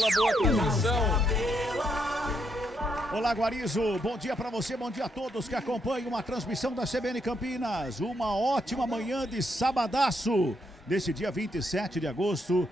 pela boa transmissão. Olá, Guarizo, bom dia para você, bom dia a todos que acompanham a transmissão da CBN Campinas. Uma ótima manhã de sabadaço, desse dia 27 de agosto.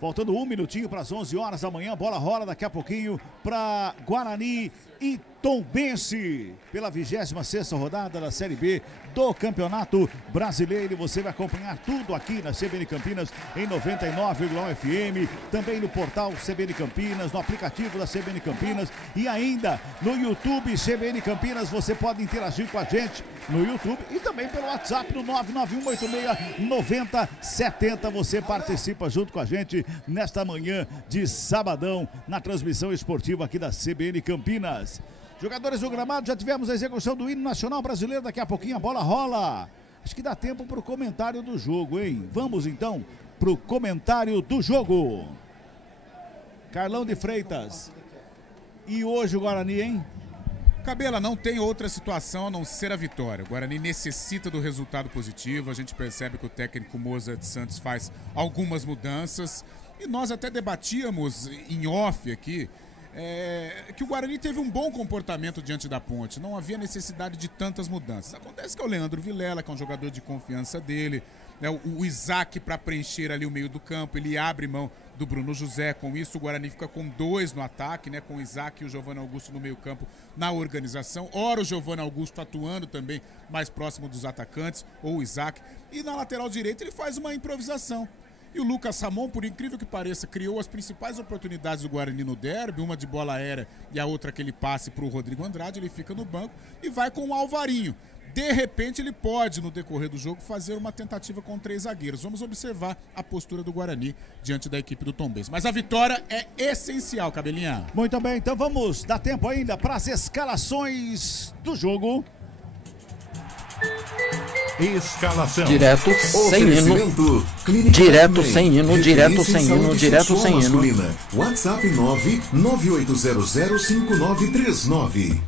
Faltando um minutinho para as 11 horas da manhã, bola rola daqui a pouquinho para Guarani e Tombense, pela 26ª rodada da Série B do Campeonato Brasileiro. Você vai acompanhar tudo aqui na CBN Campinas em 99,1 FM, também no portal CBN Campinas, no aplicativo da CBN Campinas e ainda no YouTube CBN Campinas. Você pode interagir com a gente no YouTube e também pelo WhatsApp no 991869070. Você participa junto com a gente nesta manhã de sabadão na transmissão esportiva aqui da CBN Campinas. Jogadores do gramado, já tivemos a execução do hino nacional brasileiro, daqui a pouquinho a bola rola. Acho que dá tempo para o comentário do jogo, hein? Vamos então para o comentário do jogo. Carlão de Freitas. E hoje o Guarani, hein? Cabela, não tem outra situação a não ser a vitória. O Guarani necessita do resultado positivo. A gente percebe que o técnico Mozart Santos faz algumas mudanças. E nós até debatíamos em off aqui que o Guarani teve um bom comportamento diante da Ponte. Não havia necessidade de tantas mudanças. Acontece que é o Leandro Vilela, que é um jogador de confiança dele, né? O Isaac, para preencher ali o meio do campo, ele abre mão do Bruno José. Com isso, o Guarani fica com dois no ataque, né? Com o Isaac e o Giovanni Augusto no meio campo na organização. Ora o Giovanni Augusto atuando também mais próximo dos atacantes, ou o Isaac. E na lateral direita ele faz uma improvisação. E o Lucas Ramon, por incrível que pareça, criou as principais oportunidades do Guarani no derby, uma de bola aérea e a outra aquele passe para o Rodrigo Andrade. Ele fica no banco e vai com o Alvarinho. De repente ele pode, no decorrer do jogo, fazer uma tentativa com 3 zagueiros. Vamos observar a postura do Guarani diante da equipe do Tombense. Mas a vitória é essencial, Cabelinha. Muito bem, então vamos dar tempo ainda para as escalações do jogo. Escalação. Direto sem hino. Direto sem hino, direto sem hino, direto sem hino. WhatsApp 998005939.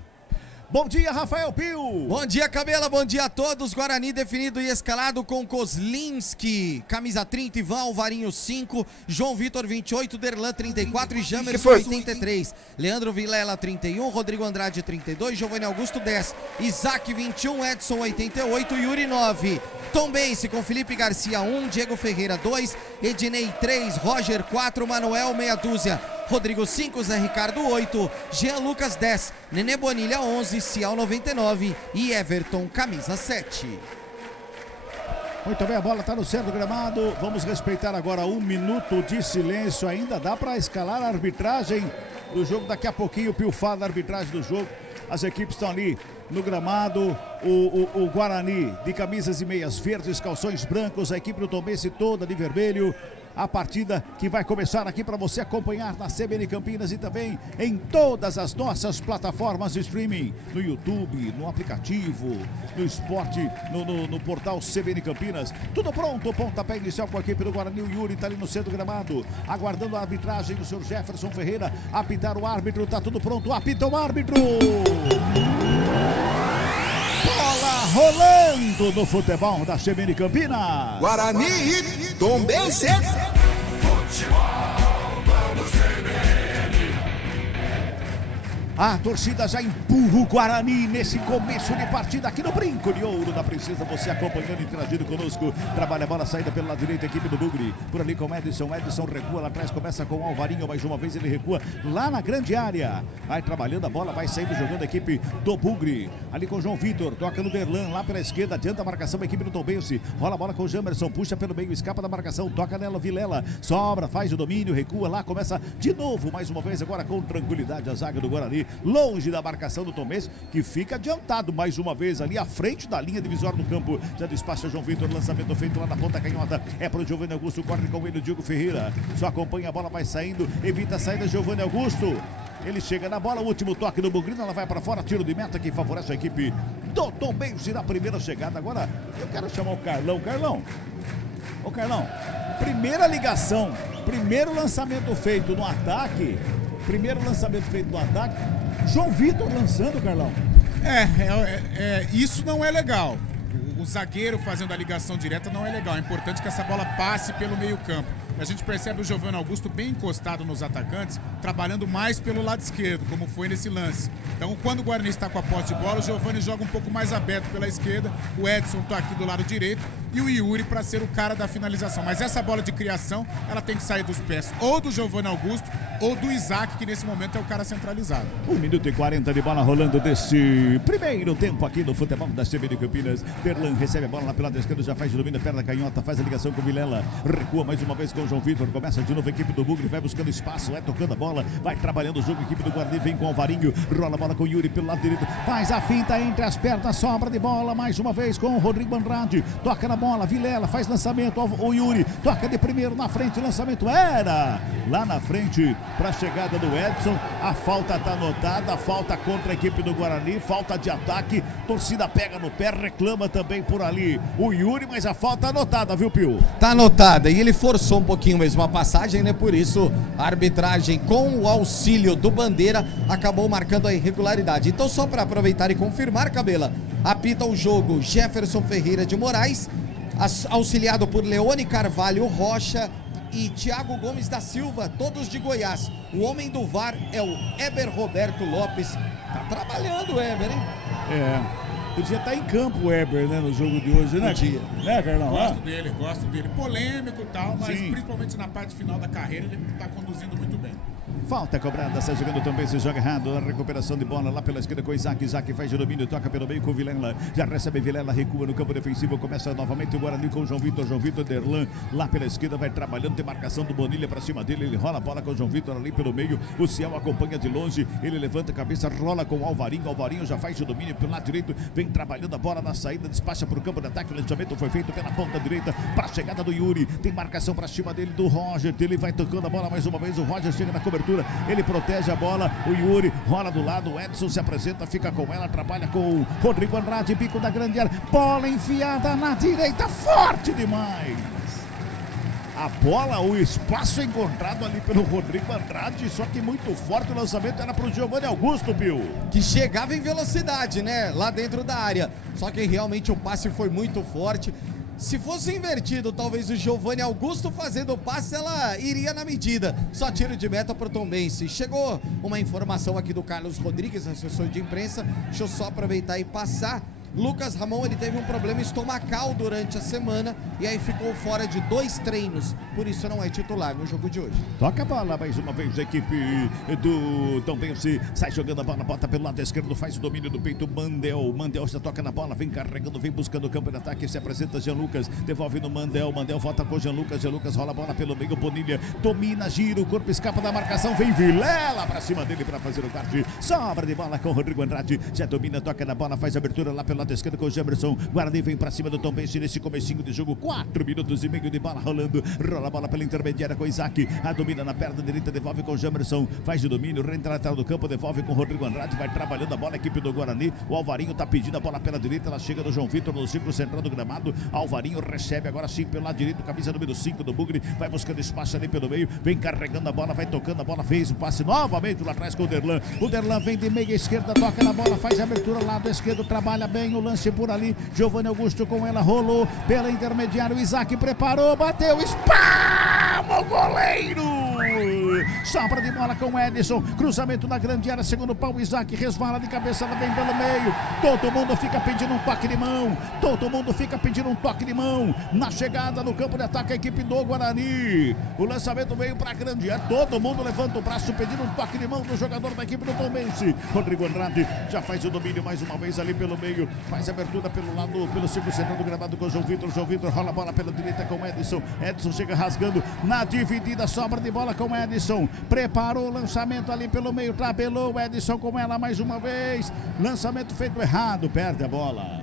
Bom dia, Rafael Pio. Bom dia, Cabela. Bom dia a todos. Guarani definido e escalado com Kozlinski, camisa 30, Ivan Alvarinho 5, João Vitor 28, Derlan 34 e Jamerson 83. Leandro Vilela 31, Rodrigo Andrade 32, Giovanni Augusto 10, Isaac 21, Edson 88, Yuri 9. Tombense com Felipe Garcia 1, Diego Ferreira 2, Ednei 3, Roger 4, Manuel meia dúzia, Rodrigo 5, Zé Ricardo 8, Jean Lucas 10, Nenê Bonilha 11, Cial 99 e Everton camisa 7. Muito bem, a bola está no centro do gramado. Vamos respeitar agora 1 minuto de silêncio. Ainda dá para escalar a arbitragem do jogo. Daqui a pouquinho o Pio fala da arbitragem do jogo. As equipes estão ali no gramado. O Guarani de camisas e meias verdes, calções brancos. A equipe do Tombense toda de vermelho. A partida que vai começar aqui para você acompanhar na CBN Campinas e também em todas as nossas plataformas de streaming, no YouTube, no aplicativo, no esporte, no portal CBN Campinas. Tudo pronto, pontapé inicial com a equipe do Guarani. O Yuri está ali no centro do gramado, aguardando a arbitragem do senhor Jefferson Ferreira. Apitar o árbitro, está tudo pronto, apita o árbitro! Bola rolando no futebol da CBN Campinas. Guarani e Tombense. A torcida já empurra o Guarani nesse começo de partida aqui no Brinco de Ouro da Princesa. Você acompanhando e interagindo conosco. Trabalha a bola, saída pelo lado direito, a equipe do Bugre. Por ali com o Edson. Edson recua lá atrás, começa com o Alvarinho. Mais uma vez ele recua lá na grande área. Vai trabalhando a bola, vai saindo jogando a equipe do Bugre. Ali com o João Vitor, toca no Derlan, lá pela esquerda, adianta a marcação, a equipe do Tombense. Rola a bola com o Jamerson, puxa pelo meio, escapa da marcação, toca nela, Vilela. Sobra, faz o domínio, recua lá, começa de novo, mais uma vez agora com tranquilidade a zaga do Guarani. Longe da marcação do Tombense, que fica adiantado mais uma vez ali à frente da linha divisória do campo. Já despacha João Vitor, lançamento feito lá na ponta canhota. É para o Giovanni Augusto, corre com ele o Diego Ferreira. Só acompanha a bola, vai saindo, evita a saída Giovanni Augusto. Ele chega na bola, o último toque do Bugrino, ela vai para fora, tiro de meta que favorece a equipe do Tombense na primeira chegada. Agora eu quero chamar o Carlão. Ô Carlão, primeira ligação, primeiro lançamento feito no ataque. João Vitor lançando, Carlão. Isso não é legal. O zagueiro fazendo a ligação direta não é legal. É importante que essa bola passe pelo meio campo. E a gente percebe o Giovanni Augusto bem encostado nos atacantes, trabalhando mais pelo lado esquerdo, como foi nesse lance. Então, quando o Guarani está com a posse de bola, o Giovanni joga um pouco mais aberto pela esquerda, o Edson está aqui do lado direito e o Yuri para ser o cara da finalização. Mas essa bola de criação, ela tem que sair dos pés ou do Giovanni Augusto ou do Isaac, que nesse momento é o cara centralizado. 1 minuto e 40 de bola rolando deste primeiro tempo aqui no futebol da CB de Campinas. Derlan recebe a bola lá pelo lado esquerdo, já faz o domínio, perna canhota, faz a ligação com o Vilela, recua mais uma vez com o João Vitor, começa de novo a equipe do Bugre, vai buscando espaço, vai tocando a bola, vai trabalhando o jogo, a equipe do Guarani vem com o Alvarinho, rola a bola com o Yuri pelo lado direito, faz a finta entre as pernas, sobra de bola mais uma vez com o Rodrigo Andrade, toca na bola, Vilela faz lançamento, o Yuri toca de primeiro na frente, lançamento era lá na frente para a chegada do Edson. A falta está anotada, a falta contra a equipe do Guarani, falta de ataque, torcida pega no pé, reclama também por ali o Yuri, mas a falta anotada, viu, Pio? Tá anotada, e ele forçou um pouquinho mesmo a passagem, né? Por isso a arbitragem, com o auxílio do Bandeira, acabou marcando a irregularidade. Então, só para aproveitar e confirmar, Cabela, apita o jogo Jefferson Ferreira de Moraes, auxiliado por Leone Carvalho Rocha e Thiago Gomes da Silva, todos de Goiás. O homem do VAR é o Eber Roberto Lopes. Tá trabalhando o Eber, hein? Podia estar em campo o Eber, né, no jogo de hoje, né? Podia. Né, Carlão? Gosto dele. Polêmico e tal, mas Sim. Principalmente na parte final da carreira ele tá conduzindo muito bem. Falta cobrada, sai jogando também, se joga errado, a recuperação de bola lá pela esquerda com o Isaac, Isaac faz o domínio, toca pelo meio com o Vilela, já recebe Vilela, recua no campo defensivo, começa novamente o Guarani com o João Vitor, Derlan lá pela esquerda, vai trabalhando, tem marcação do Bonilha pra cima dele, ele rola a bola com o João Vitor ali pelo meio, o Ciel acompanha de longe, ele levanta a cabeça, rola com o Alvarinho já faz o domínio pelo lado direito, vem trabalhando a bola na saída, despacha pro campo de ataque, o lançamento foi feito pela ponta direita, para a chegada do Yuri, tem marcação pra cima dele, do Roger, ele vai tocando a bola mais uma vez, o Roger chega na cobertura, ele protege a bola, o Yuri rola do lado, o Edson se apresenta, fica com ela, trabalha com o Rodrigo Andrade, bico da grande área, bola enfiada na direita, forte demais. A bola, o espaço encontrado ali pelo Rodrigo Andrade, só que muito forte, o lançamento era pro Giovanni Augusto, Pio. Que chegava em velocidade, né? Lá dentro da área. Só que realmente o passe foi muito forte. Se fosse invertido, talvez o Giovanni Augusto fazendo o passe, ela iria na medida. Só tiro de meta para o Tombense. Chegou uma informação aqui do Carlos Rodrigues, assessor de imprensa. Deixa eu só aproveitar e passar. Lucas Ramon, ele teve um problema estomacal durante a semana e aí ficou fora de 2 treinos, por isso não é titular no jogo de hoje. Toca a bola mais uma vez a equipe do Tombense, sai jogando a bola, bota pelo lado esquerdo, faz o domínio do peito, Mandel já toca na bola, vem carregando, vem buscando o campo de ataque, se apresenta Jean Lucas, devolve no Mandel volta com Jean Lucas rola a bola pelo meio, Bonilha domina, gira, o corpo escapa da marcação, vem Vilela pra cima dele pra fazer o corte, sobra de bola com o Rodrigo Andrade, já domina, toca na bola, faz a abertura lá pelo lado esquerdo com o Jefferson, Guarani vem pra cima do Tombense nesse comecinho de jogo, 4 minutos e meio de bola rolando, rola a bola pela intermediária com o Isaac, a domina na perna direita, devolve com o Jefferson, faz o domínio, reentra lateral do campo, devolve com o Rodrigo Andrade, vai trabalhando a bola, a equipe do Guarani, o Alvarinho tá pedindo a bola pela direita, ela chega do João Vitor no círculo central do gramado, Alvarinho recebe agora sim pelo lado direito, camisa número 5 do Bugre, vai buscando espaço ali pelo meio, vem carregando a bola, vai tocando a bola, fez o passe novamente lá atrás com o Derlan vem de meia esquerda, toca na bola, faz a abertura, lado esquerdo, trabalha bem o lance por ali, Giovanni Augusto com ela, rolou pela intermediária, o Isaac preparou, bateu, espalma o goleiro, sobra de bola com o Edson, cruzamento na grande área, segundo pau, o Isaac resvala de cabeça, ela vem pelo meio, todo mundo fica pedindo um toque de mão, na chegada no campo de ataque a equipe do Guarani, o lançamento veio para a grande área, todo mundo levanta o braço pedindo um toque de mão do jogador da equipe do Tombense, Rodrigo Andrade já faz o domínio mais uma vez ali pelo meio, faz a abertura pelo lado, pelo círculo central do gramado com o João Vitor rola a bola pela direita com o Edson chega rasgando na dividida, sobra de bola com o Edson, preparou o lançamento ali pelo meio, tabelou o Edson com ela mais uma vez, lançamento feito errado, perde a bola,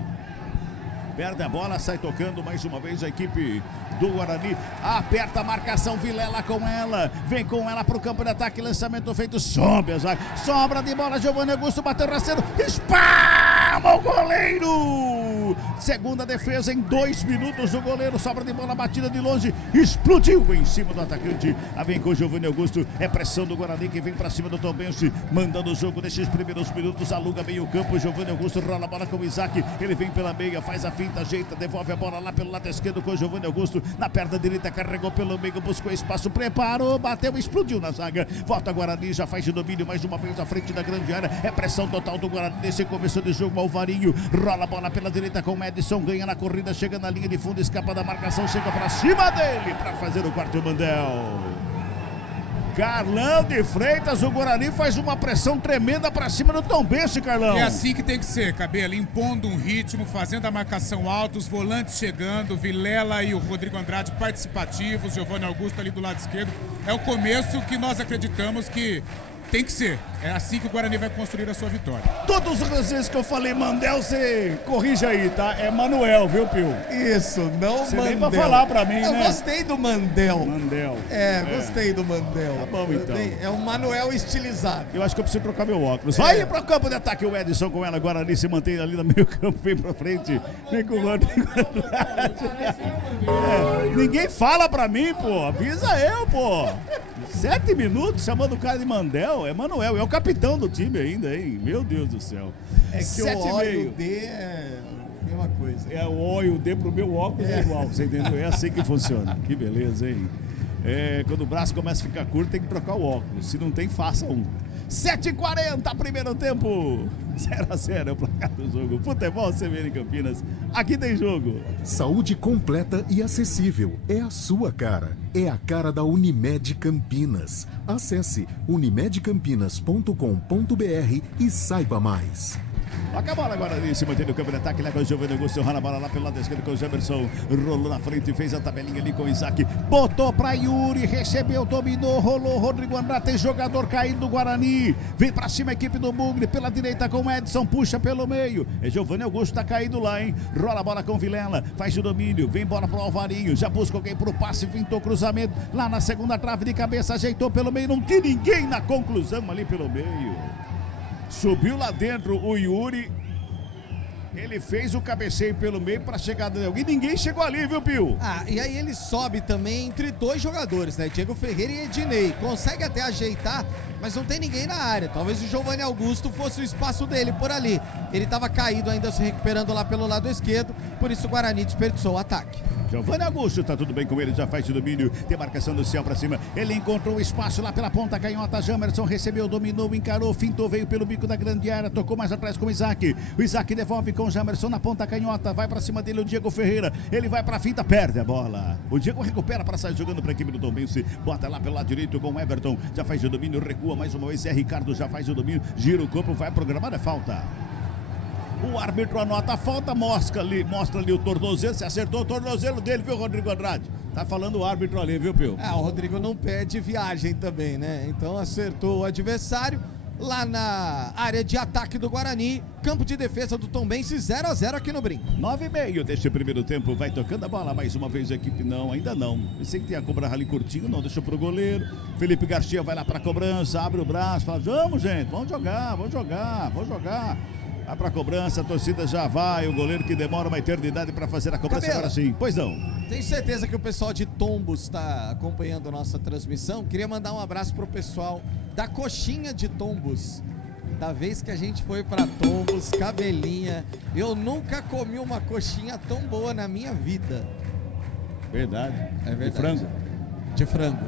sai tocando mais uma vez a equipe do Guarani, aperta a marcação, Vilela com ela, vem com ela pro campo de ataque, lançamento feito, sobe a zaga, sobra de bola, Giovanni Augusto bateu rasteiro, espalma o goleiro, meio. Segunda defesa em 2 minutos. O goleiro sobra de bola, batida de longe. Explodiu em cima do atacante. Vem com o Giovanni Augusto. É pressão do Guarani que vem pra cima do Tombense. Mandando o jogo nesses primeiros minutos. Aluga meio campo. Giovanni Augusto rola a bola com o Isaac. Ele vem pela meia, faz a finta, ajeita, devolve a bola lá pelo lado esquerdo com o Giovanni Augusto. Na perna direita, carregou pelo meio, buscou espaço, preparou, bateu, explodiu na zaga. Volta Guarani, já faz de domínio mais uma vez à frente da grande área. É pressão total do Guarani nesse começo de jogo. Alvarinho rola a bola pela direita com o Edson, ganha na corrida, chega na linha de fundo, escapa da marcação, chega pra cima dele para fazer o quarto Mandel. Carlão de Freitas, o Guarani faz uma pressão tremenda pra cima do Tombense, Carlão. É assim que tem que ser, Cabelo, impondo um ritmo, fazendo a marcação alta, os volantes chegando, Vilela e o Rodrigo Andrade participativos, Giovanni Augusto ali do lado esquerdo. É o começo que nós acreditamos que tem que ser. É assim que o Guarani vai construir a sua vitória. Todas as vezes que eu falei Mandel, você corrige aí, tá? É Manuel, viu, Pio? Isso, não você Mandel. Você nem pra falar pra mim, eu né? Eu gostei do Mandel. Mandel. Gostei do Mandel. Tá bom, então. É um Manuel estilizado. Eu acho que eu preciso trocar meu óculos. Vai pro campo de ataque o Edson com ela. Guarani se mantém ali no meio campo, vem pra frente. Vem com o Rodrigo Andrade. Ninguém fala pra mim, pô. Avisa eu, pô. 7 minutos chamando o cara de Mandel. É Manuel, é o capitão do time ainda, hein? Meu Deus do céu. É que o O e o D é a mesma coisa. É, o O e o D pro meu óculos é igual, você entendeu? É assim que funciona. Que beleza, hein? Quando o braço começa a ficar curto, tem que trocar o óculos. Se não tem, faça um. 7h40, primeiro tempo. 0-0 é o placar do jogo. Futebol CBN Campinas. Aqui tem jogo. Saúde completa e acessível. É a sua cara. É a cara da Unimed Campinas. Acesse unimedcampinas.com.br e saiba mais. Toca a bola agora ali, se mantém no campo de ataque, leva o Giovanni Augusto, rola a bola lá pelo lado esquerdo com o Jamerson, rolou na frente, fez a tabelinha ali com o Isaac, botou pra Yuri, recebeu, dominou, rolou, Rodrigo Andrade, tem jogador caindo do Guarani, vem pra cima a equipe do Bugre, pela direita com o Edson, puxa pelo meio, Giovanni Augusto tá caído lá, hein, rola a bola com o Vilela, faz o domínio, vem bola pro Alvarinho, já busca alguém pro passe, pintou cruzamento, lá na segunda trave de cabeça, ajeitou pelo meio, não tinha ninguém na conclusão ali pelo meio. Subiu lá dentro o Yuri. Ele fez o cabeceio pelo meio para chegar de alguém. Ninguém chegou ali, viu, Pio? E aí ele sobe também entre 2 jogadores, né? Diego Ferreira e Ednei. Consegue até ajeitar, mas não tem ninguém na área. Talvez o Giovanni Augusto fosse o espaço dele por ali. Ele estava caído ainda, se recuperando lá pelo lado esquerdo. Por isso o Guarani desperdiçou o ataque. Giovanni Augusto, tá tudo bem com ele, já faz o domínio, tem marcação do céu pra cima, ele encontrou o espaço lá pela ponta canhota, Jamerson recebeu, dominou, encarou, fintou, veio pelo bico da grande área, tocou mais atrás com o Isaac devolve com o Jamerson na ponta canhota, vai pra cima dele o Diego Ferreira, ele vai pra finta, perde a bola, o Diego recupera pra sair jogando pra equipe do Tombense, bota lá pelo lado direito com o Everton, já faz o domínio, recua mais uma vez, Ricardo já faz o domínio, gira o corpo, vai programar a falta. O árbitro anota a falta, mostra ali o tornozelo, se acertou o tornozelo dele, viu, Rodrigo Andrade? Tá falando o árbitro ali, viu, Pio? O Rodrigo não perde viagem também, né? Então acertou o adversário lá na área de ataque do Guarani, campo de defesa do Tombense, 0-0 aqui no Brinco. 9h30 deste primeiro tempo, vai tocando a bola mais uma vez a equipe, não, ainda não. Pensei que tem a cobrar ali curtinho, não, deixou pro goleiro. Felipe Garcia vai lá pra cobrança, abre o braço, fala, vamos gente, vamos jogar. Vai pra cobrança, a torcida já vai, o goleiro que demora uma eternidade pra fazer a cobrança. Cabelo. Agora sim. Pois não. Tenho certeza que o pessoal de Tombos está acompanhando a nossa transmissão. Queria mandar um abraço pro pessoal da Coxinha de Tombos. Da vez que a gente foi pra Tombos, Cabelinha, eu nunca comi uma coxinha tão boa na minha vida. Verdade. É verdade. De frango? De frango.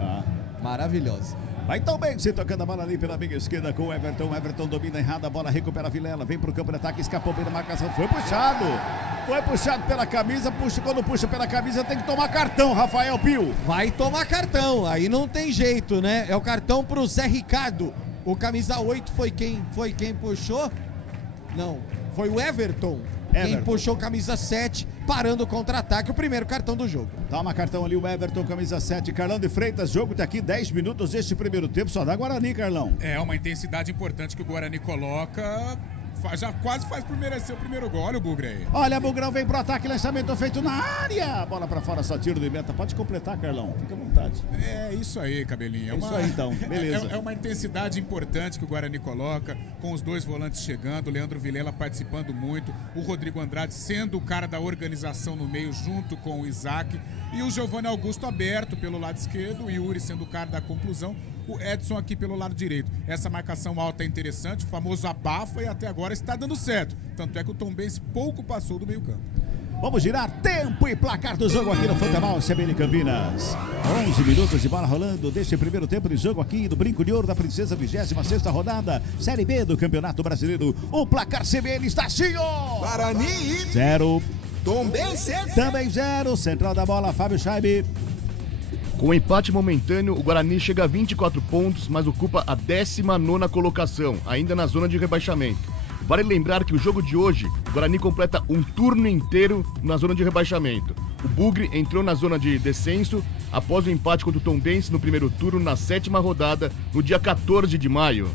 Maravilhosa. Vai tão bem, se tocando a bola ali pela meia esquerda com o Everton. Everton domina errado, a bola recupera a Vilela. Vem pro campo de ataque, escapou bem da marcação. Foi puxado pela camisa. Quando puxa pela camisa tem que tomar cartão, Rafael Pio. Vai tomar cartão, aí não tem jeito, né? É o cartão pro Zé Ricardo. O camisa 8 foi quem puxou? Não, foi o Everton. Quem puxou camisa 7, parando o contra-ataque, o primeiro cartão do jogo. Toma cartão ali o Everton, camisa 7. Carlão de Freitas, jogo daqui 10 minutos deste primeiro tempo, só dá Guarani, Carlão. É uma intensidade importante que o Guarani coloca, Já quase faz por merecer o primeiro gol. Olha o Bugre aí. Olha, Bugrão vem pro ataque, lançamento feito na área. Bola pra fora, só tiro de meta. Pode completar, Carlão. Fica à vontade. É isso aí, Cabelinho. Isso aí, então. Beleza. É uma intensidade importante que o Guarani coloca, com os dois volantes chegando, o Leandro Vilela participando muito, o Rodrigo Andrade sendo o cara da organização no meio, junto com o Isaac, e o Giovanni Augusto aberto pelo lado esquerdo, o Yuri sendo o cara da conclusão, o Edson aqui pelo lado direito. Essa marcação alta é interessante, o famoso abafa, e até agora está dando certo. Tanto é que o Tombense pouco passou do meio campo. Vamos girar tempo e placar do jogo aqui no Futebol CBN Campinas. 11 minutos de bola rolando deste primeiro tempo de jogo aqui do Brinco de Ouro da Princesa, 26ª rodada, Série B do Campeonato Brasileiro. O placar CBN está assim, ó. Guarani 0. Tombense Também 0. Central da bola, Fábio Scheibe. Com o empate momentâneo, o Guarani chega a 24 pontos, mas ocupa a 19ª colocação, ainda na zona de rebaixamento. Vale lembrar que o jogo de hoje, o Guarani completa um turno inteiro na zona de rebaixamento. O Bugre entrou na zona de descenso após o empate contra o Tombense no primeiro turno na 7ª rodada, no dia 14 de maio.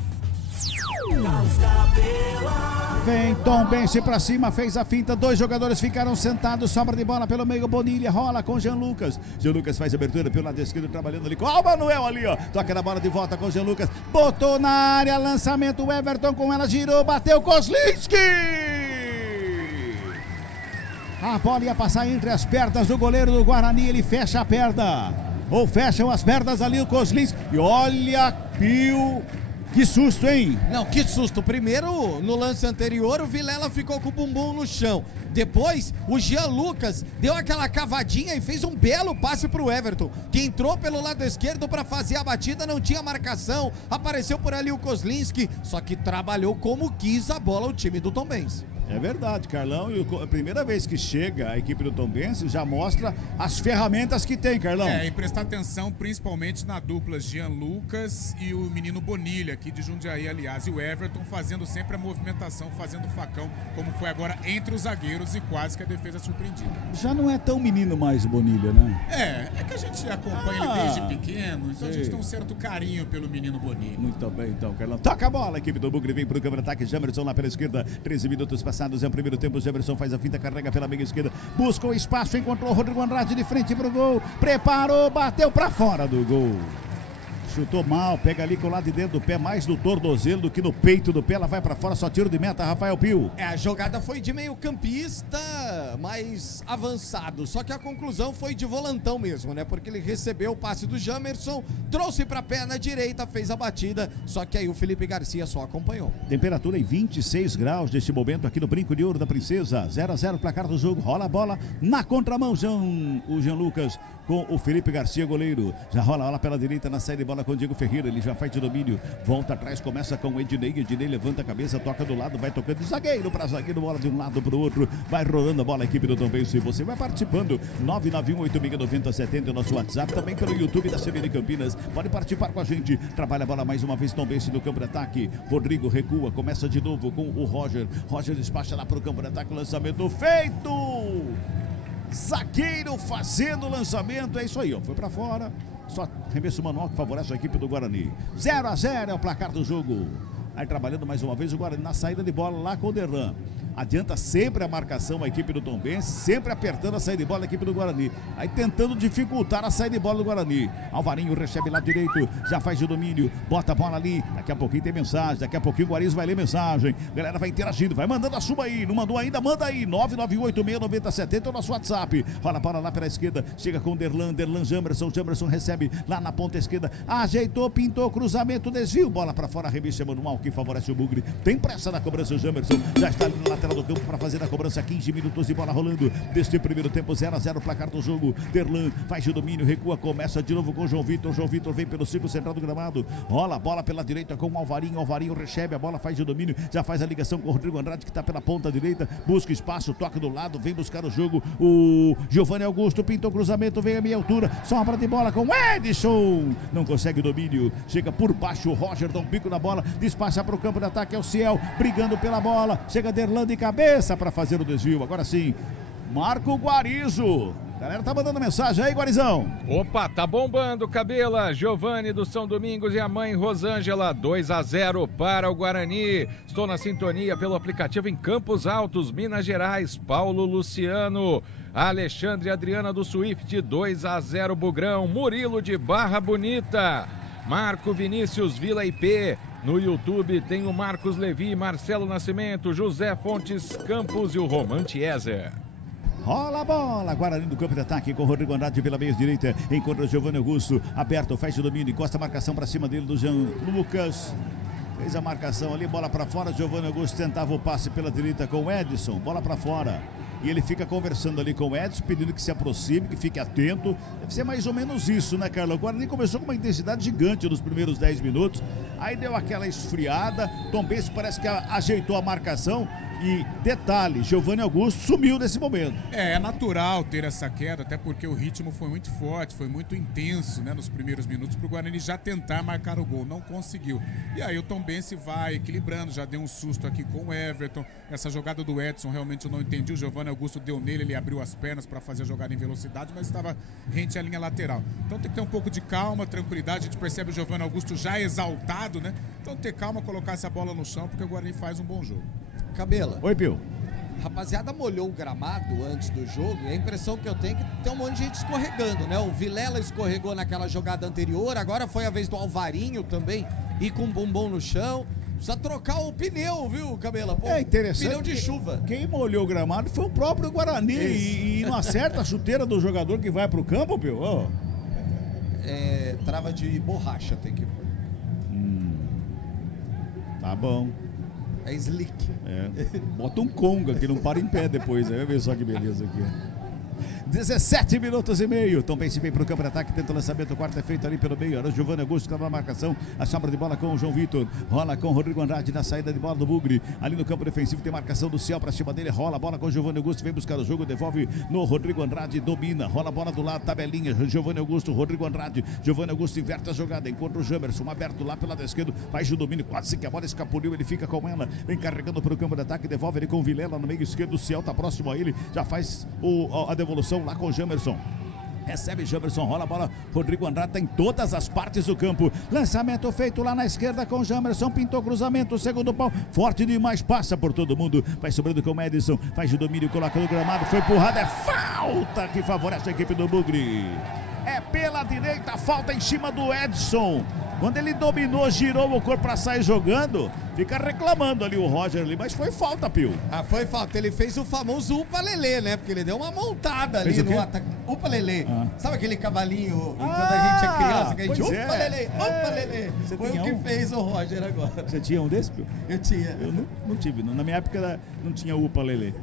Vem Tombense pra cima, fez a finta, 2 jogadores ficaram sentados, sobra de bola pelo meio, Bonilha rola com Jean Lucas. Jean Lucas faz abertura pelo lado esquerdo, trabalhando ali com o Manuel ali, ó. Toca na bola de volta com Jean Lucas, botou na área, lançamento, o Everton com ela, girou, bateu, Kozlinski! A bola ia passar entre as pernas do goleiro do Guarani, ele fecha a perna, ou fecham as pernas ali o Kozlinski, e olha, Pio... Que susto, hein? Não, que susto. Primeiro, no lance anterior, o Vilela ficou com o bumbum no chão. Depois, o Jean Lucas deu aquela cavadinha e fez um belo passe pro Everton, que entrou pelo lado esquerdo para fazer a batida, não tinha marcação. Apareceu por ali o Kozlinski, só que trabalhou como quis a bola o time do Tombense. É verdade, Carlão, e a primeira vez que chega a equipe do Tombense já mostra as ferramentas que tem, Carlão. E prestar atenção principalmente na dupla Jean Lucas e o menino Bonilha, aqui de Jundiaí, aliás, e o Everton fazendo sempre a movimentação, fazendo o facão, como foi agora entre os zagueiros, e quase que a defesa surpreendida. Já não é tão menino mais o Bonilha, né? É que a gente acompanha ele desde pequeno, então a gente tem um certo carinho pelo menino Bonilha. Muito bem, então, Carlão. Toca a bola, a equipe do Bugre vem pro câmera ataque, Jamerson lá pela esquerda, 13 minutos passados, é o primeiro tempo, Jamerson faz a finta, carrega pela meia esquerda, busca o espaço, encontrou o Rodrigo Andrade de frente pro gol, preparou, bateu pra fora do gol. Chutou mal, pega ali com o lado de dentro do pé, mais no tornozelo do que no peito do pé, ela vai pra fora, só tiro de meta, Rafael Pio. A jogada foi de meio campista mais avançado, só que a conclusão foi de volantão mesmo, né? Porque ele recebeu o passe do Jamerson, trouxe pra perna direita, fez a batida, só que aí o Felipe Garcia só acompanhou. Temperatura em 26 graus neste momento aqui no Brinco de Ouro da Princesa, 0-0 placar do jogo, rola a bola na contramão, o Jean Lucas com o Felipe Garcia, goleiro, já rola a bola pela direita na saída de bola com o Diego Ferreira, ele já faz de domínio, volta atrás, começa com o Ednei levanta a cabeça, toca do lado, vai tocando de zagueiro para zagueiro, bola de um lado para o outro, vai rolando a bola, a equipe do Tombense, você vai participando, 991869070, o nosso WhatsApp, também pelo YouTube da CBN Campinas, pode participar com a gente, trabalha a bola mais uma vez, Tombense no campo de ataque, Rodrigo recua, começa de novo com o Roger despacha lá para o campo de ataque, lançamento feito! Zagueiro fazendo o lançamento, é isso aí, ó, foi pra fora, só arremesso manual que favorece a equipe do Guarani. 0-0 é o placar do jogo. Aí trabalhando mais uma vez o Guarani na saída de bola lá com o Derlan. Adianta sempre a marcação a equipe do Tombense, sempre apertando a saída de bola da equipe do Guarani. Aí tentando dificultar a saída de bola do Guarani. Alvarinho recebe lá direito, já faz de domínio, bota a bola ali. Daqui a pouquinho tem mensagem, daqui a pouquinho o Guariz vai ler mensagem. Galera vai interagindo, vai mandando a sua aí. Não mandou ainda, manda aí. 991869070 é o nosso WhatsApp. Rola a bola lá pela esquerda, chega com o Derlan, Jamerson recebe lá na ponta esquerda, ajeitou, pintou, cruzamento, desvio, bola pra fora, revista manual que favorece o Bugre. Tem pressa na cobrança o Jamerson, já está ali no lateral do campo para fazer a cobrança, 15 minutos de bola rolando deste primeiro tempo, 0-0 placar do jogo. Derlan faz o domínio, recua, começa de novo com o João Vitor vem pelo círculo central do gramado, rola a bola pela direita com o Alvarinho recebe a bola, faz o domínio, já faz a ligação com o Rodrigo Andrade que está pela ponta direita, busca espaço, toca do lado, vem buscar o jogo, o Giovanni Augusto pintou cruzamento, vem a meia altura, sobra de bola com o Edson, não consegue o domínio, chega por baixo, o Roger dá um bico na bola, despacha para o campo de ataque, é o Ciel brigando pela bola, chega Derlan de cabeça para fazer o desvio, agora sim, Marco Guarizo, Galera tá mandando mensagem aí, Guarizão. Opa, tá bombando, Cabela. Giovanni do São Domingos e a mãe Rosângela, 2-0 para o Guarani. Estou na sintonia pelo aplicativo em Campos Altos, Minas Gerais. Paulo Luciano. Alexandre e Adriana do Swift, 2-0 Bugrão. Murilo de Barra Bonita. Marco Vinícius Vila IP. No YouTube tem o Marcos Levi, Marcelo Nascimento, José Fontes Campos e o Roman Tieser. Rola a bola, Guarani no campo de ataque com o Rodrigo Andrade pela meia direita, encontra o Giovanni Augusto, aberto, faz o domínio, encosta a marcação para cima dele do Jean Lucas, fez a marcação ali, bola para fora, Giovanni Augusto tentava o passe pela direita com o Edson, bola para fora. E ele fica conversando ali com o Edson, pedindo que se aproxime, que fique atento. Deve ser mais ou menos isso, né, Carlão? O Guarani começou com uma intensidade gigante nos primeiros 10 minutos. Aí deu aquela esfriada. Tombense parece que ajeitou a marcação. E detalhe, Giovanni Augusto sumiu nesse momento. É natural ter essa queda, até porque o ritmo foi muito forte, foi muito intenso, né, nos primeiros minutos para o Guarani já tentar marcar o gol, não conseguiu. E aí o Tombense vai equilibrando, já deu um susto aqui com o Everton. Essa jogada do Edson realmente eu não entendi, o Giovanni Augusto deu nele, ele abriu as pernas para fazer a jogada em velocidade, mas estava rente à linha lateral. Então tem que ter um pouco de calma, tranquilidade, a gente percebe o Giovanni Augusto já exaltado, né? Então ter calma, colocar essa bola no chão, porque o Guarani faz um bom jogo. Cabela. Oi, Pio. Rapaziada molhou o gramado antes do jogo e a impressão que eu tenho é que tem um monte de gente escorregando, né? O Vilela escorregou naquela jogada anterior, agora foi a vez do Alvarinho também ir com o bumbum no chão. Precisa trocar o pneu, viu, Cabela? Pô, é interessante. Pneu de chuva. Quem molhou o gramado foi o próprio Guarani e não acerta a chuteira do jogador que vai pro campo, Pio? Oh. É, trava de borracha tem que pôr. Tá bom. É slick. É. Bota um conga que não para em pé depois. Aí vai ver só que beleza aqui. 17 minutos e meio. Tombense vem para o campo de ataque, tenta o lançamento. O quarto é feito ali pelo meio. Era o Giovanni Augusto que estava na marcação. A sobra de bola com o João Vitor. Rola com o Rodrigo Andrade na saída de bola do Bugre. Ali no campo defensivo tem marcação do Ciel para cima dele. Rola a bola com o Giovanni Augusto. Vem buscar o jogo. Devolve no Rodrigo Andrade. Domina. Rola a bola do lado. Tabelinha. Giovanni Augusto. Rodrigo Andrade. Giovanni Augusto inverte a jogada. Encontra o Jamerson. Aberto lá pelo lado esquerdo. Faz o domínio. Quase que a bola escapuliu. Ele fica com ela. Vem carregando para o campo de ataque. Devolve ele com o Vilela no meio esquerdo. O Ciel está próximo a ele. Já faz a devolução lá com o Jamerson. Recebe Jamerson, rola a bola, Rodrigo Andrade está em todas as partes do campo, lançamento feito lá na esquerda com Jamerson, pintou cruzamento, segundo pau, forte demais, passa por todo mundo, vai sobrando com o Edson, faz o domínio, coloca no gramado, foi empurrado, é falta que favorece a equipe do Bugre, é pela direita, falta em cima do Edson. Quando ele dominou, girou o corpo para sair jogando, fica reclamando ali o Roger ali, mas foi falta, Pio. Ah, foi falta. Ele fez o famoso upa-lelê, né? Porque ele deu uma montada ali no ataque. Upa-lelê. Sabe aquele cavalinho quando a gente é criança, que a gente upa-lelê, upa-lelê. Foi o que fez o Roger agora. Você tinha um desse, Pio? Eu tinha. Eu não tive, não. Na minha época não tinha upa-lelê.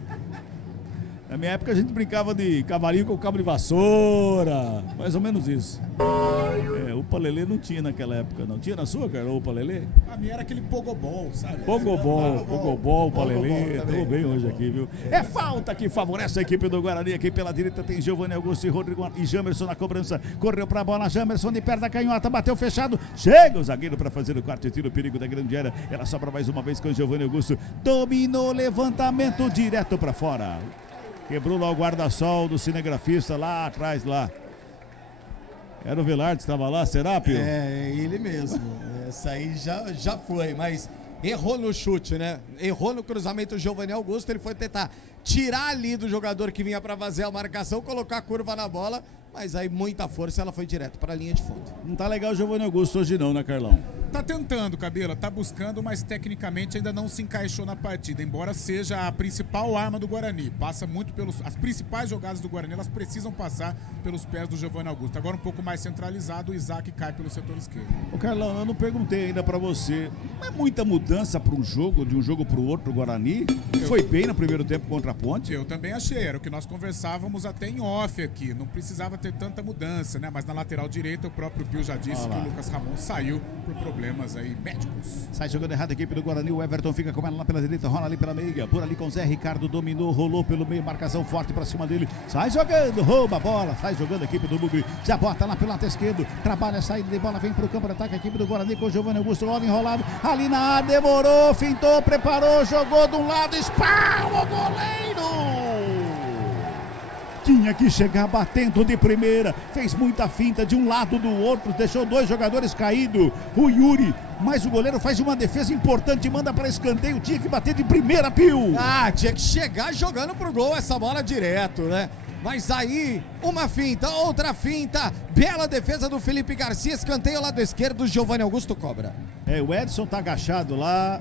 Na minha época a gente brincava de cavalinho com cabo de vassoura, mais ou menos isso. É, upa-lelê não tinha naquela época, não. Tinha na sua, cara, upa-lelê? A minha era aquele pogobol, sabe? Pogobol, upa-lelê, tudo bem hoje aqui, viu? É falta que favorece a equipe do Guarani, aqui pela direita tem Giovanni Augusto e Rodrigo e Jamerson na cobrança, correu pra bola, Jamerson de perna canhota, bateu fechado, chega o zagueiro para fazer o quarto tiro, o perigo da grande área, ela sobra mais uma vez com Giovanni Augusto, dominou, levantamento direto pra fora. Quebrou lá o guarda-sol do cinegrafista lá atrás, lá. Era o Velarde que estava lá, será, Pio? É, ele mesmo. Essa aí já foi, mas errou no chute, né? Errou no cruzamento o Giovanni Augusto, ele foi tentar tirar ali do jogador que vinha para fazer a marcação, colocar a curva na bola, mas aí muita força, ela foi direto para a linha de fundo. Não tá legal o Giovanni Augusto hoje não, né, Carlão? Tá tentando, Cabela, tá buscando, mas tecnicamente ainda não se encaixou na partida, embora seja a principal arma do Guarani. Passa muito as principais jogadas do Guarani, elas precisam passar pelos pés do Giovanni Augusto. Agora um pouco mais centralizado, o Isaac cai pelo setor esquerdo. Ô Carlão, eu não perguntei ainda pra você, não é muita mudança para um jogo, de um jogo pro outro, o Guarani? Foi bem no primeiro tempo contra a Ponte? Eu também achei, era o que nós conversávamos até em off aqui, não precisava ter tanta mudança, né? Mas na lateral direita o próprio Pio já disse que o Lucas Ramon saiu por problemas aí médicos. Sai jogando errado a equipe do Guarani, o Everton fica com ela lá pela direita, rola ali pela meia, por ali com o Zé Ricardo, dominou, rolou pelo meio, marcação forte pra cima dele, sai jogando, rouba a bola, sai jogando a equipe do Bugre, já bota lá pelo lado esquerdo, trabalha a saída de bola, vem pro campo de ataque a equipe do Guarani com o Giovanni Augusto, logo enrolado, ali na área, demorou, fintou, preparou, jogou de um lado, espalma o goleiro! tinha que chegar batendo de primeira, fez muita finta de um lado do outro, deixou 2 jogadores caídos, o Yuri, mas o goleiro faz uma defesa importante, manda para escanteio, tinha que bater de primeira, Pio. Tinha que chegar jogando pro gol essa bola direto, né? Mas aí, uma finta, outra finta, bela defesa do Felipe Garcia, escanteio ao lado esquerdo, Giovanni Augusto cobra. O Edson tá agachado lá,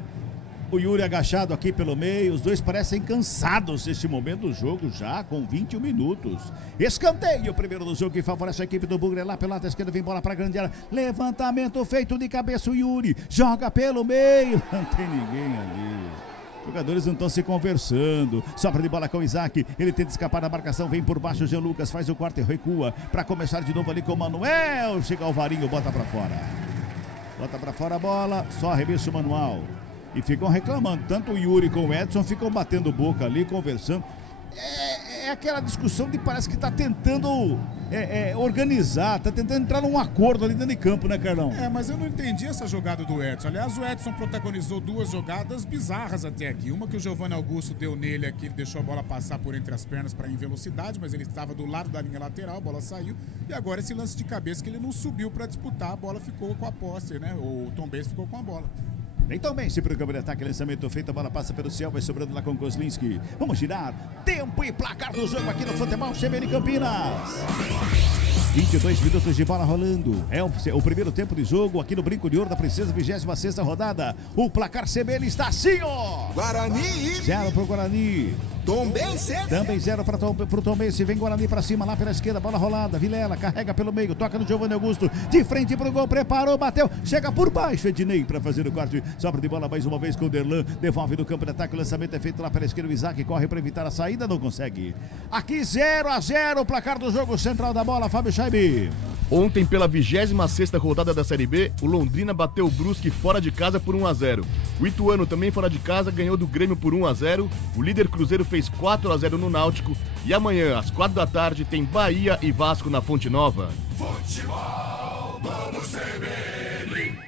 o Yuri agachado aqui pelo meio, os dois parecem cansados neste momento do jogo já, com 21 minutos. Escanteio, o primeiro do jogo que favorece a equipe do Bugre, lá pela lado esquerdo, vem bola pra grande área, levantamento feito de cabeça, o Yuri joga pelo meio, não tem ninguém ali. Os jogadores não estão se conversando. Sobra de bola com o Isaac. Ele tenta escapar da marcação. Vem por baixo. O Jean Lucas faz o corte e recua. Para começar de novo ali com o Manuel. Chega o Varinho, bota para fora. Bota para fora a bola. Só arremesso manual. E ficam reclamando. Tanto o Yuri como o Edson ficam batendo boca ali, conversando. É aquela discussão de parece que está tentando organizar, está tentando entrar num acordo ali dentro de campo, né, Carlão? Mas eu não entendi essa jogada do Edson. Aliás, o Edson protagonizou 2 jogadas bizarras até aqui. Uma que o Giovanni Augusto deu nele aqui, ele deixou a bola passar por entre as pernas para ir em velocidade, mas ele estava do lado da linha lateral, a bola saiu. E agora esse lance de cabeça que ele não subiu para disputar, a bola ficou com a posse, né? O Tom Benz ficou com a bola. Então bem, se para o campo de ataque, lançamento feito, a bola passa pelo céu, vai sobrando lá com o Kozlinski. Vamos girar, tempo e placar do jogo aqui no Futebol CBN Campinas. 22 minutos de bola rolando, é o primeiro tempo de jogo aqui no Brinco de Ouro da Princesa, 26ª rodada. O placar CBN está assim, ó. Guarani. 0 pro Guarani. Tombense. Também 0 pro Tombense. Vem Guarani pra cima, lá pela esquerda, bola rolada. Vilela carrega pelo meio, toca no Giovanni Augusto. De frente pro gol, preparou, bateu. Chega por baixo, Ednei pra fazer o corte. Sobra de bola mais uma vez com o Derlan. Devolve no campo de ataque, o lançamento é feito lá pela esquerda. O Isaac corre pra evitar a saída, não consegue. Aqui 0-0, o placar do jogo central da bola, Fábio Scheibe. Ontem, pela 26ª rodada da Série B, o Londrina bateu o Brusque fora de casa por 1-0. O Ituano, também fora de casa, ganhou do Grêmio por 1-0. O líder Cruzeiro fez 4-0 no Náutico. E amanhã, às 4 da tarde, tem Bahia e Vasco na Fonte Nova. Futebol, vamos CBN.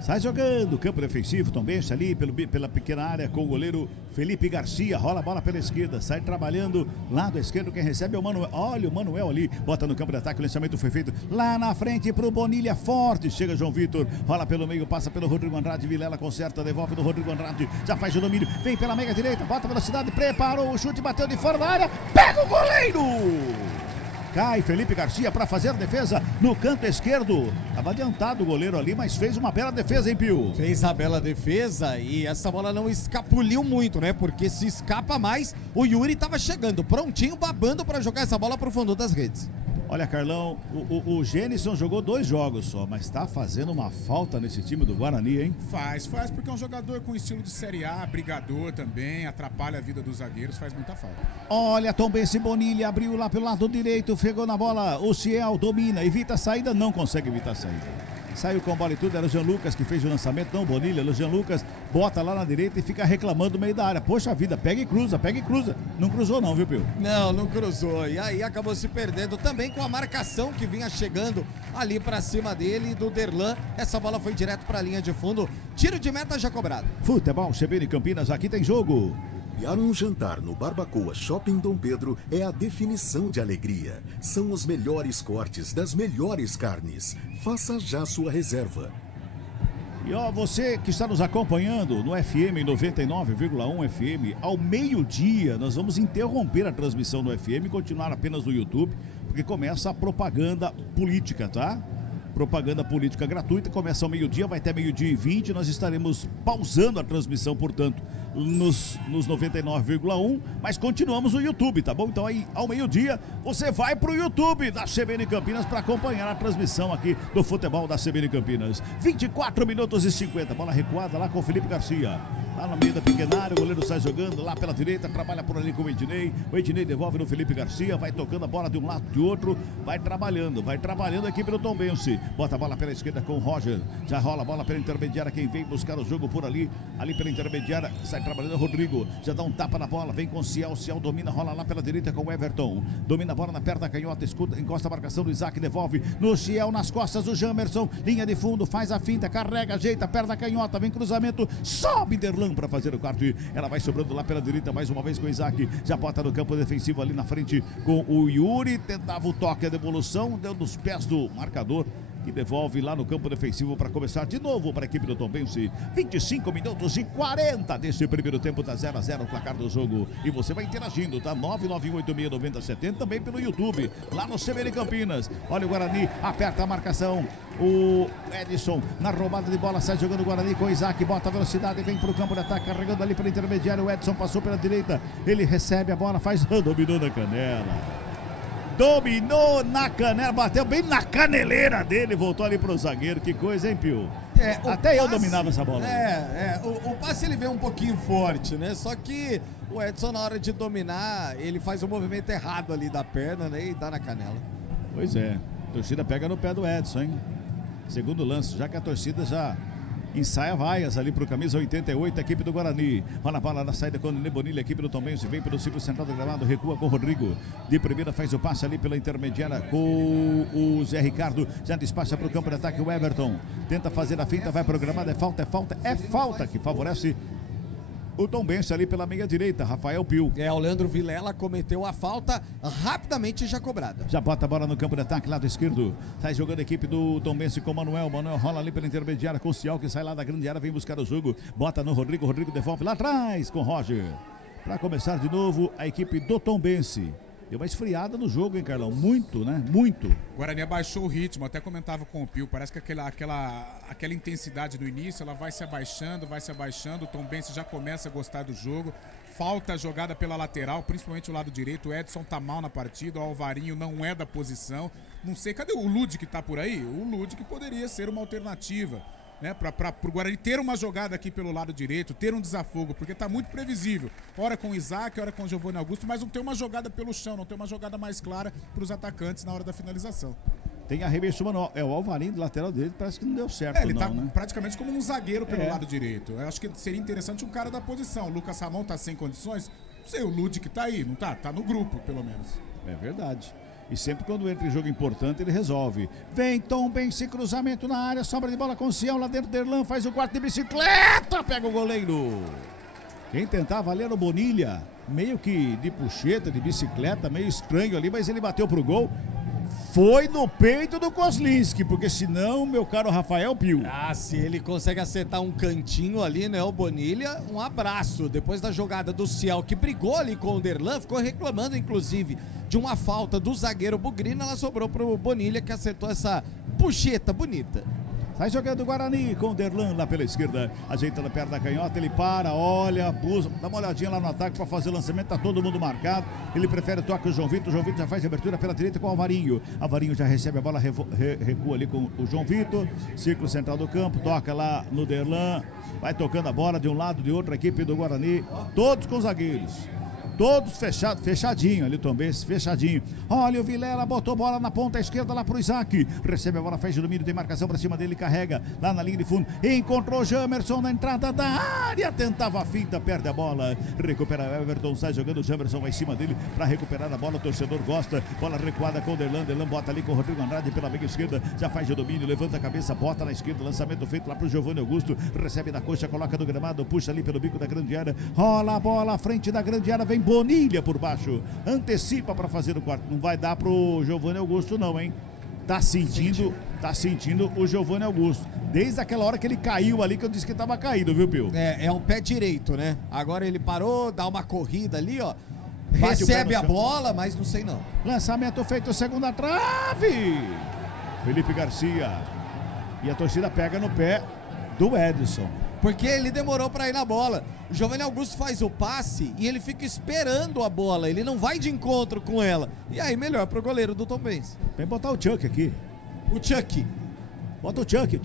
Sai jogando, campo defensivo, Tom Benz ali pela pequena área com o goleiro Felipe Garcia, rola a bola pela esquerda, sai trabalhando, lado esquerdo, quem recebe é o Manuel, olha o Manuel ali, bota no campo de ataque, o lançamento foi feito lá na frente pro Bonilha, forte, chega João Vitor, rola pelo meio, passa pelo Rodrigo Andrade, Vilela conserta, devolve do Rodrigo Andrade, já faz o domínio, vem pela meia direita, bota velocidade, preparou o chute, bateu de fora da área, pega o goleiro! Cai Felipe Garcia para fazer a defesa no canto esquerdo. Estava adiantado o goleiro ali, mas fez uma bela defesa, hein, Pio? Fez a bela defesa e essa bola não escapuliu muito, né? Porque se escapa mais, o Yuri estava chegando, prontinho, babando para jogar essa bola para o fundo das redes. Olha, Carlão, o Gênison jogou 2 jogos só, mas tá fazendo uma falta nesse time do Guarani, hein? Faz, porque é um jogador com estilo de Série A, brigador também, atrapalha a vida dos zagueiros, faz muita falta. Olha, Tom Benz Bonilha abriu lá pelo lado direito, pegou na bola, o Ciel domina, evita a saída, não consegue evitar a saída. Saiu com bola e tudo, era o Jean Lucas que fez o lançamento, não o Bonilha, o Jean Lucas bota lá na direita e fica reclamando no meio da área. Poxa vida, pega e cruza. Não cruzou não, viu, Pio? Não cruzou, e aí acabou se perdendo também com a marcação que vinha chegando ali pra cima dele, do Derlan. Essa bola foi direto pra linha de fundo, tiro de meta já cobrado. Futebol CBN Campinas, aqui tem jogo. Um jantar no Barbacoa Shopping Dom Pedro é a definição de alegria. São os melhores cortes das melhores carnes. Faça já sua reserva. E ó, você que está nos acompanhando no FM 99,1 FM, ao meio-dia nós vamos interromper a transmissão do FM e continuar apenas no YouTube, porque começa a propaganda política, tá? Propaganda política gratuita, começa ao meio-dia, vai até 12h20, nós estaremos pausando a transmissão, portanto, nos 99,1, mas continuamos no YouTube, tá bom? Então aí, ao meio-dia, você vai pro YouTube da CBN Campinas para acompanhar a transmissão aqui do futebol da CBN Campinas. 24 minutos e 50, bola recuada lá com o Felipe Garcia. Lá no meio da pequena área, o goleiro sai jogando lá pela direita, trabalha por ali com o Ednei devolve no Felipe Garcia, vai tocando a bola de um lado de outro, vai trabalhando a equipe do Tom Benz, bota a bola pela esquerda com o Roger, já rola a bola pela intermediária, quem vem buscar o jogo por ali pela intermediária, sai trabalhando o Rodrigo, já dá um tapa na bola, vem com o Ciel domina, rola lá pela direita com o Everton, domina a bola na perna canhota, encosta a marcação do Isaac, devolve no Ciel, nas costas do Jamerson, linha de fundo, faz a finta, carrega, ajeita, perna canhota, vem cruzamento, sobe Derlan, Derlan para fazer o corte. Ela vai sobrando lá pela direita mais uma vez com o Isaac. Já bota no campo defensivo ali na frente com o Yuri. Tentava o toque, a devolução, deu nos pés do marcador, que devolve lá no campo defensivo para começar de novo para a equipe do Tombense. 25 minutos e 40 desse primeiro tempo, tá 0-0 o placar do jogo. E você vai interagindo, tá? 991869070, também pelo YouTube, lá no CBN Campinas. Olha o Guarani, aperta a marcação. O Edson na roubada de bola, sai jogando o Guarani com o Isaac, bota a velocidade, vem pro campo de ataque, carregando ali pelo intermediário. O Edson passou pela direita, ele recebe a bola, faz, dominou na canela. Dominou na canela, bateu bem na caneleira dele, voltou ali pro zagueiro. Que coisa, hein, Pio? Até eu dominava essa bola. O passe ele veio um pouquinho forte, né? Só que o Edson, na hora de dominar, ele faz o movimento errado ali da perna, né? E dá na canela. Pois é, a torcida pega no pé do Edson, hein? Segundo lance, já que a torcida já ensaia vaias ali pro camisa 88, a equipe do Guarani. Olha a bola na saída com o Bonilha, a equipe do Tombense vem pelo círculo central do gramado, recua com o Rodrigo. De primeira faz o passe ali pela intermediária com o Zé Ricardo. Já despacha pro campo de ataque o Everton. Tenta fazer a finta, vai pro gramado, é falta que favorece o Tombense ali pela meia direita, Rafael Pio. O Leandro Vilela cometeu a falta rapidamente já cobrada. Já bota a bola no campo de ataque, lado esquerdo. Sai jogando a equipe do Tombense com o Manuel. Manuel rola ali pela intermediária com o Cial, que sai lá da grande área, vem buscar o jogo. Bota no Rodrigo, Rodrigo devolve lá atrás com o Roger. Para começar de novo, a equipe do Tombense. Deu uma esfriada no jogo, hein, Carlão? Muito, né? Muito. O Guarani abaixou o ritmo, até comentava com o Pio, parece que aquela intensidade no início, ela vai se abaixando, o Tombense já começa a gostar do jogo, falta a jogada pela lateral, principalmente o lado direito, o Edson tá mal na partida, o Alvarinho não é da posição, não sei, cadê o Lud que tá por aí? O Lud que poderia ser uma alternativa, né, para o Guarani ter uma jogada aqui pelo lado direito, ter um desafogo, porque tá muito previsível. Ora com o Isaac, ora com o Giovanni Augusto, mas não tem uma jogada pelo chão, não tem uma jogada mais clara para os atacantes na hora da finalização. Tem arremesso manual. O Alvarinho do lateral dele, parece que não deu certo. Ele tá né? praticamente como um zagueiro pelo lado direito. Eu acho que seria interessante um cara da posição. O Lucas Ramon tá sem condições. Não sei, o Lud que tá aí, não tá? Tá no grupo, pelo menos. É verdade. E sempre quando entra em jogo importante, ele resolve. Vem Tombense, cruzamento na área, sobra de bola com o Cião lá dentro. Derlan faz o quarto de bicicleta, pega o goleiro. Quem tentava ali era o Bonilha, meio que de puxeta, de bicicleta, meio estranho ali, mas ele bateu pro gol. Foi no peito do Kozlinski, porque senão, meu caro Rafael Pio. Se ele consegue acertar um cantinho ali, né, o Bonilha, um abraço. Depois da jogada do Ciel, que brigou ali com o Derlan, ficou reclamando, inclusive, de uma falta do zagueiro Bugrino, ela sobrou pro Bonilha, que acertou essa puxeta bonita. Sai jogando o Guarani com o Derlan lá pela esquerda, ajeitando a perna da canhota, ele para, olha, busca, dá uma olhadinha lá no ataque para fazer o lançamento, tá todo mundo marcado, ele prefere tocar o João Vitor já faz a abertura pela direita com o Alvarinho já recebe a bola, recua ali com o João Vitor, círculo central do campo, toca lá no Derlan, vai tocando a bola de um lado, de outro, a equipe do Guarani, todos com zagueiros. Todos fechadinho ali também, fechadinho. Olha o Vilela, botou bola na ponta esquerda lá pro Isaac. Recebe a bola, faz o domínio, tem marcação pra cima dele, carrega lá na linha de fundo. Encontrou Jamerson na entrada da área, tentava a finta, perde a bola. Recupera o Everton, sai jogando, o Jamerson vai em cima dele pra recuperar a bola, o torcedor gosta. Bola recuada com o Derlan bota ali com o Rodrigo Andrade pela meia esquerda, já faz o domínio, levanta a cabeça, bota na esquerda, lançamento feito lá pro Giovanni Augusto. Recebe na coxa, coloca no gramado, puxa ali pelo bico da grande área. Rola a bola à frente da grande área, vem Bonilha por baixo, antecipa para fazer o quarto. Não vai dar pro Giovanni Augusto não, hein? Tá sentindo o Giovanni Augusto. Desde aquela hora que ele caiu ali, que eu disse que tava caído, viu, Pio? É um pé direito, né? Agora ele parou, dá uma corrida ali, ó. Recebe a bola, mas não sei não. Lançamento feito, segunda trave. Felipe Garcia. E a torcida pega no pé do Edson. Porque ele demorou para ir na bola. O Giovanni Augusto faz o passe e ele fica esperando a bola. Ele não vai de encontro com ela. E aí, melhor pro goleiro do Tombense. Vem botar o Chuck aqui. O Chuck. Bota o Chuck.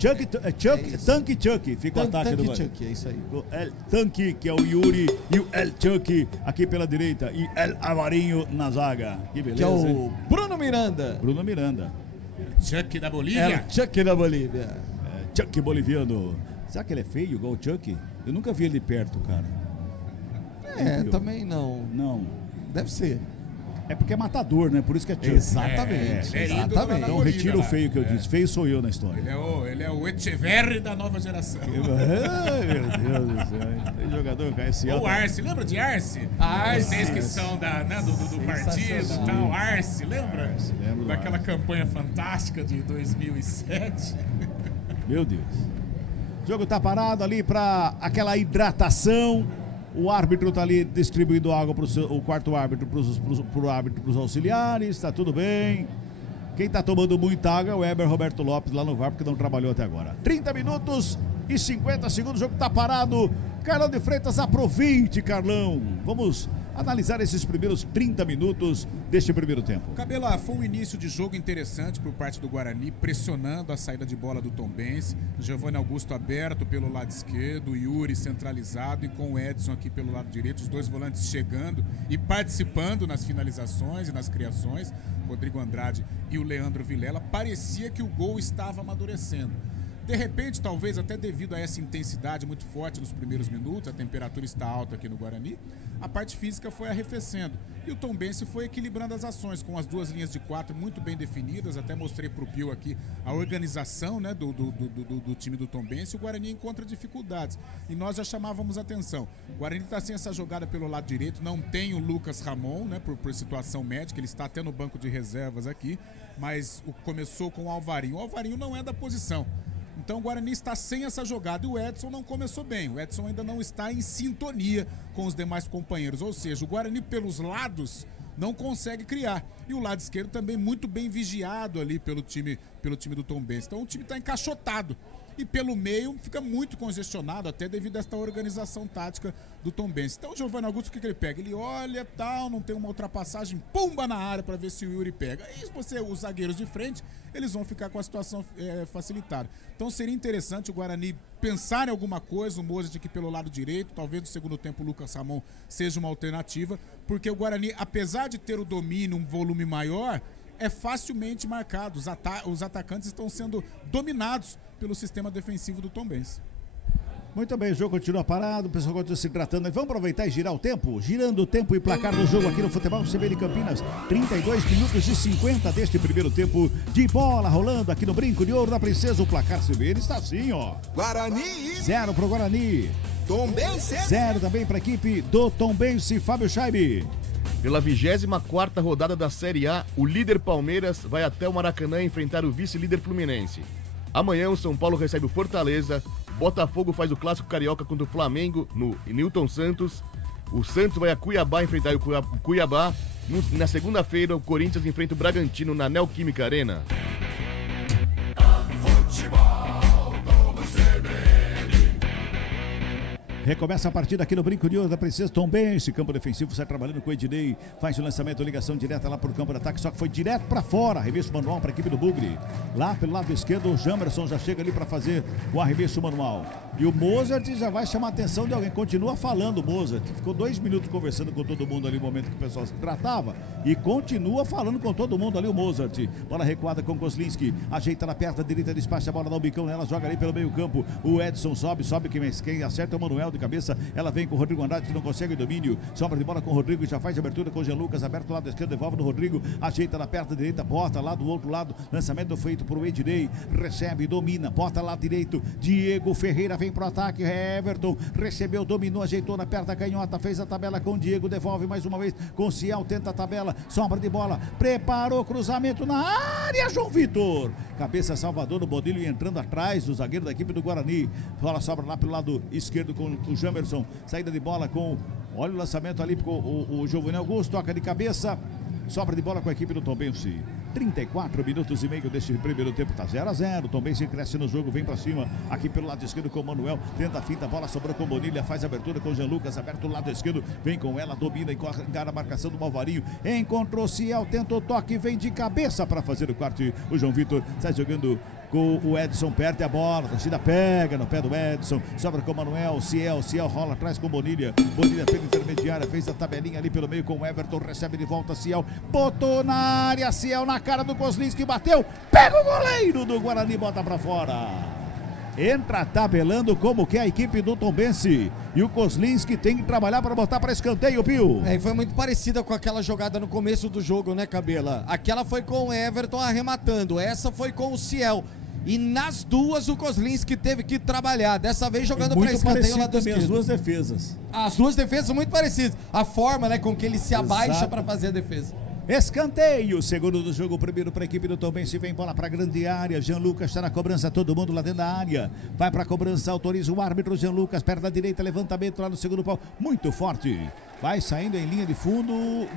Tanque Chuck. Fica o ataque do goleiro. Chuck, é isso aí. O El Tanque, que é o Yuri, e o El Chuck aqui pela direita. E El Alvarinho na zaga. Que beleza. Que é o Bruno Miranda. Bruno Miranda. Chuck da Bolívia. Chuck da Bolívia. Chuck boliviano. Será que ele é feio igual o Chuck? Eu nunca vi ele de perto, cara. Também não. Não. Deve ser. É porque é matador, né? Por isso que é tio. Exatamente. Exatamente. Então retira o feio que eu disse. Feio sou eu na história. Ele é o Echeverri da nova geração. Ai, meu Deus do céu. Tem jogador com esse O Arce, lembra de Arce? Vocês que são do partido e tal. Arce, lembra? Lembro daquela campanha fantástica de 2007. Meu Deus. O jogo tá parado ali para aquela hidratação. O árbitro tá ali distribuindo água o quarto árbitro pro árbitro, pros auxiliares, tá tudo bem. Quem tá tomando muita água é o Weber Roberto Lopes lá no VAR, porque não trabalhou até agora. 30 minutos e 50 segundos, o jogo tá parado. Carlão de Freitas, aproveite, Carlão. Vamos analisar esses primeiros 30 minutos deste primeiro tempo. Cabela, foi um início de jogo interessante por parte do Guarani, pressionando a saída de bola do Tombense. Giovanni Augusto aberto pelo lado esquerdo, Yuri centralizado e com o Edson aqui pelo lado direito, os dois volantes chegando e participando nas finalizações e nas criações. Rodrigo Andrade e o Leandro Vilela. Parecia que o gol estava amadurecendo. De repente, talvez até devido a essa intensidade muito forte nos primeiros minutos, a temperatura está alta aqui no Guarani, a parte física foi arrefecendo. E o Tombense foi equilibrando as ações, com as duas linhas de 4 muito bem definidas. Até mostrei para o Pio aqui a organização, né, do time do Tombense. O Guarani encontra dificuldades. E nós já chamávamos atenção. O Guarani está sem essa jogada pelo lado direito, não tem o Lucas Ramon, né, por situação médica, ele está até no banco de reservas aqui, mas começou com o Alvarinho. O Alvarinho não é da posição. Então o Guarani está sem essa jogada e o Edson não começou bem. O Edson ainda não está em sintonia com os demais companheiros. Ou seja, o Guarani pelos lados não consegue criar. E o lado esquerdo também muito bem vigiado ali pelo time do Tombense. Então o time está encaixotado. E pelo meio fica muito congestionado, até devido a esta organização tática do Tombense. Então o Giovanni Augusto, o que ele pega? Ele olha, tal, não tem uma ultrapassagem, pumba na área para ver se o Yuri pega. E se você, os zagueiros de frente, eles vão ficar com a situação facilitada. Então seria interessante o Guarani pensar em alguma coisa, o Mozart aqui pelo lado direito, talvez no segundo tempo o Lucas Ramon seja uma alternativa, porque o Guarani, apesar de ter o domínio, um volume maior, é facilmente marcado. Os atacantes estão sendo dominados pelo sistema defensivo do Tombense. Muito bem, o jogo continua parado, o pessoal continua se tratando. Vamos aproveitar e girar o tempo? Girando o tempo e placar do jogo aqui no Futebol CBN Campinas. 32 minutos e 50 deste primeiro tempo de bola rolando aqui no Brinco de Ouro da Princesa. O placar CBN está assim, ó. Guarani. 0 pro Guarani. Tombense. 0 também para a equipe do Tombense. Fábio Scheibe. Pela 24ª rodada da Série A, o líder Palmeiras vai até o Maracanã enfrentar o vice-líder Fluminense. Amanhã o São Paulo recebe o Fortaleza, Botafogo faz o clássico carioca contra o Flamengo no Newton Santos, o Santos vai a Cuiabá enfrentar o Cuiabá, na segunda-feira o Corinthians enfrenta o Bragantino na Neoquímica Arena. Recomeça a partida aqui no Brinco de Ouro da Princesa. Tombense, campo defensivo, sai trabalhando com o Ednei. Faz o lançamento, ligação direta lá pro campo de ataque, só que foi direto para fora. Arremesso manual para a equipe do Bugre. Lá pelo lado esquerdo, o Jamerson já chega ali para fazer o arremesso manual. E o Mozart já vai chamar a atenção de alguém. Continua falando o Mozart. Ficou 2 minutos conversando com todo mundo ali no momento que o pessoal se tratava. E continua falando com todo mundo ali o Mozart. Bola recuada com Kozlinski. Ajeita na perna direita, despacha a bola, dá um bicão nela, joga ali pelo meio campo. O Edson sobe, quem acerta é o Manuel de cabeça. Ela vem com o Rodrigo Andrade, que não consegue o domínio. Sobra de bola com o Rodrigo, já faz a abertura com o Jean Lucas. Aberto do lado esquerdo, devolve no Rodrigo. Ajeita na perna direita, bota lá do outro lado. Lançamento feito pro Ednei. Recebe, domina, bota lá direito. Diego Ferreira vem pro ataque. Everton recebeu, dominou, ajeitou na perna canhota. Fez a tabela com o Diego. Devolve mais uma vez com o Ciel. Tenta a tabela. Sobra de bola. Preparou cruzamento na área. João Vitor. Cabeça Salvador no Bodilho e entrando atrás do zagueiro da equipe do Guarani. Bola sobra lá pelo lado esquerdo com o Jamerson. Saída de bola com... Olha o lançamento ali com o Giovanni Augusto. Toca de cabeça. Sobra de bola com a equipe do Tombense. 34 minutos e meio deste primeiro tempo, tá 0-0. Tombense cresce no jogo, vem pra cima. Aqui pelo lado esquerdo com o Manuel. Tenta a finta, a bola sobrou com o Bonilha. Faz a abertura com o Jean Lucas. Aberto do lado esquerdo. Vem com ela, domina e encara a marcação do Malvarinho. Encontrou Ciel, tenta o toque. Vem de cabeça para fazer o quarto. O João Vitor sai jogando com o Edson, perde a bola, a torcida pega no pé do Edson, sobra com o Manuel, Ciel rola atrás com o Bonilha pela intermediária, fez a tabelinha ali pelo meio com o Everton, recebe de volta Ciel, botou na área, Ciel na cara do Kozlinski, bateu, pega o goleiro do Guarani, bota pra fora. entra tabelando como que é a equipe do Tombense. E o Kozlinski tem que trabalhar para botar para escanteio, Pio. E foi muito parecida com aquela jogada no começo do jogo, né, Cabela? Aquela foi com o Everton arrematando, essa foi com o Ciel. E nas duas o Kozlinski teve que trabalhar, dessa vez jogando para escanteio lá do esquerdo. As duas defesas. As duas defesas são muito parecidas. A forma, né, com que ele se abaixa para fazer a defesa. Escanteio, segundo do jogo, primeiro para a equipe do Tombense, vem bola para a grande área, Jean Lucas está na cobrança, todo mundo lá dentro da área, vai para a cobrança, autoriza o árbitro, Jean Lucas, perna direita, levantamento lá no segundo pau, muito forte, vai saindo em linha de fundo,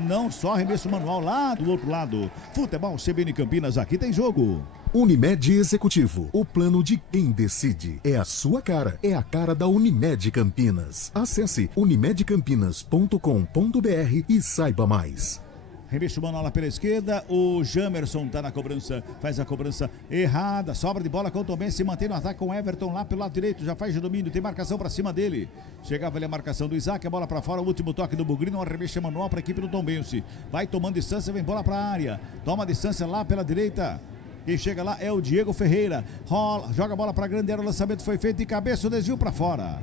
não só arremesso manual lá do outro lado, futebol CBN Campinas, aqui tem jogo. Unimed Executivo, o plano de quem decide. É a sua cara, é a cara da Unimed Campinas. Acesse unimedcampinas.com.br e saiba mais. Remexe manual lá pela esquerda, o Jamerson tá na cobrança, faz a cobrança errada, sobra de bola com o Tombense, se mantém no ataque com o Everton lá pelo lado direito, já faz de domínio, tem marcação pra cima dele. Chegava ali a marcação do Isaac, a bola pra fora, o último toque do Bugrino, um arremexe manual pra equipe do Tombense. Vai tomando distância, vem bola pra área, toma distância lá pela direita. Quem chega lá é o Diego Ferreira, rola, joga a bola pra grande área, o lançamento foi feito de cabeça, o desvio pra fora.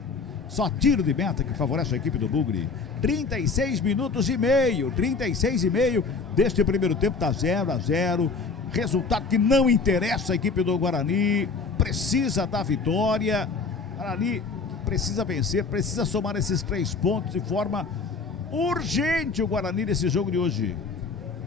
Só tiro de meta que favorece a equipe do Bugre. 36 minutos e meio. 36 e meio deste primeiro tempo. Tá 0-0. Resultado que não interessa a equipe do Guarani. Precisa da vitória. Guarani precisa vencer. Precisa somar esses 3 pontos de forma urgente. O Guarani nesse jogo de hoje.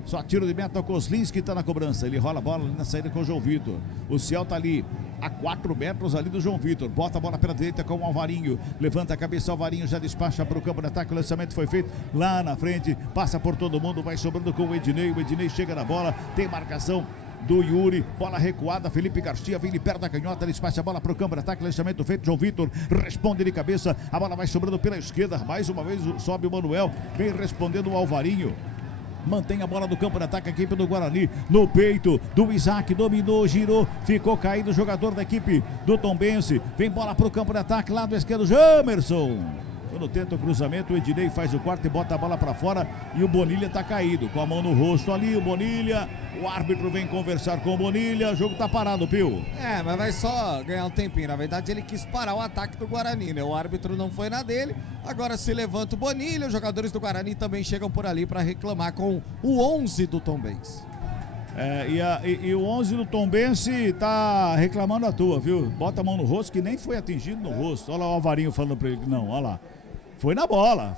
Só tiro de meta, o Kozlinski está na cobrança. Ele rola a bola ali na saída com o João Vitor. O Ciel tá ali a 4 metros ali do João Vitor. Bota a bola pela direita com o Alvarinho. Levanta a cabeça, o Alvarinho já despacha para o campo de ataque. O lançamento foi feito lá na frente. Passa por todo mundo, vai sobrando com o Ednei. O Ednei chega na bola, tem marcação do Yuri, bola recuada, Felipe Garcia vem de perto da canhota, despacha a bola para o campo de ataque, lançamento feito, João Vitor responde de cabeça, a bola vai sobrando pela esquerda, mais uma vez sobe o Manuel, vem respondendo o Alvarinho. Mantém a bola do campo de ataque, a equipe do Guarani no peito do Isaac, dominou, girou, ficou caído o jogador da equipe do Tombense, vem bola para o campo de ataque, lado esquerdo, Jamerson. Quando tenta o cruzamento, o Ednei faz o quarto e bota a bola para fora e o Bonilha tá caído, com a mão no rosto ali, o Bonilha, o árbitro vem conversar com o Bonilha, o jogo tá parado, Pio. Mas vai só ganhar um tempinho, na verdade ele quis parar o ataque do Guarani, né? O árbitro não foi na dele, agora se levanta o Bonilha, os jogadores do Guarani também chegam por ali para reclamar com o 11 do Tombense. E o 11 do Tombense tá reclamando à toa, viu? Bota a mão no rosto, que nem foi atingido no rosto. Olha lá o Alvarinho falando pra ele, não, olha lá. Foi na bola,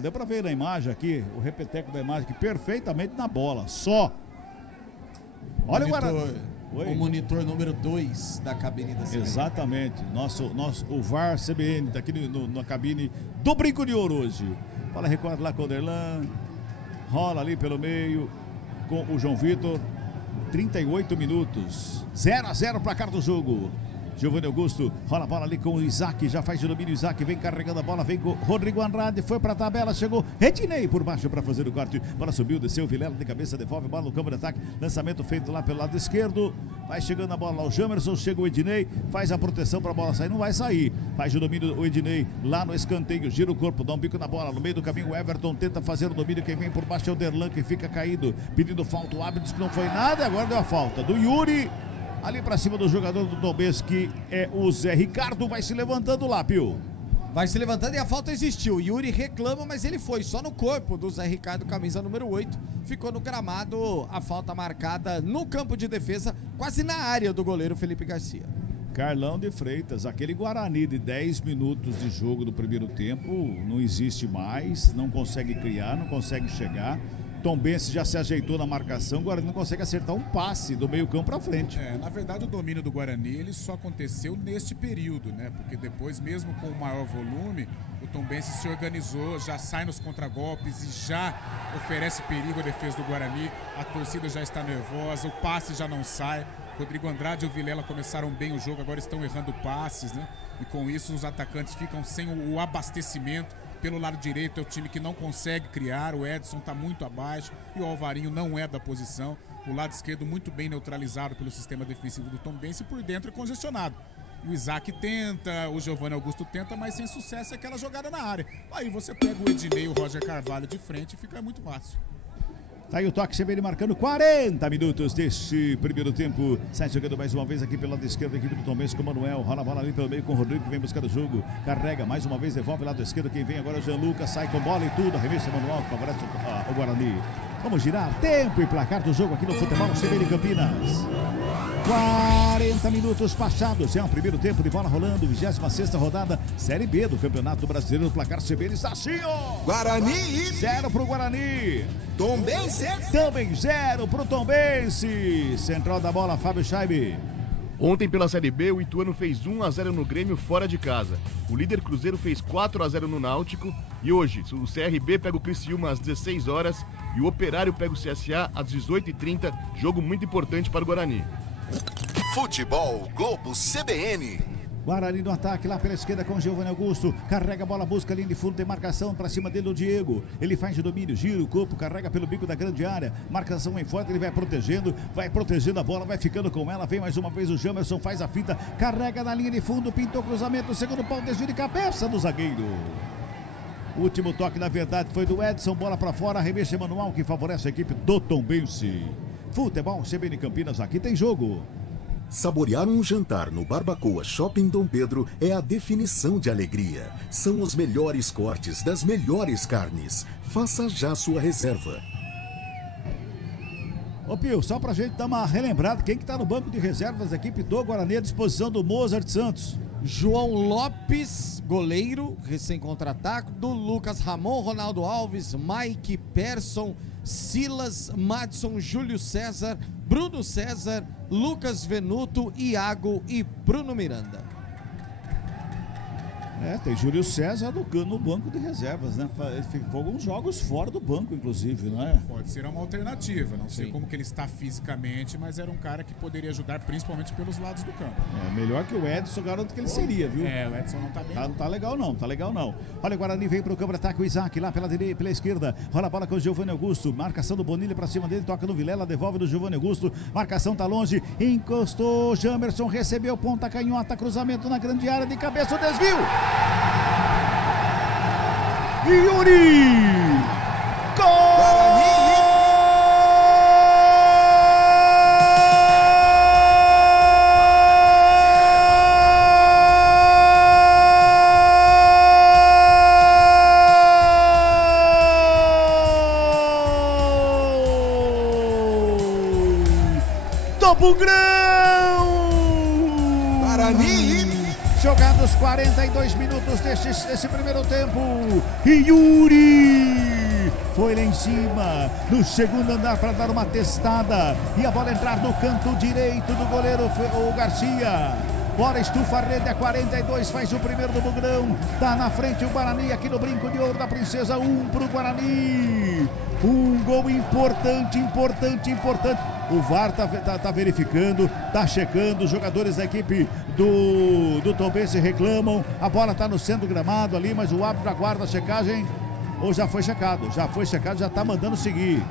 deu pra ver na imagem aqui, o repeteco da imagem aqui, perfeitamente na bola, só. Olha o monitor número 2 da cabine da CBN. Exatamente, o VAR CBN, tá aqui na cabine do Brinco de Ouro hoje. Fala, recorda lá com o Derlan, rola ali pelo meio, com o João Vitor, 38 minutos, 0-0 para cá do jogo. Giovanni Augusto rola a bola ali com o Isaac, já faz o domínio, Isaac vem carregando a bola, vem com Rodrigo Andrade, foi pra tabela, chegou Ednei por baixo para fazer o corte, bola subiu, desceu, Vilela de cabeça, devolve a bola no campo de ataque, lançamento feito lá pelo lado esquerdo, vai chegando a bola lá o Jamerson, chega o Ednei, faz a proteção para a bola sair, não vai sair, faz o domínio o Ednei lá no escanteio, gira o corpo, dá um bico na bola, no meio do caminho o Everton tenta fazer o domínio, quem vem por baixo é o Derlan, que fica caído, pedindo falta, o árbitro diz que não foi nada, agora deu a falta do Yuri. Ali pra cima do jogador do Tombense, que é o Zé Ricardo, vai se levantando lá, Pio. Vai se levantando e a falta existiu. Yuri reclama, mas ele foi só no corpo do Zé Ricardo, camisa número 8. Ficou no gramado, a falta marcada no campo de defesa, quase na área do goleiro Felipe Garcia. Carlão de Freitas, aquele Guarani de 10 minutos de jogo do primeiro tempo, não existe mais, não consegue criar, não consegue chegar. Tombense já se ajeitou na marcação, o Guarani não consegue acertar um passe do meio campo para frente. Na verdade o domínio do Guarani ele só aconteceu neste período, né? Porque depois, mesmo com o maior volume, o Tombense se organizou, já sai nos contragolpes e já oferece perigo à defesa do Guarani. A torcida já está nervosa, o passe já não sai. Rodrigo Andrade e o Vilela começaram bem o jogo, agora estão errando passes, né? E com isso os atacantes ficam sem o abastecimento. Pelo lado direito é o time que não consegue criar, o Edson está muito abaixo e o Alvarinho não é da posição. O lado esquerdo muito bem neutralizado pelo sistema defensivo do Tombense e por dentro é congestionado. O Isaac tenta, o Giovanni Augusto tenta, mas sem sucesso é aquela jogada na área. Aí você pega o Ednei e o Roger Carvalho de frente e fica muito fácil. Tá aí o toque CBN marcando 40 minutos deste primeiro tempo. Sai jogando mais uma vez aqui pelo lado esquerdo, a equipe do Tombense com o Manuel. Rola a bola ali pelo meio com o Rodrigo, que vem buscar o jogo. Carrega mais uma vez, devolve lado esquerdo. Quem vem agora é o Jean Lucas, sai com bola e tudo. Arremessa Manuel, que favorece o Guarani. Vamos girar tempo e placar do jogo aqui no Futebol CBN Campinas. 40 minutos passados, é o primeiro tempo de bola rolando, 26ª rodada, Série B do Campeonato Brasileiro. O placar CBN está assim, ó. Guarani 0 pro Guarani. Tombense. Também 0 pro Tombense. Central da bola, Fábio Scheibe. Ontem pela Série B, o Ituano fez 1-0 no Grêmio fora de casa. O líder Cruzeiro fez 4-0 no Náutico. E hoje, o CRB pega o Criciúma às 16 horas e o Operário pega o CSA às 18h30. Jogo muito importante para o Guarani. Futebol Globo CBN. Guarani no ataque lá pela esquerda com o Giovanni Augusto. Carrega a bola, busca a linha de fundo, tem marcação para cima dele o Diego. Ele faz o domínio, gira o corpo, carrega pelo bico da grande área. Marcação em forte, ele vai protegendo a bola, vai ficando com ela. Vem mais uma vez o Jamerson, faz a fita, carrega na linha de fundo, pintou cruzamento, segundo pau, desvio de cabeça do zagueiro. O último toque, na verdade, foi do Edson, bola para fora, arremesso manual que favorece a equipe do Tombense. Futebol CBN Campinas, aqui tem jogo. Saborear um jantar no Barbacoa Shopping Dom Pedro é a definição de alegria. São os melhores cortes das melhores carnes. Faça já sua reserva. Ô Pio, só pra gente dar uma relembrada, quem que tá no banco de reservas da equipe do Guarani à disposição do Mozart Santos? João Lopes, goleiro, recém-contratado, Lucas Ramon, Ronaldo Alves, Mike Persson, Silas, Madson, Júlio César, Bruno César, Lucas Venuto, Iago e Bruno Miranda. Tem Júlio César no banco de reservas, né? Ele ficou alguns jogos fora do banco, inclusive, não é? Pode ser uma alternativa, não sei como que ele está fisicamente, mas era um cara que poderia ajudar principalmente pelos lados do campo. Melhor que o Edson, garanto que ele seria, viu? O Edson não tá bem. Não tá legal não. Olha, o Guarani vem pro campo de ataque, o Isaac lá pela direita, pela esquerda, rola a bola com o Giovanni Augusto, marcação do Bonilha pra cima dele, toca no Vilela, devolve do Giovanni Augusto, marcação tá longe, encostou, Jamerson recebeu, ponta canhota, cruzamento na grande área, de cabeça, o desvio! Yuri! Gol! Topo Grão! Guarani! Jogados 42 minutos desse primeiro tempo. E Yuri foi lá em cima, no segundo andar, para dar uma testada. E a bola entrar no canto direito do goleiro o Garcia. Bora, estufa a rede a 42, faz o primeiro do Bugrão. Tá na frente o Guarani aqui no Brinco de Ouro da Princesa. 1 pro Guarani. Um gol importante. O VAR tá verificando, tá checando. Os jogadores da equipe do Tombense reclamam. A bola tá no centro do gramado ali, mas o árbitro aguarda a checagem. Ou já foi checado, já tá mandando seguir.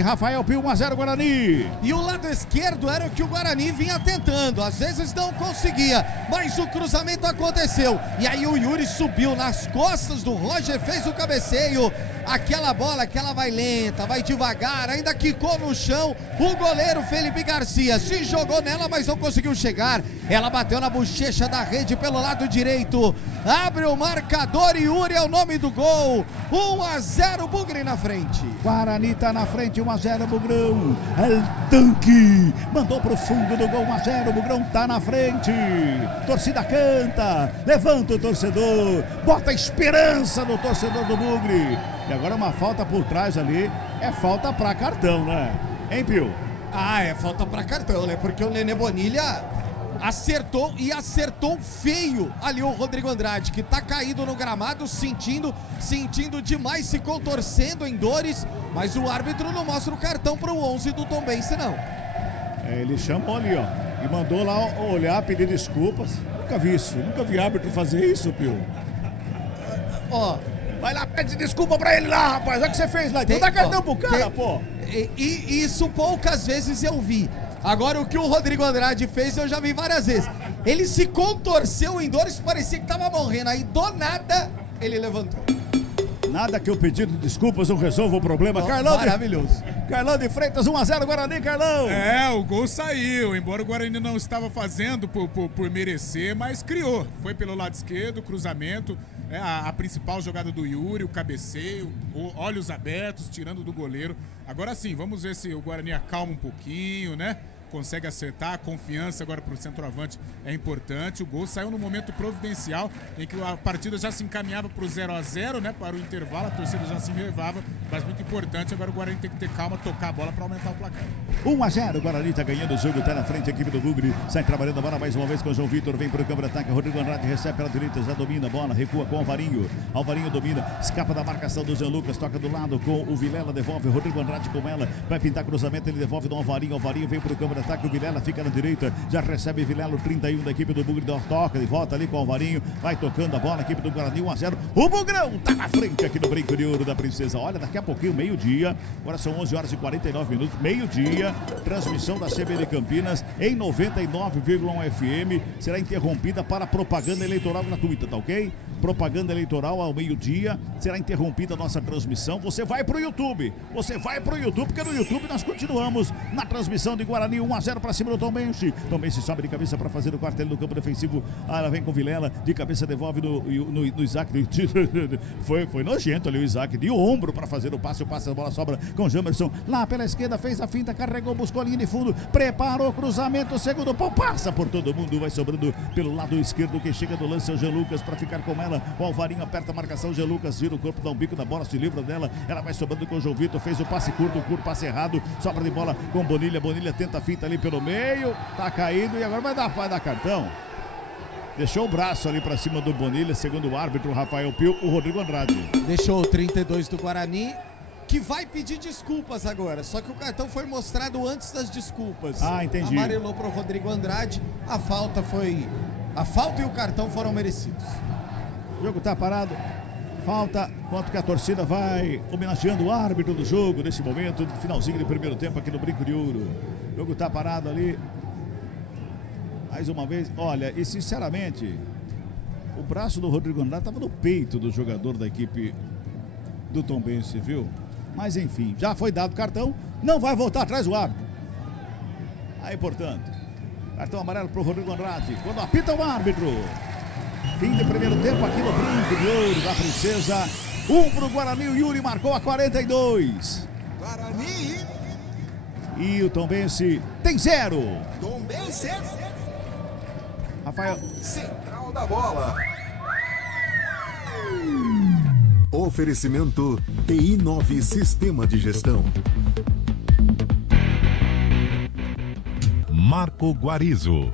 Rafael Pio, 1-0 Guarani. E o lado esquerdo era o que o Guarani vinha tentando. Às vezes não conseguia, mas o cruzamento aconteceu. E aí o Yuri subiu nas costas do Roger, fez o cabeceio. Aquela bola que ela vai lenta, vai devagar, ainda quicou no chão. O goleiro Felipe Garcia se jogou nela, mas não conseguiu chegar. Ela bateu na bochecha da rede pelo lado direito. Abre o marcador, Yuri é o nome do gol. 1-0 Bugre na frente. Guarani tá na frente, 1-0 Bugrão. El Tanque mandou pro fundo do gol, 1-0, Bugrão tá na frente. Torcida canta, levanta o torcedor, bota esperança no torcedor do Bugre. E agora uma falta por trás ali, é falta pra cartão, né? Hein, Pio? É falta pra cartão, né? Porque o Nenê Bonilha acertou feio ali o Rodrigo Andrade, que tá caído no gramado, sentindo demais, se contorcendo em dores, mas o árbitro não mostra o cartão pro 11 do Tombense, não. Ele chamou ali, ó, e mandou lá olhar, pedir desculpas. Nunca vi isso, nunca vi árbitro fazer isso, Pio. Vai lá, pede desculpa pra ele lá, rapaz. Olha o que você fez lá. Então dá cartão pro cara, pô. E isso poucas vezes eu vi. Agora o que o Rodrigo Andrade fez eu já vi várias vezes. Ele se contorceu em dores, parecia que tava morrendo. Aí do nada ele levantou. Nada que eu pedido de desculpas não resolva o problema. Carlão, maravilhoso. Carlão de Freitas, 1-0 Guarani, Carlão. O gol saiu, embora o Guarani não estava fazendo por merecer, mas criou. Foi pelo lado esquerdo, cruzamento, a principal jogada do Yuri, o cabeceio, olhos abertos, tirando do goleiro. Agora sim, vamos ver se o Guarani acalma um pouquinho, né? Consegue acertar, a confiança agora para o centroavante é importante. O gol saiu no momento providencial em que a partida já se encaminhava para o 0-0, né? Para o intervalo, a torcida já se enlevava, mas muito importante, agora o Guarani tem que ter calma, tocar a bola para aumentar o placar. 1-0, o Guarani tá ganhando o jogo, tá na frente a equipe do Bugre, sai trabalhando a bola mais uma vez com o João Vitor, vem para o campo de ataque, Rodrigo Andrade recebe pela direita, já domina a bola, recua com o Alvarinho domina, escapa da marcação do Jean Lucas, toca do lado com o Vilela, devolve, Rodrigo Andrade com ela, vai pintar cruzamento, ele devolve do Alvarinho vem para o campo de ataque, o Vilela fica na direita, já recebe Vilela, o 31 da equipe do Bugre, toca de volta ali com o Alvarinho, vai tocando a bola, a equipe do Guarani, 1-0, o Bugrão tá na frente aqui no Brinco de Ouro da Princesa, olha, daqui a pouquinho, meio-dia, agora são 11h49, meio-dia, transmissão da CBN Campinas em 99,1 FM, será interrompida para propaganda eleitoral gratuita, tá ok? Propaganda eleitoral ao meio-dia, será interrompida a nossa transmissão, você vai pro YouTube, porque no YouTube nós continuamos na transmissão de Guarani, 1-0 para cima do Tombense sobe de cabeça para fazer o quartel no campo defensivo, ela vem com Vilela, de cabeça devolve no Isaac, foi nojento ali o Isaac, de ombro para fazer o passe, a bola sobra com o Jamerson, lá pela esquerda, fez a finta, carregou, buscou a linha de fundo, preparou o cruzamento, segundo pau, passa por todo mundo, vai sobrando pelo lado esquerdo, que chega do lance é o Jean Lucas para ficar com ela, o Alvarinho aperta a marcação, Jean Lucas gira o corpo, dá um bico da bola, se livra dela, ela vai sobrando com o João Vitor, fez o passe curto, passe errado, sobra de bola com Bonilha tenta a finta ali pelo meio, tá caído e agora vai dar cartão. Deixou o braço ali pra cima do Bonilha, segundo o árbitro Rafael Pio, o Rodrigo Andrade. Deixou o 32 do Guarani, que vai pedir desculpas agora, só que o cartão foi mostrado antes das desculpas. Entendi. Amarelou pro Rodrigo Andrade, a falta e o cartão foram merecidos. O jogo tá parado, falta, quanto que a torcida vai homenageando o árbitro do jogo nesse momento, finalzinho do primeiro tempo aqui no Brinco de Ouro. O jogo tá parado ali. Mais uma vez, olha, e sinceramente, o braço do Rodrigo Andrade estava no peito do jogador da equipe do Tombense, viu? Mas enfim, já foi dado cartão, não vai voltar atrás o árbitro. Aí, portanto, cartão amarelo para o Rodrigo Andrade, quando apita o árbitro. Fim de primeiro tempo aqui no Brinco de Ouro da Princesa. 1 para o Guarani, o Yuri marcou a 42. Guarani. E o Tombense tem 0. Tombense. Rafael. Central da bola. Oferecimento TI9 Sistema de Gestão. Marco Guarizo.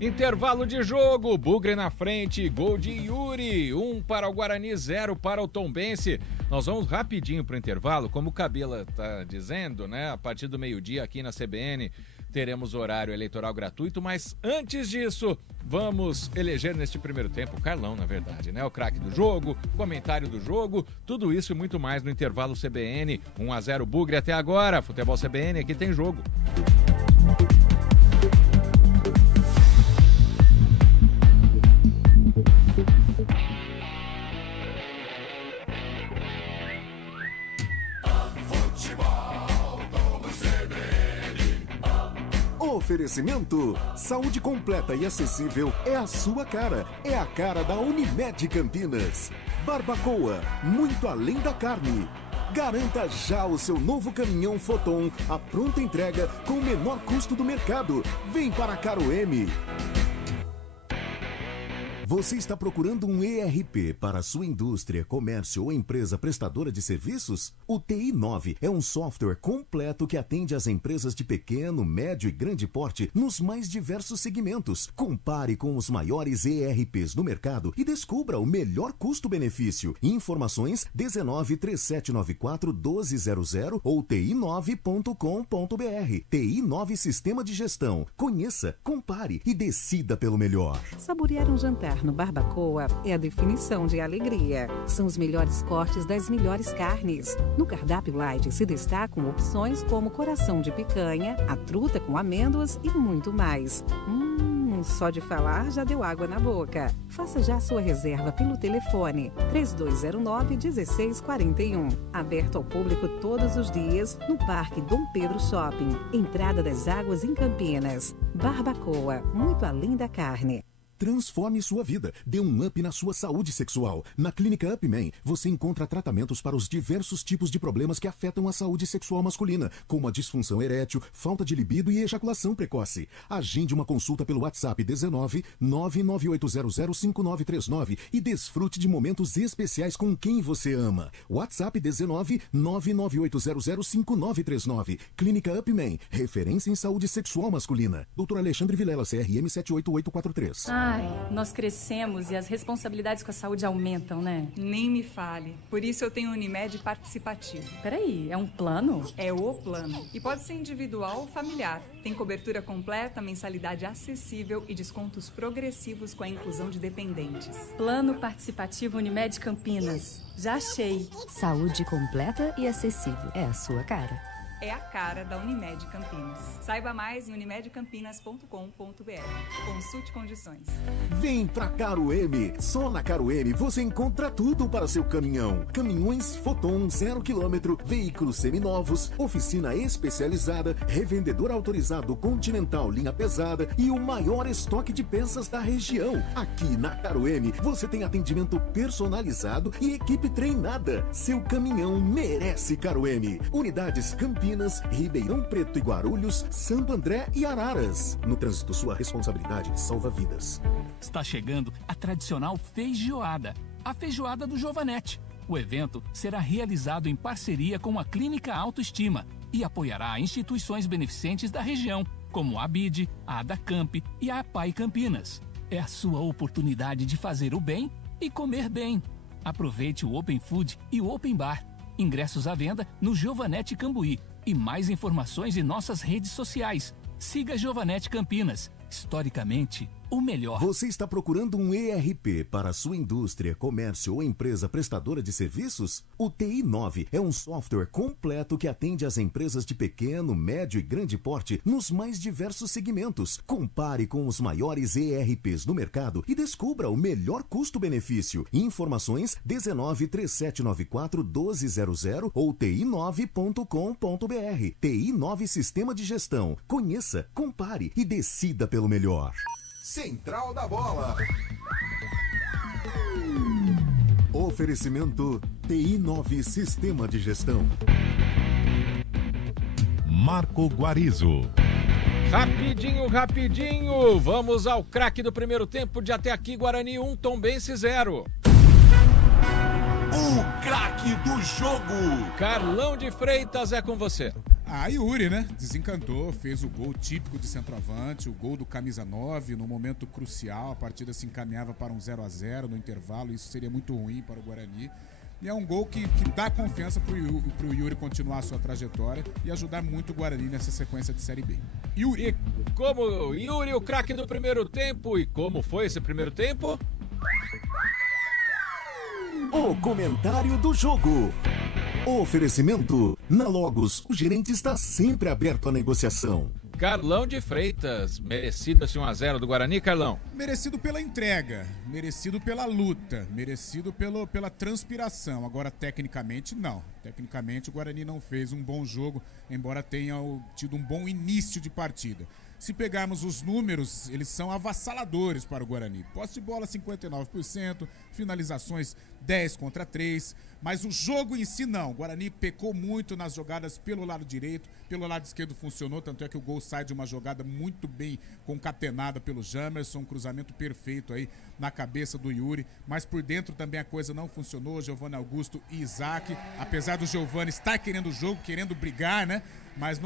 Intervalo de jogo, Bugre na frente, gol de Yuri, 1 para o Guarani, 0 para o Tombense. Nós vamos rapidinho para o intervalo, como o Cabela está dizendo, né? A partir do meio-dia aqui na CBN teremos horário eleitoral gratuito, mas antes disso, vamos eleger neste primeiro tempo o Carlão, na verdade, né? O craque do jogo, comentário do jogo, tudo isso e muito mais no intervalo CBN, 1-0 Bugre até agora, Futebol CBN, aqui tem jogo. Oferecimento, saúde completa e acessível é a sua cara, é a cara da Unimed Campinas. Barbacoa, muito além da carne. Garanta já o seu novo caminhão Foton, a pronta entrega com o menor custo do mercado. Vem para a Caro M. Você está procurando um ERP para a sua indústria, comércio ou empresa prestadora de serviços? O TI9 é um software completo que atende às empresas de pequeno, médio e grande porte nos mais diversos segmentos. Compare com os maiores ERPs do mercado e descubra o melhor custo-benefício. Informações 193794-1200 ou ti9.com.br. TI9 Sistema de Gestão. Conheça, compare e decida pelo melhor. Saborear um jantar no Barbacoa é a definição de alegria. São os melhores cortes das melhores carnes. No cardápio light se destacam opções como coração de picanha, a truta com amêndoas e muito mais. Só de falar já deu água na boca. Faça já sua reserva pelo telefone 3209-1641. Aberto ao público todos os dias no Parque Dom Pedro Shopping. Entrada das Águas em Campinas. Barbacoa, muito além da carne. Transforme sua vida. Dê um up na sua saúde sexual. Na Clínica Upman, você encontra tratamentos para os diversos tipos de problemas que afetam a saúde sexual masculina, como a disfunção erétil, falta de libido e ejaculação precoce. Agende uma consulta pelo WhatsApp 19 998005939 e desfrute de momentos especiais com quem você ama. WhatsApp 19 998005939. Clínica Upman, referência em saúde sexual masculina. Dr. Alexandre Vilela, CRM 78843. Ai, nós crescemos e as responsabilidades com a saúde aumentam, né? Nem me fale. Por isso eu tenho Unimed Participativo. Peraí, é um plano? É o plano. E pode ser individual ou familiar. Tem cobertura completa, mensalidade acessível e descontos progressivos com a inclusão de dependentes. Plano Participativo Unimed Campinas. Já achei. Saúde completa e acessível. É a sua cara. É a cara da Unimed Campinas. Saiba mais em unimedcampinas.com.br. Consulte condições. Vem pra Caro M. Só na Caro M você encontra tudo para seu caminhão. Caminhões Foton 0 km, veículos seminovos, oficina especializada, revendedor autorizado Continental linha pesada e o maior estoque de peças da região. Aqui na Caro M você tem atendimento personalizado e equipe treinada. Seu caminhão merece Caro M. Unidades Campinas, Ribeirão Preto e Guarulhos, Santo André e Araras. No trânsito, sua responsabilidade salva vidas. Está chegando a tradicional feijoada, a feijoada do Giovanetti. O evento será realizado em parceria com a Clínica Autoestima e apoiará instituições beneficentes da região, como a ABID, a Adacamp e a APAI Campinas. É a sua oportunidade de fazer o bem e comer bem. Aproveite o Open Food e o Open Bar. Ingressos à venda no Giovanetti Cambuí. E mais informações em nossas redes sociais. Siga Giovanetti Campinas. Historicamente, o melhor. Você está procurando um ERP para a sua indústria, comércio ou empresa prestadora de serviços? O TI9 é um software completo que atende às empresas de pequeno, médio e grande porte nos mais diversos segmentos. Compare com os maiores ERPs no mercado e descubra o melhor custo-benefício. Informações 19 3794 1200 ou ti9.com.br. TI9 Sistema de Gestão. Conheça, compare e decida pelo melhor. Central da Bola. Oferecimento TI9 Sistema de Gestão. Marco Guarizo. Rapidinho. Vamos ao craque do primeiro tempo de até aqui. Guarani 1, Tombense 0. O craque do jogo. Carlão de Freitas, é com você. Yuri, né? Desencantou, fez o gol típico de centroavante, o gol do camisa 9, no momento crucial. A partida se encaminhava para um 0-0 no intervalo, isso seria muito ruim para o Guarani. E é um gol que dá confiança para o Yuri continuar a sua trajetória e ajudar muito o Guarani nessa sequência de Série B. Yuri, como Yuri, o craque do primeiro tempo. E como foi esse primeiro tempo? O comentário do jogo. Oferecimento. Na Logos, o gerente está sempre aberto à negociação. Carlão de Freitas, merecido esse 1-0 do Guarani, Carlão? Merecido pela entrega, merecido pela luta, merecido pela transpiração. Agora, tecnicamente, não. Tecnicamente, o Guarani não fez um bom jogo, embora tenha tido um bom início de partida. Se pegarmos os números, eles são avassaladores para o Guarani. Posse de bola 59%, finalizações 10-3, mas o jogo em si não. O Guarani pecou muito nas jogadas pelo lado direito, pelo lado esquerdo funcionou, tanto é que o gol sai de uma jogada muito bem concatenada pelo Jamerson, um cruzamento perfeito aí na cabeça do Yuri, mas por dentro também a coisa não funcionou. Giovanni Augusto e Isaac, apesar do Giovanni estar querendo o jogo, querendo brigar, né? Mas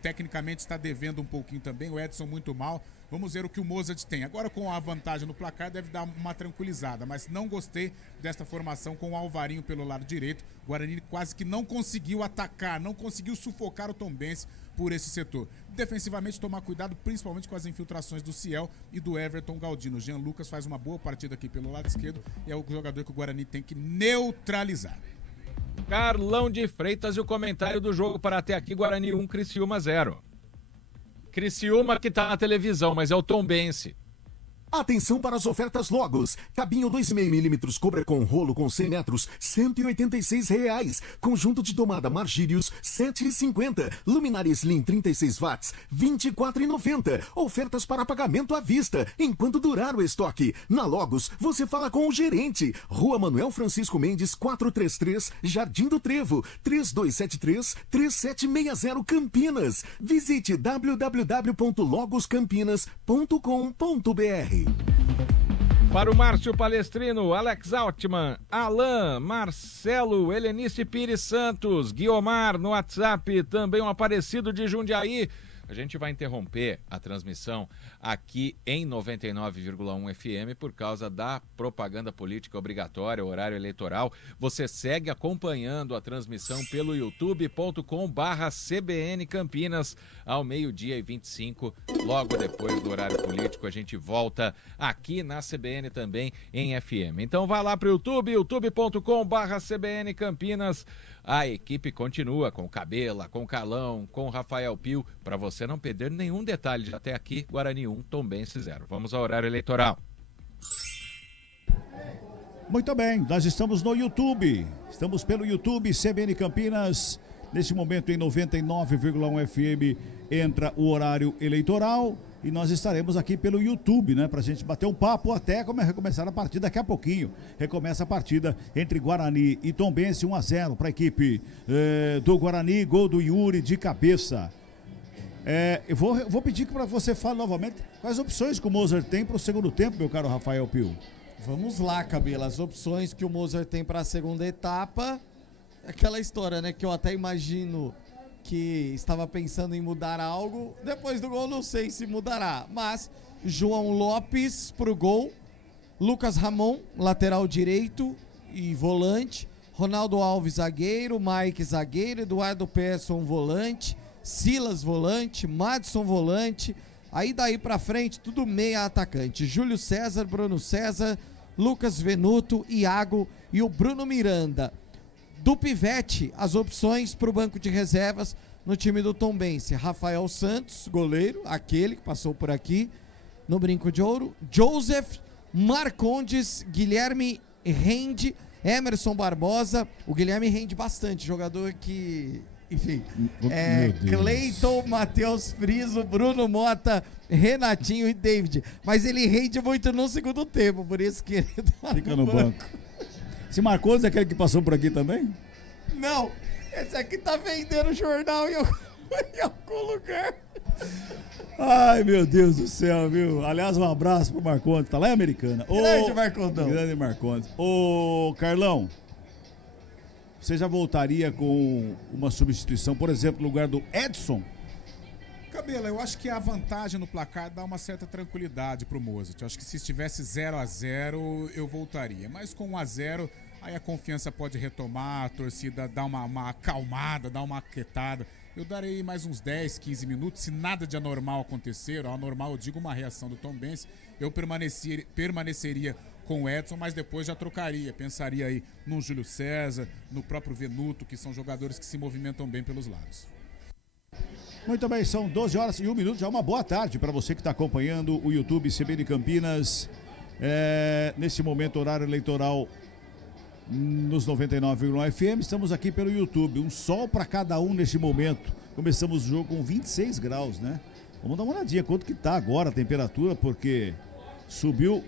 tecnicamente está devendo um pouquinho também. O Edson muito mal. Vamos ver o que o Mozart tem. Agora, com a vantagem no placar, deve dar uma tranquilizada. Mas não gostei desta formação com o Alvarinho pelo lado direito. O Guarani quase que não conseguiu atacar, não conseguiu sufocar o Tombense por esse setor. Defensivamente, tomar cuidado, principalmente com as infiltrações do Ciel e do Everton Galdino. O Jean Lucas faz uma boa partida aqui pelo lado esquerdo. É o jogador que o Guarani tem que neutralizar. Carlão de Freitas e o comentário do jogo para até aqui, Guarani 1, Criciúma 0. Criciúma que tá na televisão, mas é o Tombense. Atenção para as ofertas Logos. Cabinho 2,5mm Cobra com rolo com 100 metros, R$ 186,00. Conjunto de tomada Margírios, R$ 7,50. Luminária Slim 36 watts, R$ 24,90. Ofertas para pagamento à vista, enquanto durar o estoque. Na Logos, você fala com o gerente. Rua Manuel Francisco Mendes, 433, Jardim do Trevo, 3273-3760 Campinas. Visite www.logoscampinas.com.br. Para o Márcio Palestrino, Alex Altman, Alain, Marcelo, Helenice Pires Santos, Guiomar no WhatsApp, também um Aparecido de Jundiaí. A gente vai interromper a transmissão aqui em 99,1 FM por causa da propaganda política obrigatória, horário eleitoral. Você segue acompanhando a transmissão pelo youtube.com/CBN Campinas ao 12h25. Logo depois do horário político, a gente volta aqui na CBN também em FM. Então vá lá para o YouTube, youtube.com/CBN Campinas. A equipe continua com Cabela, com Carlão, com Rafael Pio, para você não perder nenhum detalhe de até aqui, Guarani 1, Tombense 0. Vamos ao horário eleitoral. Muito bem, nós estamos no YouTube, estamos pelo YouTube, CBN Campinas, nesse momento em 99,1 FM entra o horário eleitoral e nós estaremos aqui pelo YouTube, né, pra gente bater um papo até recomeçar a partida daqui a pouquinho. Recomeça a partida entre Guarani e Tombense, 1-0 para a equipe do Guarani, gol do Yuri de cabeça. Eu vou pedir para você falar novamente quais opções que o Mozart tem para o segundo tempo, meu caro Rafael Pio. Vamos lá, Cabelo, as opções que o Mozart tem para a segunda etapa, aquela história, né, que eu até imagino que estava pensando em mudar algo, depois do gol não sei se mudará, mas João Lopes pro gol, Lucas Ramon, lateral direito e volante, Ronaldo Alves zagueiro, Mike zagueiro, Eduardo Persson volante, Silas volante, Madison volante, aí daí pra frente tudo meia atacante, Júlio César, Bruno César, Lucas Venuto, Iago e o Bruno Miranda. Do Pivete, as opções para o banco de reservas no time do Tombense: Rafael Santos, goleiro, aquele que passou por aqui no Brinco de Ouro, Joseph, Marcondes, Guilherme Rende, Emerson Barbosa. O Guilherme rende bastante, jogador que, enfim, Cleiton, Matheus Friso, Bruno Mota, Renatinho e David, mas ele rende muito no segundo tempo, por isso que ele tá fica no banco. Esse Marcondes é aquele que passou por aqui também? Não, esse aqui tá vendendo jornal em algum lugar. Ai, meu Deus do céu, viu? Aliás, um abraço pro Marcondes, tá lá em Americana. Grande Marcondão. Grande Marcondes. Ô, Carlão, você já voltaria com uma substituição, por exemplo, no lugar do Edson? Cabelo, eu acho que a vantagem no placar dá uma certa tranquilidade pro Mozart. Eu acho que se estivesse 0-0, eu voltaria. Mas com 1-0, aí a confiança pode retomar, a torcida dá uma acalmada, dá uma aquietada. Eu darei mais uns 10, 15 minutos, se nada de anormal acontecer, anormal eu digo uma reação do Tombense, eu permaneceria com o Edson, mas depois já trocaria, pensaria aí no Júlio César, no próprio Venuto, que são jogadores que se movimentam bem pelos lados. Muito bem, são 12 horas e 1 minuto, já uma boa tarde para você que está acompanhando o YouTube CBN Campinas. Nesse momento, horário eleitoral nos 99,1 FM, estamos aqui pelo YouTube, um sol para cada um neste momento. Começamos o jogo com 26 graus, né? Vamos dar uma olhadinha quanto que tá agora a temperatura, porque subiu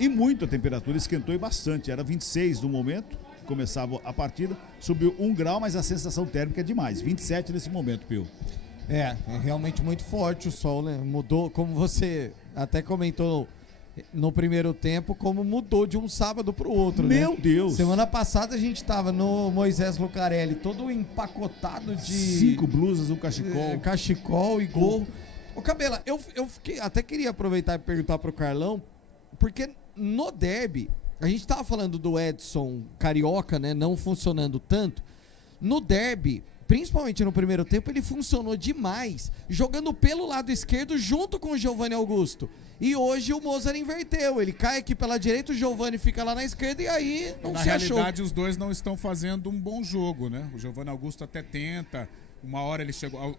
e muito a temperatura, esquentou e bastante, era 26 no momento, começava a partida, subiu 1 grau, mas a sensação térmica é demais, 27 nesse momento, Pio. É realmente muito forte o sol, né? Mudou, como você até comentou no primeiro tempo, como mudou de um sábado pro outro, Meu né? Deus! Semana passada a gente tava no Moisés Lucarelli, todo empacotado de 5 blusas, um cachecol. Cachecol e gol. Ô, Cabela, eu até queria aproveitar e perguntar pro Carlão, porque no derby, a gente tava falando do Edson Carioca, né? Não funcionando tanto. No derby, principalmente no primeiro tempo, ele funcionou demais, jogando pelo lado esquerdo junto com o Giovanni Augusto. E hoje o Mozart inverteu, ele cai aqui pela direita, o Giovanni fica lá na esquerda e aí não se achou. Na realidade, os dois não estão fazendo um bom jogo, né? O Giovanni Augusto até tenta, Uma hora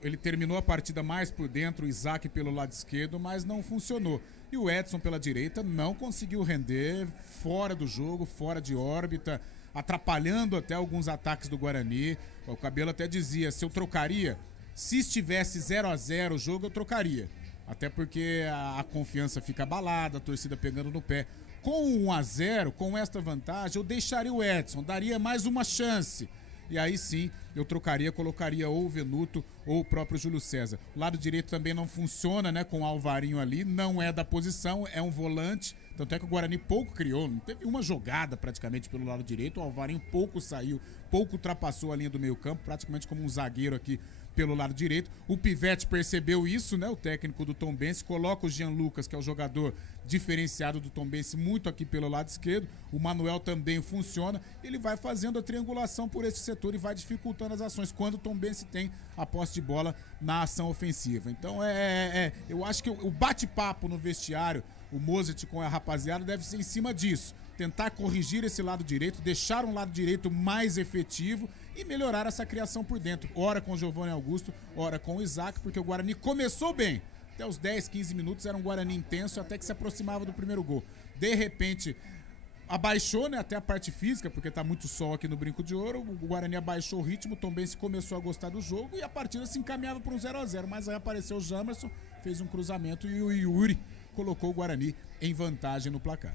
ele terminou a partida mais por dentro, o Isaac pelo lado esquerdo, mas não funcionou. E o Edson pela direita não conseguiu render, fora do jogo, fora de órbita, atrapalhando até alguns ataques do Guarani. O Cabelo até dizia, se eu trocaria, se estivesse 0-0 o jogo, eu trocaria. Até porque a confiança fica abalada, a torcida pegando no pé. Com 1-0, com esta vantagem, eu deixaria o Edson, daria mais uma chance. E aí sim, eu trocaria, colocaria ou o Venuto ou o próprio Júlio César. O lado direito também não funciona, né, com o Alvarinho ali, não é da posição, é um volante. Tanto é que o Guarani pouco criou, não teve uma jogada praticamente pelo lado direito. O Alvarinho pouco saiu, pouco ultrapassou a linha do meio campo, praticamente como um zagueiro aqui pelo lado direito. O Pivete percebeu isso, né? O técnico do Tombense coloca o Jean Lucas, que é o jogador diferenciado do Tombense, muito aqui pelo lado esquerdo. O Manuel também funciona. Ele vai fazendo a triangulação por esse setor e vai dificultando as ações quando o Tombense tem a posse de bola na ação ofensiva. Então eu acho que o bate-papo no vestiário, o Mozart com a rapaziada, deve ser em cima disso. Tentar corrigir esse lado direito, deixar um lado direito mais efetivo e melhorar essa criação por dentro. Ora com o Giovanni Augusto, ora com o Isaac, porque o Guarani começou bem. Até os 10, 15 minutos era um Guarani intenso, até que se aproximava do primeiro gol. De repente, abaixou, né, até a parte física, porque tá muito sol aqui no Brinco de Ouro. O Guarani abaixou o ritmo, o Tombense começou a gostar do jogo e a partida se encaminhava para um 0-0. Mas aí apareceu o Jamerson, fez um cruzamento e o Yuri colocou o Guarani em vantagem no placar.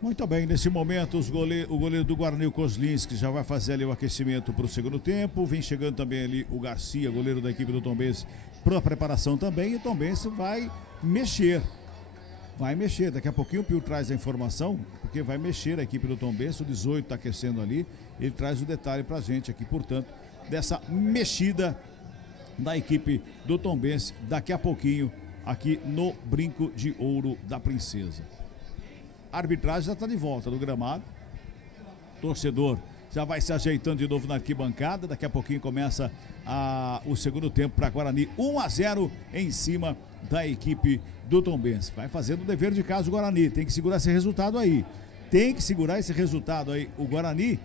Muito bem, nesse momento o goleiro do Guarani, o Kozlinski, já vai fazer ali o aquecimento para o segundo tempo. Vem chegando também ali o Garcia, goleiro da equipe do Tombense, para a preparação também. E o Tombense vai mexer. Daqui a pouquinho o Pio traz a informação, porque vai mexer a equipe do Tombense. O 18 está aquecendo ali. Ele traz o detalhe para a gente aqui, portanto, dessa mexida da equipe do Tombense daqui a pouquinho aqui no Brinco de Ouro da Princesa. A arbitragem já está de volta no gramado. Torcedor já vai se ajeitando de novo na arquibancada. Daqui a pouquinho começa o segundo tempo para Guarani. 1-0 em cima da equipe do Tombense. Vai fazendo o dever de casa o Guarani. Tem que segurar esse resultado aí. O Guarani,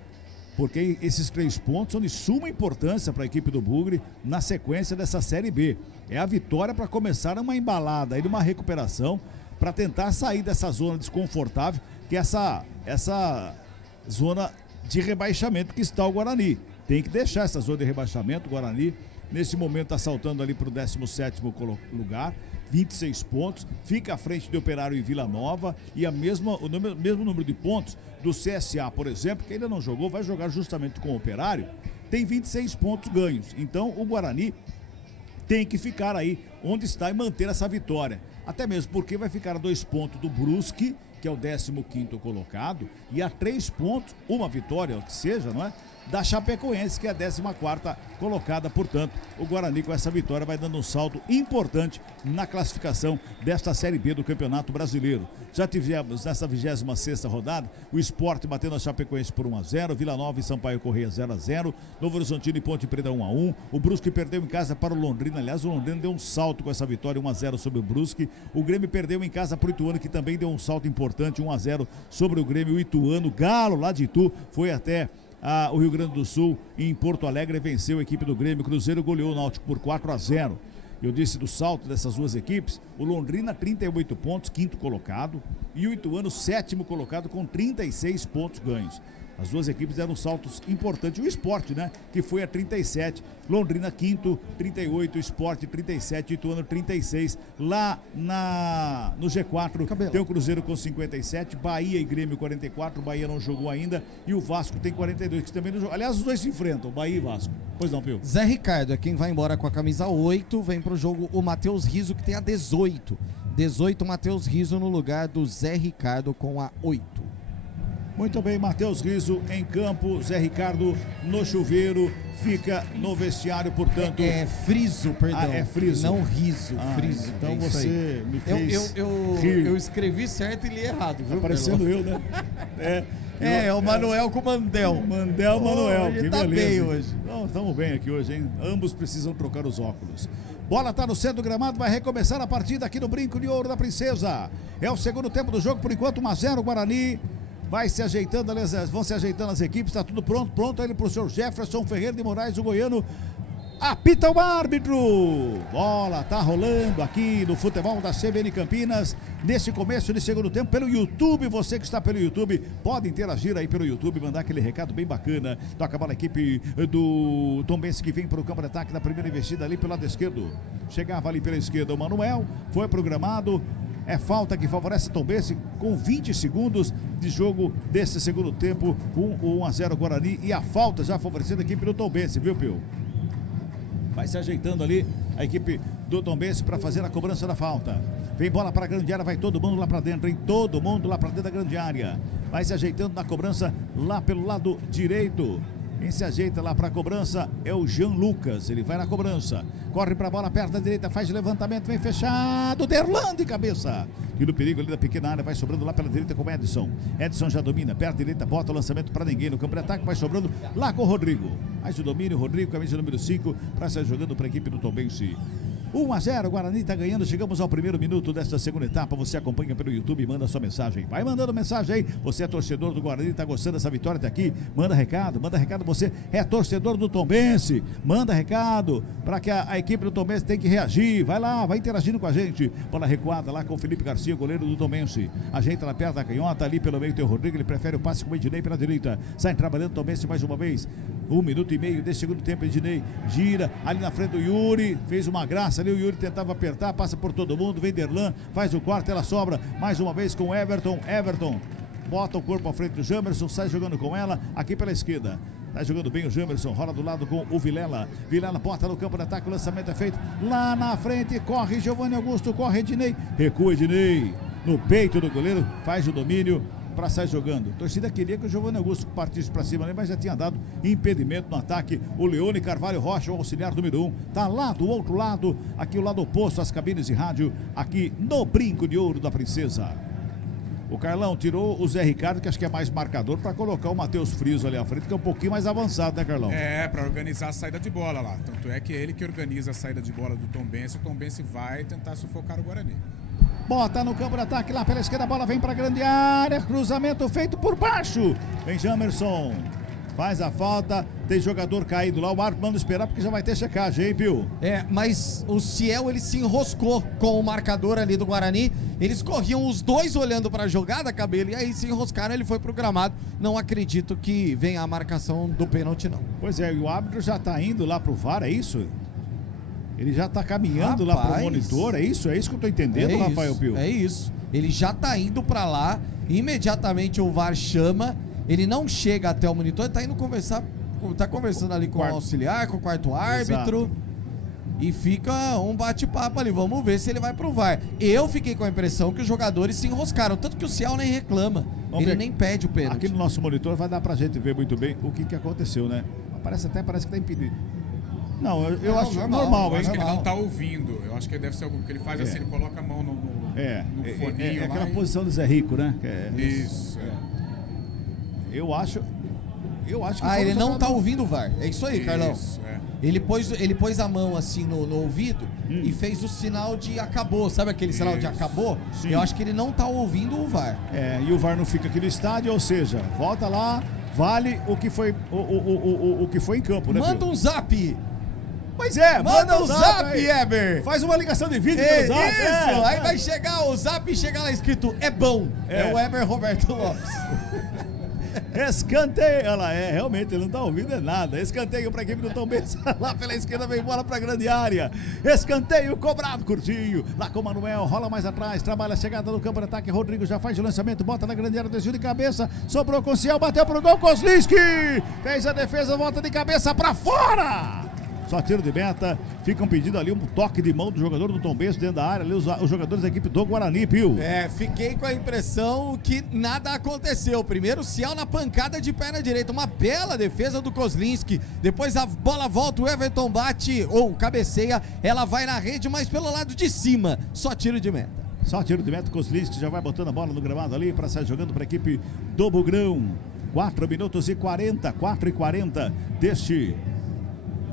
porque esses 3 pontos são de suma importância para a equipe do Bugre na sequência dessa Série B. É a vitória para começar uma embalada aí, uma recuperação, para tentar sair dessa zona desconfortável, que é essa zona de rebaixamento que está o Guarani. Tem que deixar essa zona de rebaixamento. O Guarani, nesse momento, está saltando ali para o 17º lugar, 26 pontos, fica à frente do Operário e Vila Nova, e o mesmo número de pontos do CSA, por exemplo, que ainda não jogou, vai jogar justamente com o Operário, tem 26 pontos ganhos. Então, o Guarani tem que ficar aí onde está e manter essa vitória. Até mesmo porque vai ficar a 2 pontos do Brusque, que é o 15º colocado, e a 3 pontos, uma vitória, o que seja, não é? Da Chapecoense, que é a 14ª colocada. Portanto, o Guarani com essa vitória vai dando um salto importante na classificação desta Série B do Campeonato Brasileiro. Já tivemos nessa 26ª rodada o Sport batendo a Chapecoense por 1-0, Vila Nova e Sampaio Corrêa 0-0, Novo Horizontino e Ponte Preta 1-1, o Brusque perdeu em casa para o Londrina. Aliás, o Londrina deu um salto com essa vitória, 1-0 sobre o Brusque. O Grêmio perdeu em casa para o Ituano, que também deu um salto importante, 1-0 sobre o Grêmio. O Ituano, Galo lá de Itu, foi até o Rio Grande do Sul, em Porto Alegre, venceu a equipe do Grêmio. Cruzeiro goleou o Náutico por 4-0. Eu disse do salto dessas duas equipes. O Londrina 38 pontos, 5º colocado, e o Ituano 7º colocado com 36 pontos ganhos. As duas equipes deram saltos importantes. O Sport, né, que foi a 37, Londrina 5º, 38, Sport 37, Ituano 36. Lá no G4 tem o Cruzeiro com 57, Bahia e Grêmio 44, Bahia não jogou ainda, e o Vasco tem 42, que também não jogou. Aliás, os dois se enfrentam, Bahia e Vasco. Pois não, Pio? Zé Ricardo é quem vai embora com a camisa 8, vem pro jogo o Matheus Riso, que tem a 18. 18, Matheus Riso no lugar do Zé Ricardo com a 8. Muito bem, Matheus Riso em campo, Zé Ricardo no chuveiro, fica no vestiário, portanto... É Friso, perdão. É Friso. Não Riso, Friso. Então você me fez eu escrevi certo e li errado, viu? Tá parecendo eu, né? É o Manuel com o Mandel. Manuel, ele que tá beleza. bem hoje. Não, estamos bem aqui hoje, hein? Ambos precisam trocar os óculos. Bola tá no centro do gramado, vai recomeçar a partida aqui no Brinco de Ouro da Princesa. É o segundo tempo do jogo, por enquanto 1-0, Guarani. Vai se ajeitando, vão se ajeitando as equipes, tá tudo pronto ele pro senhor Jefferson Ferreira de Moraes, o goiano. Apita o árbitro. Bola tá rolando aqui no futebol da CBN Campinas. Nesse começo de segundo tempo pelo YouTube. Você que está pelo YouTube pode interagir aí pelo YouTube, mandar aquele recado bem bacana. Toca a bola a equipe do Tombense que vem para o campo de ataque da primeira investida ali pelo lado esquerdo. Chegava ali pela esquerda o Manuel. Foi programado. É falta que favorece o Tombense com 20 segundos de jogo desse segundo tempo. 1-0 Guarani e a falta já favorecendo a equipe do Tombense, viu, Pio? Vai se ajeitando ali a equipe do Tombense para fazer a cobrança da falta. Vem bola para a grande área, vai todo mundo lá para dentro, hein? Todo mundo lá para dentro da grande área. Vai se ajeitando na cobrança lá pelo lado direito. Quem se ajeita lá para a cobrança é o Jean Lucas. Ele vai na cobrança. Corre para a bola perto da direita, faz levantamento, vem fechado. Derlan de cabeça. E no perigo ali da pequena área, vai sobrando lá pela direita com o Edson. Edson já domina, perto da direita, bota o lançamento para ninguém. No campo de ataque vai sobrando lá com o Rodrigo. Mais o domínio, Rodrigo, camisa número 5, para sair jogando para a equipe do Tombense. 1-0, Guarani está ganhando. Chegamos ao primeiro minuto desta segunda etapa. Você acompanha pelo YouTube e manda sua mensagem. Vai mandando mensagem aí. Você é torcedor do Guarani, está gostando dessa vitória até aqui? Manda recado. Você é torcedor do Tombense. Manda recado para que a equipe do Tombense tem que reagir. Vai lá, vai interagindo com a gente. Bola recuada lá com o Felipe Garcia, goleiro do Tombense. Ajeita lá perto da canhota, ali pelo meio tem o Rodrigo. Ele prefere o passe com o Ednei pela direita. Sai trabalhando o Tombense mais uma vez. 1 minuto e meio desse segundo tempo. Ednei gira ali na frente do Yuri. Fez uma graça ali, o Yuri tentava apertar, passa por todo mundo, vem Derlan, faz o quarto, ela sobra mais uma vez com o Everton. Everton bota o corpo à frente do Jamerson, sai jogando com ela aqui pela esquerda. Tá jogando bem o Jamerson, rola do lado com o Vilela. Vilela bota no campo de ataque, o lançamento é feito lá na frente, corre Giovanni Augusto, corre Ednei, recua Ednei no peito do goleiro, faz o domínio para sair jogando. A torcida queria que o Giovanni Augusto partisse para cima ali, mas já tinha dado impedimento no ataque. O Leone Carvalho Rocha, o auxiliar número 1, tá lá do outro lado, aqui o lado oposto às cabines de rádio, aqui no Brinco de Ouro da Princesa. O Carlão tirou o Zé Ricardo, que acho que é mais marcador, para colocar o Matheus Friso ali à frente, que é um pouquinho mais avançado, né, Carlão? É, para organizar a saída de bola lá. Tanto é que é ele que organiza a saída de bola do Tombense. O Tombense vai tentar sufocar o Guarani. Bota no campo de ataque lá pela esquerda, a bola vem para a grande área, cruzamento feito por baixo. Vem Jamerson, faz a falta, tem jogador caído lá, o árbitro manda esperar porque já vai ter checagem, hein, Pio? É, mas o Ciel, ele se enroscou com o marcador ali do Guarani, eles corriam os dois olhando para a jogada, Cabelo, e aí se enroscaram, ele foi pro gramado. Não acredito que venha a marcação do pênalti, não. Pois é, e o árbitro já tá indo lá pro VAR, é isso? Ele já tá caminhando lá pro monitor, é isso? É isso que eu tô entendendo, Rafael Pio? É isso. Ele já tá indo pra lá, imediatamente o VAR chama, ele não chega até o monitor, ele tá indo conversar, tá conversando ali com o auxiliar, com o quarto árbitro. Exato. E fica um bate-papo ali, vamos ver se ele vai pro VAR. Eu fiquei com a impressão que os jogadores se enroscaram, tanto que o Ciel nem reclama, ele nem pede o pênalti. Aqui no nosso monitor vai dar pra gente ver muito bem o que aconteceu, né? Parece que tá impedido. Não, eu acho normal. Eu acho que ele não tá ouvindo. Eu acho que deve ser algum que ele faz assim, ele coloca a mão no foninho. É aquela posição do Zé Rico, né? Isso. Eu acho que ele não tá ouvindo o VAR. É isso aí, Carlão. É. Ele pôs a mão assim no ouvido e fez o sinal de acabou. Sabe aquele sinal de acabou? Sim. Eu acho que ele não tá ouvindo o VAR. E o VAR não fica aqui no estádio, ou seja, volta lá, vale o que foi o que foi em campo, né? Manda um zap! Pois é, manda um zap, Eber! Faz uma ligação de vídeo pelo zap. Isso, aí vai chegar o zap e chegar lá escrito é bom. É o Eber Roberto Lopes. Escanteio, realmente ele não tá ouvindo nada. Escanteio pra equipe do Tombense, lá pela esquerda vem bola pra grande área. Escanteio cobrado, curtinho, lá com o Manuel, rola mais atrás, trabalha a chegada no campo de ataque, Rodrigo já faz o lançamento, bota na grande área, desvio de cabeça, sobrou com o Ciel, bateu pro gol, Kozlinski, fez a defesa, volta de cabeça pra fora. Só tiro de meta, ficam pedindo ali um toque de mão do jogador do Tombense dentro da área, ali os jogadores da equipe do Guarani, Pio. Fiquei com a impressão que nada aconteceu. Primeiro o Ciel na pancada de perna direita, uma bela defesa do Kozlinski, depois a bola volta, o Everton bate, ou cabeceia, ela vai na rede, mas pelo lado de cima, só tiro de meta. Só tiro de meta, Kozlinski já vai botando a bola no gramado ali para sair jogando para a equipe do Bugrão. 4 minutos e 40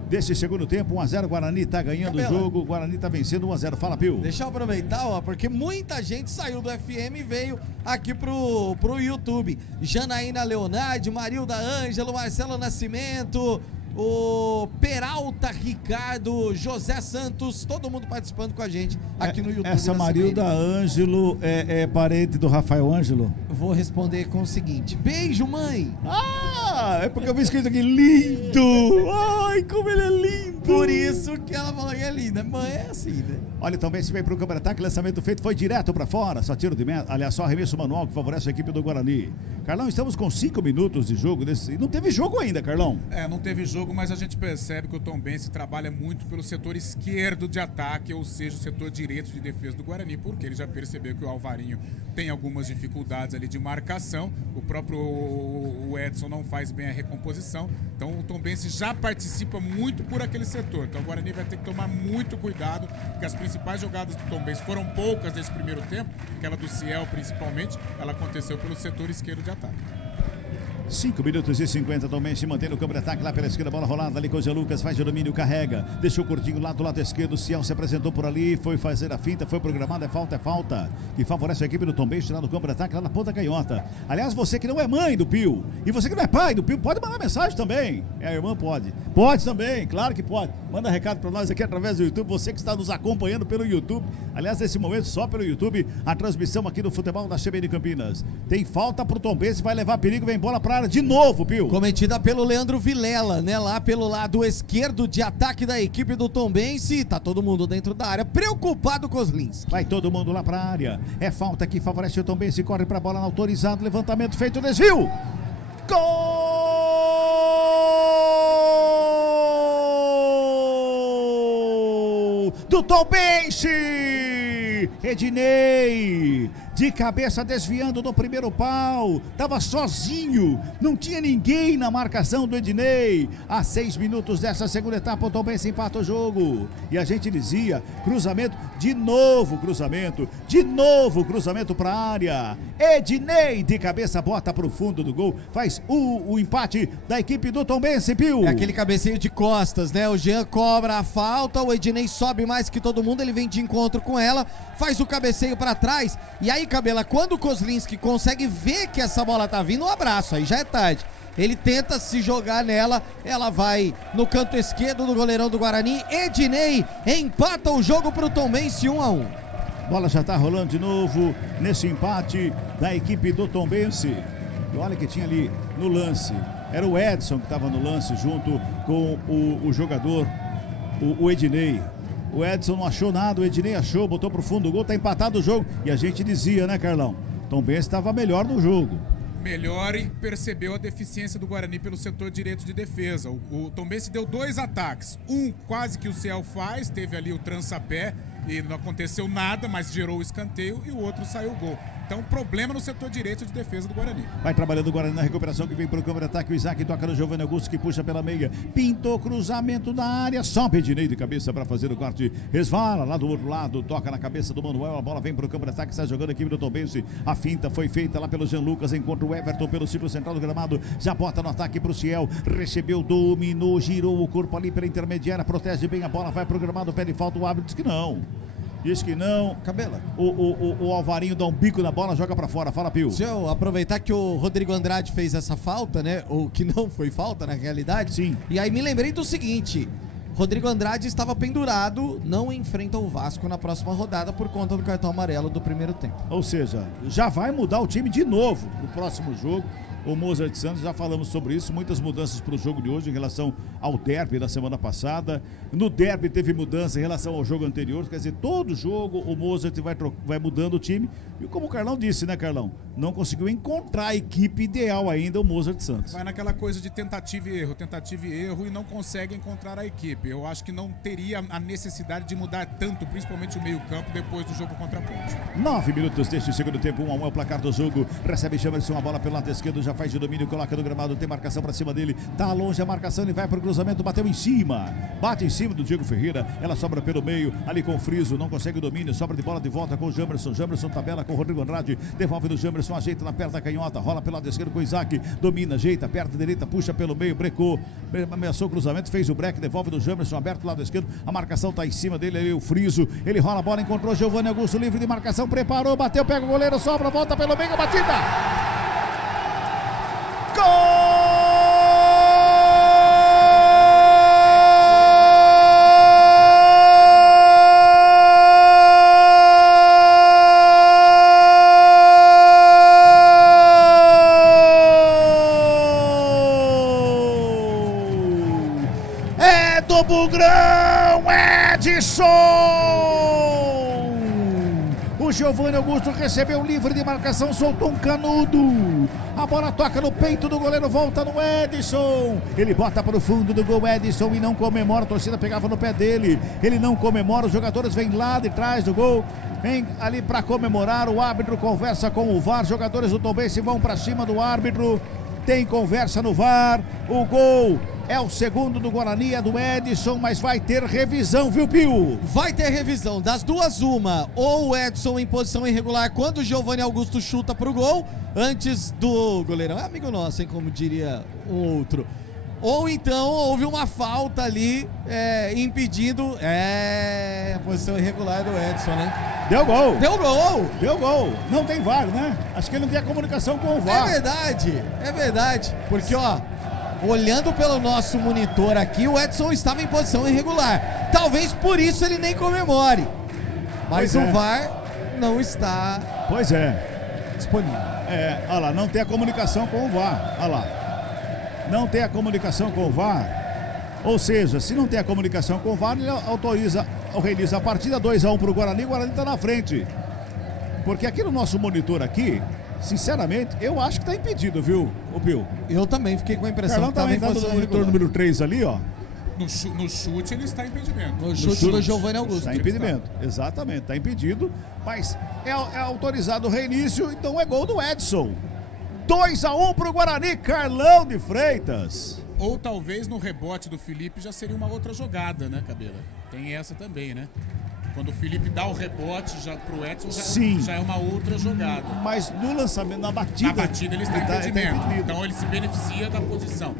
deste segundo tempo, 1-0, Guarani tá ganhando o jogo, Guarani tá vencendo 1-0, fala, Pio. Deixa eu aproveitar, porque muita gente saiu do FM e veio aqui pro YouTube. Janaína Leonardi, Marilda Ângelo, Marcelo Nascimento, o Peralta, Ricardo, José Santos, todo mundo participando com a gente aqui no YouTube. Essa Marilda Ângelo é parente do Rafael Ângelo? Vou responder com o seguinte: beijo, mãe! Ah, é porque eu vi escrito aqui, lindo! Ai, como ele é lindo! Por isso que ela falou que é linda. Mãe é assim, né? Olha, também se vem para o Câmara-Ataque, lançamento feito, foi direto para fora, só tiro de meta, aliás, só arremesso manual que favorece a equipe do Guarani. Carlão, estamos com 5 minutos de jogo, não teve jogo ainda, Carlão. Não teve jogo, mas a gente percebe que o Tombense trabalha muito pelo setor esquerdo de ataque, ou seja, o setor direito de defesa do Guarani, porque ele já percebeu que o Alvarinho tem algumas dificuldades ali de marcação, o próprio Edson não faz bem a recomposição, então o Tombense já participa muito por aquele setor, então o Guarani vai ter que tomar muito cuidado, porque as principais jogadas do Tombense foram poucas nesse primeiro tempo, aquela do Ciel principalmente, ela aconteceu pelo setor esquerdo de ataque. 5 minutos e 50, também se mantém no campo de ataque lá pela esquerda, bola rolada ali com o Zé Lucas, faz o domínio, carrega, deixou curtinho lá do lado esquerdo, o Ciel se apresentou por ali, foi fazer a finta, foi programado, é falta, que favorece a equipe do Tombense lá no campo de ataque, lá na ponta canhota. Aliás, você que não é mãe do Pio, e você que não é pai do Pio, pode mandar mensagem também, a irmã pode também, claro que pode, manda recado para nós aqui através do YouTube, você que está nos acompanhando pelo YouTube, aliás, nesse momento só pelo YouTube, a transmissão aqui do futebol da CBN Campinas, tem falta pro Tombense, vai levar perigo, vem bola para de novo, Pio. Cometida pelo Leandro Vilela, né? Lá pelo lado esquerdo de ataque da equipe do Tombense. Tá todo mundo dentro da área, preocupado com os Lins. Vai todo mundo lá pra área. É falta que favorece o Tombense, corre pra bola, autorizado, levantamento feito, desvio. Gol do Tombense! Ednei, de cabeça desviando do primeiro pau, tava sozinho, não tinha ninguém na marcação do Ednei. A 6 minutos dessa segunda etapa, o Tombense empata o jogo. E a gente dizia, cruzamento, de novo cruzamento pra área. Ednei de cabeça bota pro fundo do gol, faz o empate da equipe do Tombense, Pio. É aquele cabeceio de costas, né? O Jean cobra a falta, o Ednei sobe mais que todo mundo, ele vem de encontro com ela, faz o cabeceio pra trás, e aí, Cabela, quando o Kozlinski consegue ver que essa bola tá vindo, um abraço, aí já é tarde. Ele tenta se jogar nela, ela vai no canto esquerdo do goleirão do Guarani. Ednei empata o jogo pro Tombense 1-1. Bola já tá rolando de novo nesse empate da equipe do Tombense. E olha que tinha ali no lance, era o Edson que estava no lance junto com o jogador, o Ednei. O Edson não achou nada, o Ednei achou, botou pro fundo do gol, tá empatado o jogo. E a gente dizia, né, Carlão? Tombense estava melhor no jogo. Melhor e percebeu a deficiência do Guarani pelo setor direito de defesa. O Tombense deu 2 ataques. Um quase que o Ciel faz, teve ali o trança-pé e não aconteceu nada, mas gerou o escanteio, e o outro saiu o gol. Então, problema no setor direito de defesa do Guarani. Vai trabalhando o Guarani na recuperação, que vem para o campo de ataque. O Isaac toca no Giovanni Augusto, que puxa pela meia. Pintou cruzamento da área. Sobe Ednei de cabeça para fazer o corte. Resvala lá do outro lado. Toca na cabeça do Manuel. A bola vem para o campo de ataque. Está jogando a equipe do Tombense. A finta foi feita lá pelo Jean Lucas. Encontra o Everton pelo círculo central do gramado. Já bota no ataque para o Ciel. Recebeu, dominou, girou o corpo ali pela intermediária. Protege bem a bola. Vai para o gramado. Pede falta. O árbitro diz que não. Diz que não. Cabela. O Alvarinho dá um bico na bola, joga pra fora. Fala, Pio. Deixa eu aproveitar que o Rodrigo Andrade fez essa falta, né? Ou que não foi falta na realidade. Sim. E aí me lembrei do seguinte: Rodrigo Andrade estava pendurado, não enfrenta o Vasco na próxima rodada por conta do cartão amarelo do primeiro tempo. Ou seja, já vai mudar o time de novo no próximo jogo. O Mozart Santos, já falamos sobre isso, muitas mudanças para o jogo de hoje em relação ao derby da semana passada. No derby teve mudança em relação ao jogo anterior, quer dizer, todo jogo o Mozart vai mudando o time. E como o Carlão disse, né, Carlão? Não conseguiu encontrar a equipe ideal ainda, o Mozart Santos. Vai naquela coisa de tentativa e erro e não consegue encontrar a equipe. Eu acho que não teria a necessidade de mudar tanto, principalmente o meio-campo, depois do jogo contra a Ponte. 9 minutos deste segundo tempo, 1-1 é o placar do jogo. Recebe Jamerson, a bola pelo lado esquerdo, já faz de domínio, coloca no gramado, tem marcação pra cima dele, tá longe a marcação, ele vai pro cruzamento, bateu em cima, bate em cima do Diego Ferreira, ela sobra pelo meio, ali com o Friso, não consegue o domínio, sobra de bola de volta com o Jamerson, tabela com o Rodrigo Andrade, devolve do Jamerson, ajeita na perna da canhota, rola pelo lado esquerdo com o Isaac, domina, ajeita, perna direita, puxa pelo meio, brecou, ameaçou o cruzamento, fez o break, devolve do Jamerson, aberto do lado esquerdo, a marcação tá em cima dele, ali o Friso, ele rola a bola, encontrou Giovanni Augusto, livre de marcação, preparou, bateu, pega o goleiro, sobra, volta pelo meio, a batida! Gol O Giovanni Augusto recebeu livre de marcação, soltou um canudo. A bola toca no peito do goleiro, volta no Edson. Ele bota para o fundo do gol, Edson, e não comemora. A torcida pegava no pé dele. Ele não comemora, os jogadores vêm lá de trás do gol. Vem ali para comemorar, o árbitro conversa com o VAR. Jogadores do Tombense vão para cima do árbitro. Tem conversa no VAR. O gol é o segundo do Guarani, é do Edson, mas vai ter revisão, viu, Pio? Vai ter revisão. Das duas, uma. Ou o Edson em posição irregular quando o Giovanni Augusto chuta pro gol, antes do goleirão. É amigo nosso, hein, como diria o outro. Ou então houve uma falta ali impedindo a posição irregular do Edson, né? Deu gol. Deu gol. Deu gol. Não tem VAR, né? Acho que ele não tem a comunicação com o VAR. É verdade. Porque, ó, olhando pelo nosso monitor aqui, o Edson estava em posição irregular. Talvez por isso ele nem comemore. Mas o VAR não está disponível. Olha lá, não tem a comunicação com o VAR. Olha lá. Não tem a comunicação com o VAR. Ou seja, se não tem a comunicação com o VAR, ele autoriza ou realiza a partida 2-1 para o Guarani. O Guarani está na frente. Porque aqui no nosso monitor aqui, sinceramente, eu acho que tá impedido, viu, o Pio? Eu também fiquei com a impressão que também tá no monitor número 3 ali, ó. No chute ele está impedimento. No chute do Giovanni Augusto. Está impedimento, exatamente, está impedido, mas é autorizado o reinício, então é gol do Edson. 2-1 pro Guarani, Carlão de Freitas. Ou talvez no rebote do Felipe já seria uma outra jogada, né, Cabela? Tem essa também, né? Quando o Felipe dá o rebote já pro Edson, já é uma outra jogada. Mas no lançamento, na batida ele está impedimento. Então ele se beneficia da posição.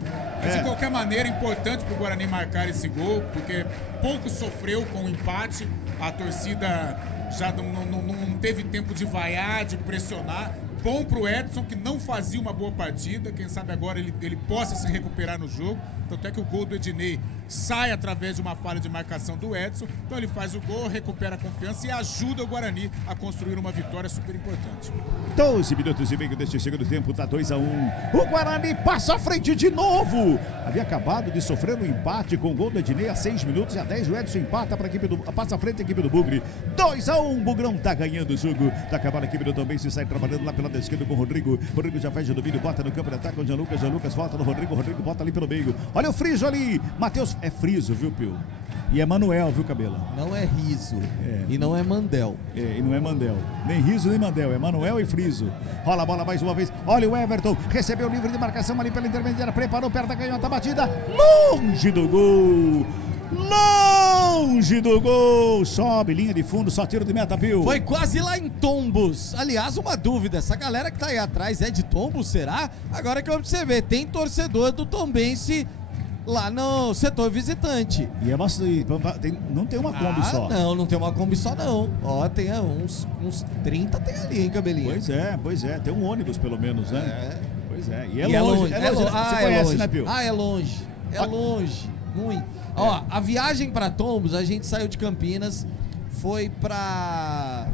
Mas de qualquer maneira, é importante pro Guarani marcar esse gol, porque pouco sofreu com o empate. A torcida já não teve tempo de vaiar, de pressionar. Bom pro Edson, que não fazia uma boa partida. Quem sabe agora ele possa se recuperar no jogo. Tanto é que o gol do Ednei sai através de uma falha de marcação do Edson. Então ele faz o gol, recupera a confiança e ajuda o Guarani a construir uma vitória super importante. 12 minutos e meio deste segundo tempo, tá 2-1. O Guarani passa à frente de novo. Havia acabado de sofrer um empate com o gol do Ednei a 6 minutos e a 10 o Edson empata para a equipe passa à frente a equipe do Bugre. 2-1, Bugrão tá ganhando o jogo. Tá acabando a equipe do Tombense, sai trabalhando lá pela esquerda com o Rodrigo. Rodrigo já faz o domínio, bota no campo de ataque com o Gianlucas. Gianlucas volta no Rodrigo. Rodrigo bota ali pelo meio. Olha o Friso ali. Matheus, é Friso, viu, Pio? E é Manuel, viu, Cabela? Não é Riso. E não é Mandel. E não é Mandel. Nem Riso, nem Mandel. É Manuel e Friso. Rola a bola mais uma vez. Olha o Everton. Recebeu o livre de marcação ali pela intermediária. Preparou perto da canhota batida. Longe do gol. Longe do gol. Sobe, linha de fundo, só tiro de meta, Pio. Foi quase lá em Tombos. Aliás, uma dúvida. Essa galera que tá aí atrás é de Tombos, será? Agora que eu observei, tem torcedor do Tombense lá no setor visitante. E é bastante. Não tem uma Kombi só. Não tem uma Kombi só, não. Ó, tem uns 30 tem ali, hein, Cabelinho? Pois é. Tem um ônibus, pelo menos, né? Pois é. E é longe. Você conhece, né, Pio? É longe. É longe. Muito. Ó, a viagem pra Tombos, a gente saiu de Campinas, foi pra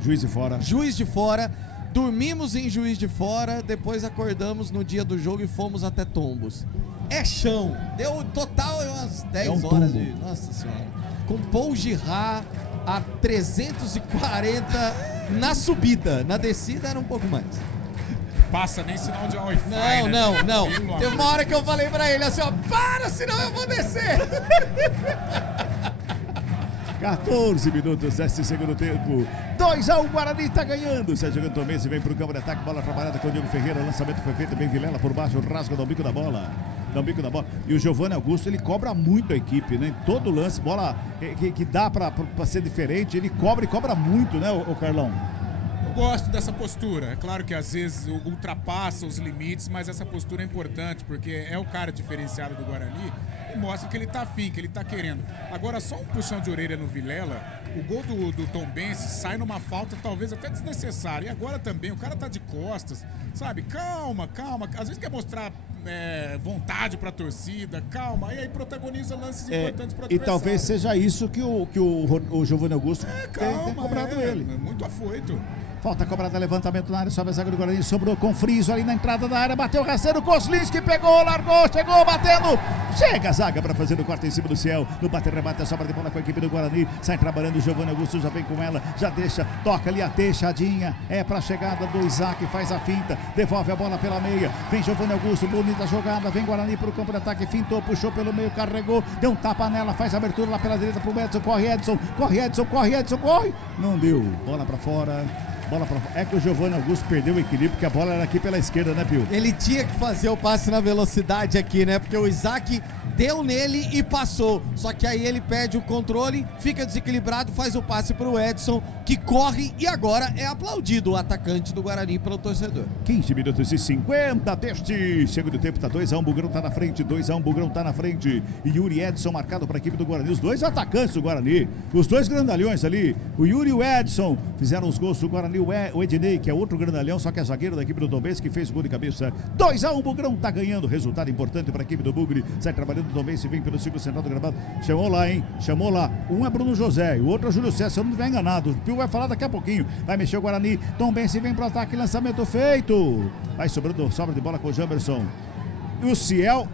Juiz de Fora. Dormimos em Juiz de Fora, depois acordamos no dia do jogo e fomos até Tombos. É chão. Deu total umas 10 horas de... Nossa senhora. Com Paul Girard a 340 na subida. Na descida era um pouco mais. Passa nem sinal de Wi-Fi. Não. Teve uma hora que eu falei pra ele assim, ó, para, senão eu vou descer. 14 minutos desse segundo tempo. 2-1, Guarani tá ganhando. Sérgio Tombense vem pro campo de ataque. Bola trabalhada com o Diego Ferreira. Lançamento foi feito bem Vilela por baixo. Rasga no bico da bola. E o Giovanni Augusto, ele cobra muito a equipe, né? Em todo lance, bola que dá pra ser diferente. Ele cobra muito, né, o Carlão? Gosto dessa postura. É claro que às vezes ultrapassa os limites, mas essa postura é importante, porque é o cara diferenciado do Guarani e mostra que ele tá afim, que ele tá querendo. Agora, só um puxão de orelha no Vilela, o gol do Tombense sai numa falta talvez até desnecessária. E agora também, o cara tá de costas, sabe? Calma. Às vezes quer mostrar vontade pra torcida, calma. E aí protagoniza lances importantes pra adversário. E talvez seja isso que o Giovanni Augusto tem cobrado ele. Muito afoito. Falta cobrada, levantamento na área, sobe a zaga do Guarani, sobrou com Friso ali na entrada da área, bateu rasteiro, Kozlinski pegou, largou, chegou, batendo, chega a zaga para fazer o corte em cima do Ciel, no bate-rebate, a sobra de bola com a equipe do Guarani, sai trabalhando, o Giovanni Augusto já vem com ela, já deixa, toca ali a deixadinha, é para a chegada do Isaac, faz a finta, devolve a bola pela meia, vem Giovanni Augusto, bonita jogada, vem Guarani para o campo de ataque, fintou, puxou pelo meio, carregou, deu um tapa nela, faz a abertura lá pela direita pro Edson, corre Edson, corre, não deu, bola para fora. É que o Giovanni Augusto perdeu o equilíbrio, porque a bola era aqui pela esquerda, né, Pio? Ele tinha que fazer o passe na velocidade aqui, né? Porque o Isaac deu nele e passou. Só que aí ele perde o controle, fica desequilibrado, faz o passe pro Edson, que corre e agora é aplaudido o atacante do Guarani pelo torcedor. 15 minutos e 50 deste segundo tempo, tá 2-1, Bugrão tá na frente, 2-1, Bugrão tá na frente. E Yuri Edson marcado para a equipe do Guarani, os dois atacantes do Guarani, os dois grandalhões ali, o Yuri e o Edson, fizeram os gols do Guarani, o Ednei, que é outro grandalhão, só que é zagueiro da equipe do Tombense, que fez o gol de cabeça. 2-1, Bugrão tá ganhando, resultado importante para a equipe do Bugre, sai trabalhando o Tombense, vem pelo círculo central do gramado, chamou lá, hein, chamou lá, um é Bruno José, o outro é Júlio César, se eu não estiver enganado, o Pio vai falar daqui a pouquinho, vai mexer o Guarani, Tombense vem pro ataque, lançamento feito, vai sobrando, sobra de bola com o Jamerson. E o Ciel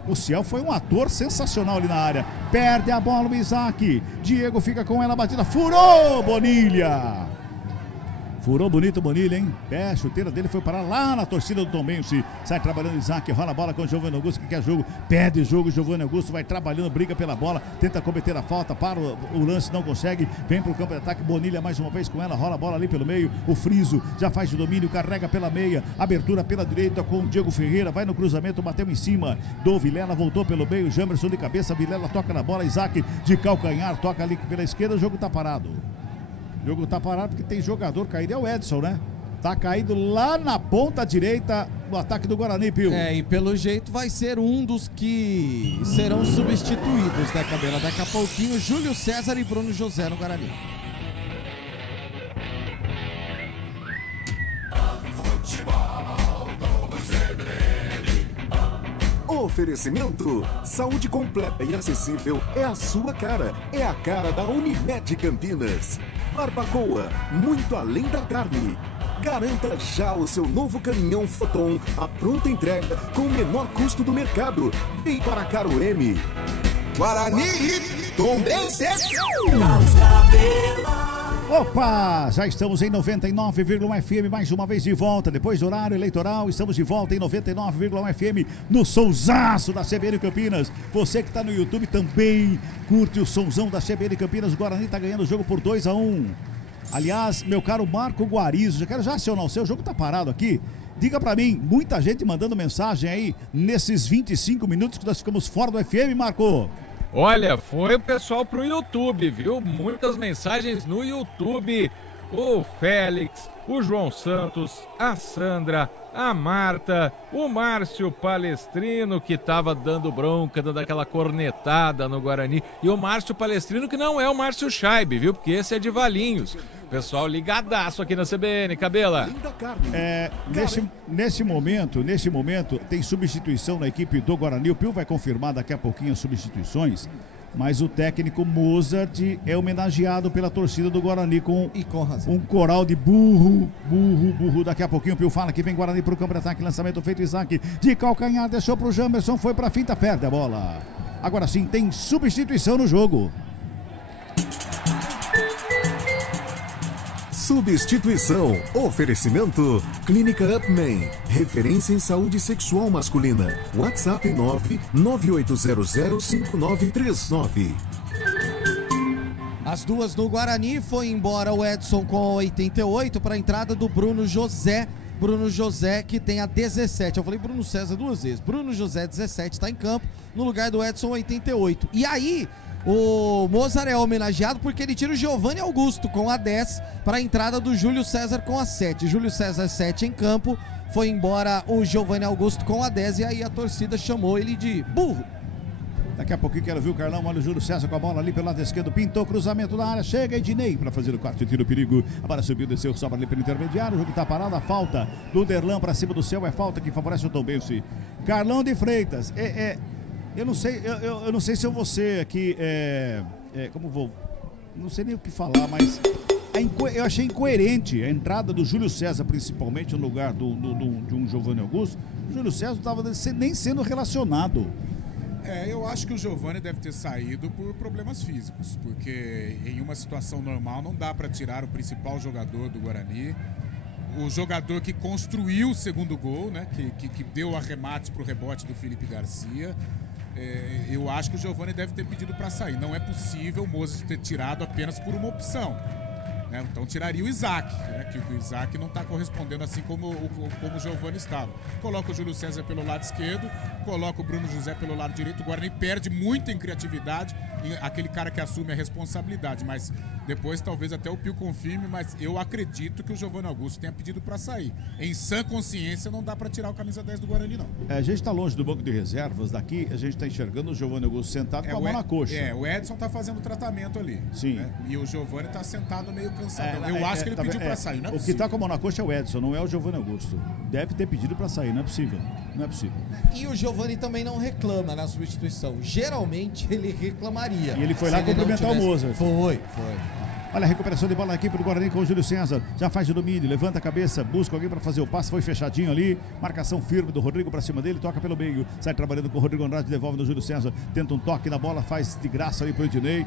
foi um ator sensacional ali na área, perde a bola o Isaac, Diego fica com ela batida, furou Bonilha. Furou bonito o Bonilha, hein? A chuteira dele foi parar lá na torcida do Tombense. Sai trabalhando Isaac, rola a bola com o Giovanni Augusto, que quer jogo, pede jogo, Giovanni Augusto vai trabalhando, briga pela bola, tenta cometer a falta, para o lance, não consegue, vem pro campo de ataque, Bonilha mais uma vez com ela, rola a bola ali pelo meio, o Friso já faz o domínio, carrega pela meia, abertura pela direita com o Diego Ferreira, vai no cruzamento, bateu em cima do Vilela, voltou pelo meio, Jamerson de cabeça, Vilela toca na bola, Isaac de calcanhar, toca ali pela esquerda, o jogo tá parado. O jogo tá parado porque tem jogador caído, é o Edson, né? Tá caído lá na ponta direita do ataque do Guarani, Pio. E pelo jeito vai ser um dos que serão substituídos, né, Cabela? Daqui a pouquinho, Júlio César e Bruno José no Guarani. Oferecimento, saúde completa e acessível é a sua cara, é a cara da Unimed Campinas. Barbacoa, muito além da carne. Garanta já o seu novo caminhão Foton, a pronta entrega com o menor custo do mercado. Vem para Carueme. Guarani, Tombense. Opa, já estamos em 99,1 FM, mais uma vez de volta, depois do horário eleitoral, estamos de volta em 99,1 FM, no sonsaço da CBN Campinas. Você que está no YouTube também curte o sonzão da CBN Campinas, o Guarani está ganhando o jogo por 2-1. Aliás, meu caro Marco Guarizo, já quero acionar o seu, jogo tá parado aqui. Diga pra mim, muita gente mandando mensagem aí, nesses 25 minutos que nós ficamos fora do FM, Marco. Olha, foi o pessoal pro YouTube, viu? Muitas mensagens no YouTube. O Félix, o João Santos, a Sandra, a Marta, o Márcio Palestrino, que tava dando bronca, dando aquela cornetada no Guarani. E o Márcio Palestrino, que não é o Márcio Scheibe, viu? Porque esse é de Valinhos. Pessoal ligadaço aqui na CBN, Cabela. Nesse momento, tem substituição na equipe do Guarani. O Pio vai confirmar daqui a pouquinho as substituições. Mas o técnico Mozart é homenageado pela torcida do Guarani com um coral de burro. Daqui a pouquinho o Pio fala que vem Guarani pro campo de ataque, lançamento feito, Isaac de calcanhar, deixou pro Jamerson, foi pra finta, perde a bola. Agora sim, tem substituição no jogo. Substituição. Oferecimento. Clínica Upman. Referência em saúde sexual masculina. WhatsApp 998005939. As duas no Guarani, foi embora o Edson com 88 para a entrada do Bruno José. Bruno José que tem a 17. Eu falei Bruno César duas vezes. Bruno José 17 está em campo no lugar do Edson 88. E aí o Mozart é homenageado porque ele tira o Giovanni Augusto com a 10 para a entrada do Júlio César com a 7. Júlio César 7 em campo, foi embora o Giovanni Augusto com a 10 e aí a torcida chamou ele de burro. Daqui a pouquinho quero ver o Carlão, olha o Júlio César com a bola ali pelo lado esquerdo, pintou cruzamento na área, chega Ednei para fazer o quarto tiro, perigo, a bola subiu, desceu, sobra ali pelo intermediário, o jogo tá parado, a falta do Derlan para cima do céu, é falta que favorece o Tombense. Carlão de Freitas, eu não sei se eu vou ser aqui, como vou, não sei nem o que falar, mas Eu achei incoerente a entrada do Júlio César, principalmente no lugar de um Giovanni Augusto. O Júlio César não estava nem sendo relacionado. Eu acho que o Giovanni deve ter saído por problemas físicos, porque em uma situação normal não dá para tirar o principal jogador do Guarani, o jogador que construiu o segundo gol, né, que deu arremate para o rebote do Felipe Garcia. Eu acho que o Giovanni deve ter pedido para sair. Não é possível o Moses ter tirado apenas por uma opção. Então tiraria o Isaac, que o Isaac não está correspondendo assim como o Giovanni estava. Coloca o Júlio César pelo lado esquerdo, coloca o Bruno José pelo lado direito. O Guarani perde muito em criatividade, aquele cara que assume a responsabilidade, mas depois talvez até o Pio confirme, mas eu acredito que o Giovanni Augusto tenha pedido para sair. Em sã consciência não dá para tirar o camisa 10 do Guarani, não. A gente está longe do banco de reservas, daqui a gente está enxergando o Giovanni Augusto sentado com a mão na coxa. O Edson está fazendo tratamento ali. Sim. Né? E o Giovanni está sentado meio cansadão. Eu acho que ele pediu para sair, não é possível. O que está com a mão na coxa é o Edson, não é o Giovanni Augusto. Deve ter pedido para sair, não é possível. Não é possível. E o Giovanni também não reclama na substituição. Geralmente ele reclamaria. E ele foi lá cumprimentar o Mozart. Foi. Olha a recuperação de bola na equipe do Guarani com o Júlio César. Já faz de domínio, levanta a cabeça, busca alguém para fazer o passe. Foi fechadinho ali. Marcação firme do Rodrigo para cima dele. Toca pelo meio. Sai trabalhando com o Rodrigo Andrade. Devolve no Júlio César. Tenta um toque na bola. Faz de graça ali pro Ednei.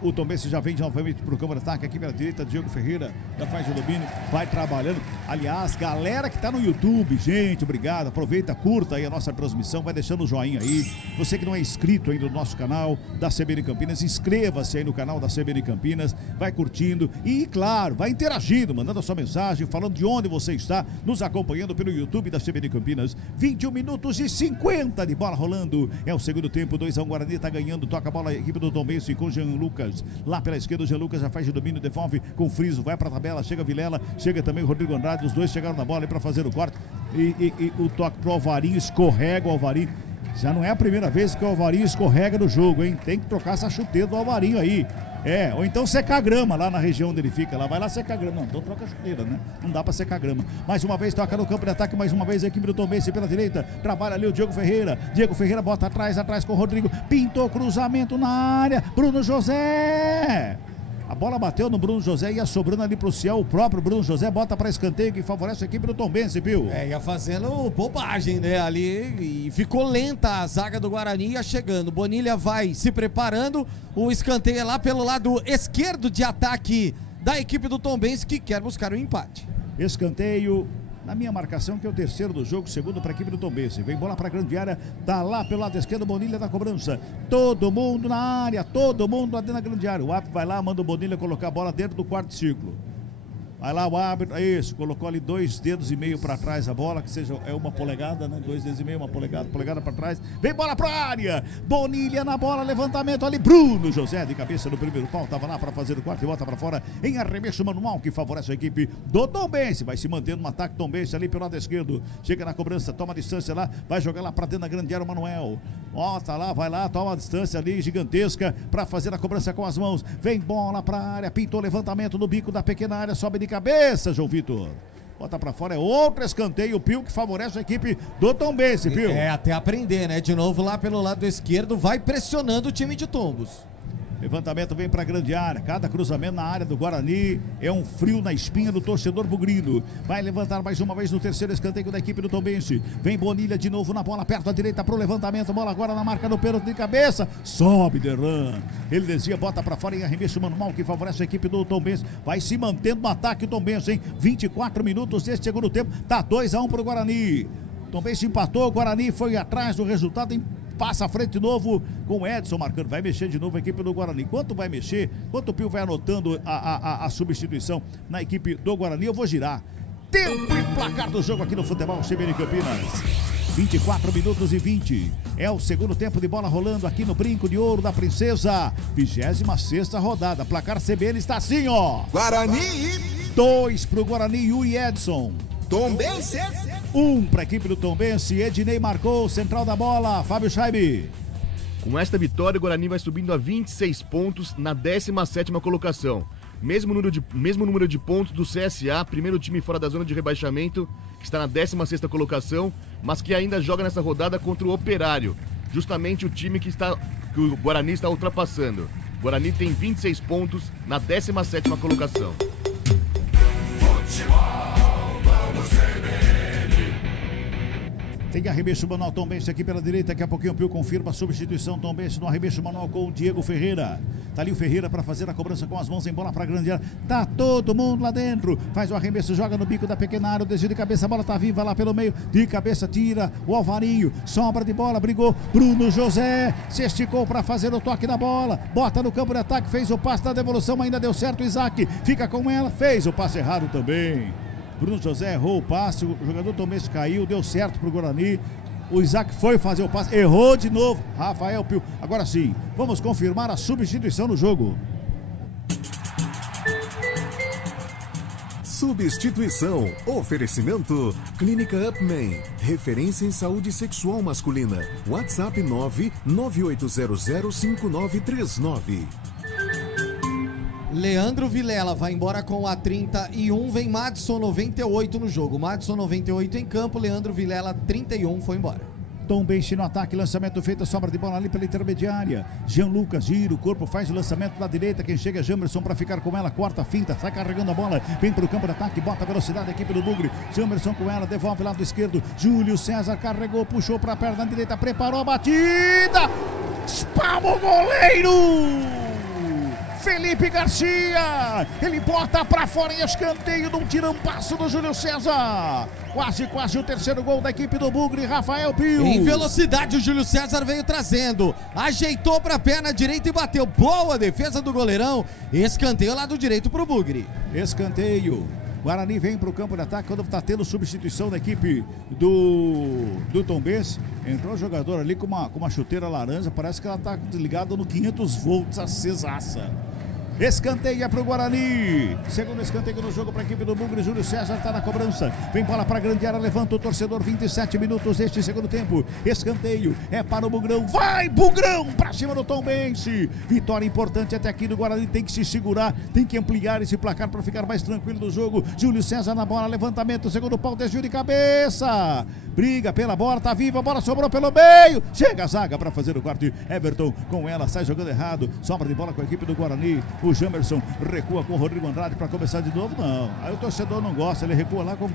O Tom Benci já vem novamente pro campo de ataque. Aqui pela direita, Diego Ferreira. Já faz de domínio. Vai trabalhando. Aliás, galera que tá no YouTube, gente, obrigado. Aproveita, curta aí a nossa transmissão. Vai deixando o joinha aí. Você que não é inscrito ainda no nosso canal da CBN Campinas, inscreva-se aí no canal da CBN Campinas. Vai curtindo. E, claro, vai interagindo, mandando a sua mensagem, falando de onde você está, nos acompanhando pelo YouTube da CBN Campinas. 21 minutos e 50 de bola rolando. É o segundo tempo, 2-1, Guarani tá ganhando. Toca a bola a equipe do Tom Benci com o Jean Lucas. Lá pela esquerda, o Jean Lucas já faz de domínio, devolve com o Friso, vai pra tabela, chega Vilela, chega também o Rodrigo Andrade. Os dois chegaram na bola aí pra fazer o corte. E o toque pro Alvarinho, escorrega o Alvarinho. Já não é a primeira vez que o Alvarinho escorrega no jogo, hein? Tem que trocar essa chuteira do Alvarinho aí. Ou então secar grama lá na região onde ele fica. Lá vai lá secar grama. Não, então troca a chuteira, né? Não dá pra secar grama. Mais uma vez toca no campo de ataque. Mais uma vez a equipe do Tom Benci pela direita. Trabalha ali o Diego Ferreira. Diego Ferreira bota atrás com o Rodrigo. Pintou cruzamento na área. Bruno José. A bola bateu no Bruno José, ia sobrando ali pro Ciel. O próprio Bruno José bota para escanteio, que favorece a equipe do Tom Benci, viu? Ia fazendo bobagem, né? Ali, e ficou lenta a zaga do Guarani, ia chegando. Bonilha vai se preparando. O escanteio é lá pelo lado esquerdo de ataque da equipe do Tom Benci, que quer buscar o empate. Escanteio. Na minha marcação, que é o terceiro do jogo, segundo para a equipe do Tom Benci. Vem bola para a grande área, tá lá pelo lado esquerdo, Bonilha na cobrança. Todo mundo na área, todo mundo lá dentro da grande área. O árbitro vai lá, manda o Bonilha colocar a bola dentro do quarto círculo. Vai lá o árbitro, isso, colocou ali 2,5 dedos para trás a bola, que seja, é 1 polegada, né? 2,5 dedos, 1 polegada para trás. Vem bola pra área, Bonilha na bola, levantamento ali, Bruno José de cabeça no primeiro pau, tava lá para fazer o quarto e volta para fora em arremesso manual, que favorece a equipe do Tom Benci. Vai se mantendo no ataque Tom Benci ali pelo lado esquerdo, chega na cobrança, toma a distância lá, vai jogar lá para dentro da grande área o Manuel. Tá lá, vai lá, toma a distância ali gigantesca para fazer a cobrança com as mãos. Vem bola pra área, pintou levantamento no bico da pequena área, sobe de cabeça, João Vitor. Bota pra fora, é outro escanteio, o Pio, que favorece a equipe do Tom Benci, Pio. Até aprender, né? De novo lá pelo lado esquerdo, vai pressionando o time de Tombos. Levantamento vem para a grande área. Cada cruzamento na área do Guarani é um frio na espinha do torcedor bugrino. Vai levantar mais uma vez no terceiro escanteio da equipe do Tom Benci. Vem Bonilha de novo na bola, perto da direita para o levantamento. Bola agora na marca do pênalti de cabeça. Sobe Derlan. Ele desvia, bota para fora em arremesso manual, que favorece a equipe do Tom Benci. Vai se mantendo no ataque o Tom Benci, hein? 24 minutos desse segundo tempo. Tá 2-1 para o Guarani. Tom Benci empatou, o Guarani foi atrás do resultado, passa à frente de novo com o Edson marcando. Vai mexer de novo a equipe do Guarani. Enquanto vai mexer, enquanto o Pio vai anotando a substituição na equipe do Guarani, eu vou girar. Tempo e placar do jogo aqui no Futebol CBN Campinas. 24 minutos e 20. É o segundo tempo de bola rolando aqui no Brinco de Ouro da Princesa. 26ª rodada. Placar CBN está assim, ó. Guarani. 2 pro Guarani e o Edson. Tom Benci. 1 para a equipe do Tom Benci. Ednei marcou, central da bola, Fábio Scheibe. Com esta vitória, o Guarani vai subindo a 26 pontos na 17ª colocação. Mesmo número de pontos do CSA, primeiro time fora da zona de rebaixamento, que está na 16ª colocação, mas que ainda joga nessa rodada contra o Operário, justamente o time que o Guarani está ultrapassando. O Guarani tem 26 pontos na 17ª colocação. Tem arremesso manual Tombense aqui pela direita. Daqui a pouquinho o Pio confirma a substituição. Tombense no arremesso manual com o Diego Ferreira. Tá ali o Ferreira para fazer a cobrança com as mãos em bola para a grande área. Tá todo mundo lá dentro. Faz o arremesso, joga no bico da pequena área. O desvio de cabeça, a bola tá viva lá pelo meio. De cabeça tira o Alvarinho. Sobra de bola, brigou. Bruno José se esticou para fazer o toque na bola. Bota no campo de ataque, fez o passe da devolução. Ainda deu certo. Isaac fica com ela. Fez o passe errado também. Bruno José errou o passe, o jogador Tombense caiu, deu certo pro Guarani. O Isaac foi fazer o passe, errou de novo. Rafael Pio. Agora sim, vamos confirmar a substituição no jogo. Substituição. Oferecimento. Clínica Upman. Referência em saúde sexual masculina. WhatsApp 998005939. Leandro Vilela vai embora com a 31, vem Madison 98 no jogo. Madison 98 em campo, Leandro Vilela 31 foi embora. Tombense no ataque, lançamento feito, sobra de bola ali pela intermediária. Jean Lucas gira o corpo, faz o lançamento da direita. Quem chega é Jamerson para ficar com ela, corta a finta, sai carregando a bola, vem para o campo de ataque, bota a velocidade, a equipe do Bugre. Jamerson com ela, devolve lado esquerdo. Júlio César carregou, puxou para a perna direita, preparou a batida. Espalma o goleiro! Felipe Garcia, ele bota pra fora em escanteio de um tirampasso do Júlio César. Quase o terceiro gol da equipe do Bugre, Rafael Pio. Em velocidade o Júlio César veio trazendo, ajeitou pra perna direita e bateu. Boa defesa do goleirão, escanteio lado direito pro Bugre. Escanteio. Guarani vem para o campo de ataque quando está tendo substituição da equipe do Tombense. Entrou o jogador ali com uma chuteira laranja, parece que ela está desligada no 500 volts, acesaça. Escanteia para o Guarani. Segundo escanteio no jogo para a equipe do Bugre. Júlio César está na cobrança. Vem bola para a grande área. Levanta o torcedor. 27 minutos deste segundo tempo. Escanteio é para o Bugrão. Vai, Bugrão! Para cima do Tombense. Vitória importante até aqui do Guarani. Tem que se segurar. Tem que ampliar esse placar para ficar mais tranquilo do jogo. Júlio César na bola. Levantamento. Segundo pau. Desvio de cabeça. Briga pela bola. Tá viva. A bola sobrou pelo meio. Chega a zaga para fazer o corte. Everton com ela. Sai jogando errado. Sobra de bola com a equipe do Guarani. O Jamerson recua com o Rodrigo Andrade para começar de novo. Não, aí o torcedor não gosta, ele recua lá com o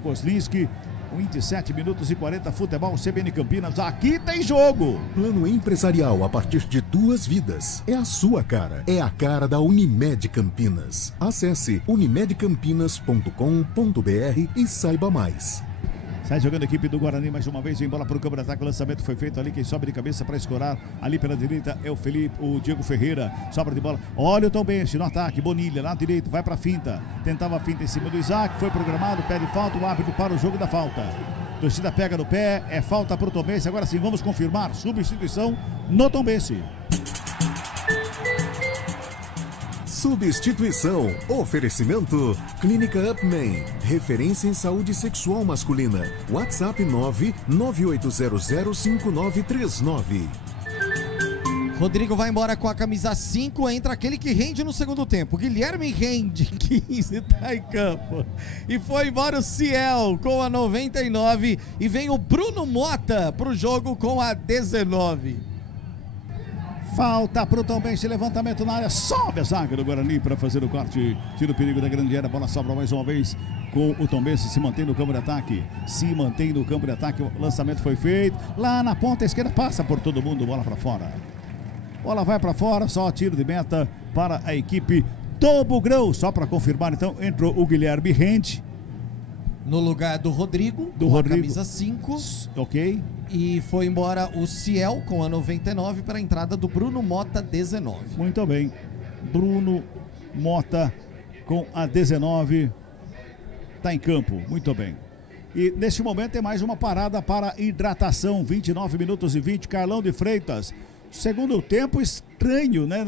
Kozlinski. 27 minutos e 40, futebol CBN Campinas, aqui tem jogo. Plano empresarial a partir de 2 vidas. É a sua cara, é a cara da Unimed Campinas. Acesse unimedcampinas.com.br e saiba mais. Sai jogando a equipe do Guarani mais uma vez, vem bola para o campo de ataque, o lançamento foi feito ali, quem sobe de cabeça para escorar, ali pela direita é o Diego Ferreira, sobra de bola, olha o Tombense no ataque, Bonilha na direita, vai para a finta, tentava a finta em cima do Isaac, foi programado, pede falta, o árbitro para o jogo da falta. Torcida pega no pé, é falta para o Tombense, agora sim vamos confirmar, substituição no Tombense. Substituição. Oferecimento. Clínica Upman. Referência em saúde sexual masculina. WhatsApp 998005939. Rodrigo vai embora com a camisa 5, entra aquele que rende no segundo tempo. Guilherme rende, 15, tá em campo. E foi embora o Ciel com a 99 e vem o Bruno Mota pro jogo com a 19. Falta pro Tombense, levantamento na área, sobe a zaga do Guarani para fazer o corte, tira o perigo da grande área, bola sobra mais uma vez com o Tombense, se mantém no campo de ataque, o lançamento foi feito, lá na ponta esquerda, passa por todo mundo, bola para fora. Bola vai para fora, só tiro de meta para a equipe do Bugrão, só para confirmar então, entrou o Guilherme Rende. No lugar do Rodrigo, camisa 5. Ok. E foi embora o Ciel com a 99 para a entrada do Bruno Mota, 19. Muito bem. Bruno Mota com a 19. Está em campo. Muito bem. E neste momento tem mais uma parada para hidratação. 29 minutos e 20. Carlão de Freitas. Segundo tempo estranho, né?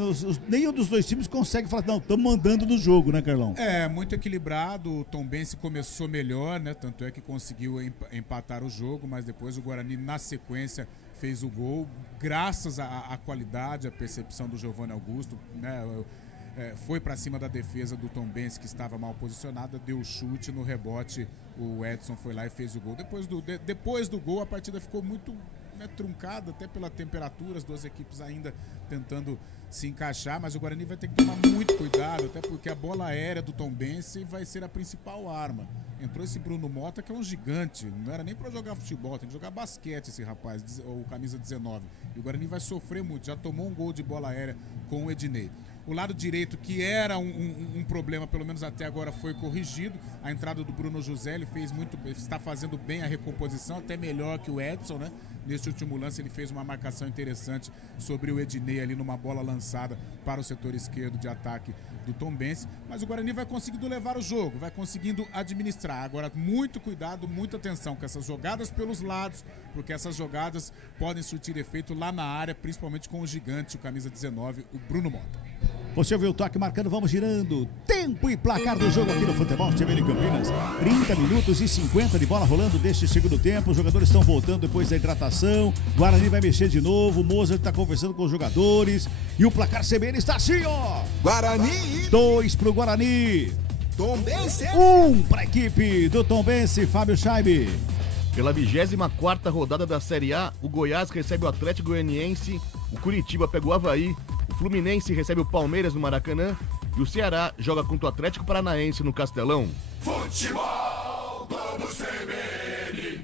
Nenhum dos dois times consegue falar, não, estamos mandando no jogo, né, Carlão? É, muito equilibrado, o Tombense começou melhor, né? Tanto é que conseguiu empatar o jogo, mas depois o Guarani, na sequência, fez o gol, graças à qualidade, à percepção do Giovanni Augusto, né? Foi para cima da defesa do Tombense, que estava mal posicionada, deu o chute no rebote, o Edson foi lá e fez o gol. Depois do gol, a partida ficou muito truncada até pela temperatura, as duas equipes ainda tentando se encaixar, mas o Guarani vai ter que tomar muito cuidado, até porque a bola aérea do Tombense vai ser a principal arma. Entrou esse Bruno Mota, que é um gigante, não era nem para jogar futebol, tem que jogar basquete esse rapaz, ou camisa 19. E o Guarani vai sofrer muito, já tomou um gol de bola aérea com o Ednei. O lado direito, que era um problema, pelo menos até agora, foi corrigido. A entrada do Bruno José, ele está fazendo bem a recomposição, até melhor que o Edson, né? Nesse último lance ele fez uma marcação interessante sobre o Ednei ali numa bola lançada para o setor esquerdo de ataque do Tombense. Mas o Guarani vai conseguindo levar o jogo, vai conseguindo administrar. Agora, muito cuidado, muita atenção com essas jogadas pelos lados, porque essas jogadas podem surtir efeito lá na área, principalmente com o gigante, o camisa 19, o Bruno Mota. Você ouviu o toque marcando, vamos girando. Tempo e placar do jogo aqui no Futebol TV em Campinas. 30 minutos e 50 de bola rolando deste segundo tempo. Os jogadores estão voltando depois da hidratação. Guarani vai mexer de novo. O Mozart está conversando com os jogadores. E o placar CBN está assim, ó. Guarani. 2 pro Guarani. Tombense. 1 para a equipe do Tombense, Fábio Scheibe. Pela 24ª rodada da Série A, o Goiás recebe o Atlético Goianiense, o Curitiba pega o Avaí, o Fluminense recebe o Palmeiras no Maracanã e o Ceará joga contra o Atlético Paranaense no Castelão. Futebol do CBN.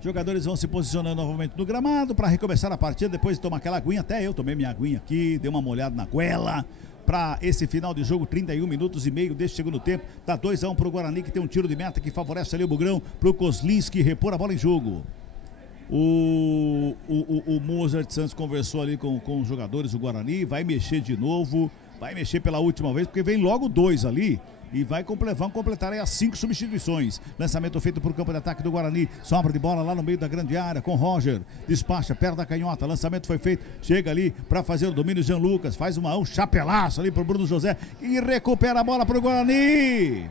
Jogadores vão se posicionando novamente no gramado para recomeçar a partida depois de tomar aquela aguinha. Até eu tomei minha aguinha aqui, dei uma molhada na goela. Para esse final de jogo, 31 minutos e meio deste segundo tempo, dá 2-1 para o Guarani, que tem um tiro de meta que favorece ali o Bugrão, para o Kozlinski repor a bola em jogo. O Mozart Santos conversou ali com os jogadores do Guarani, vai mexer de novo, vai mexer pela última vez, porque vem logo 2 ali. E vão completar aí as 5 substituições. Lançamento feito por campo de ataque do Guarani. Sobra de bola lá no meio da grande área com Roger. Despacha, perto da canhota. Lançamento foi feito. Chega ali para fazer o domínio. Jean Lucas faz um chapelaço ali pro Bruno José. E recupera a bola pro Guarani.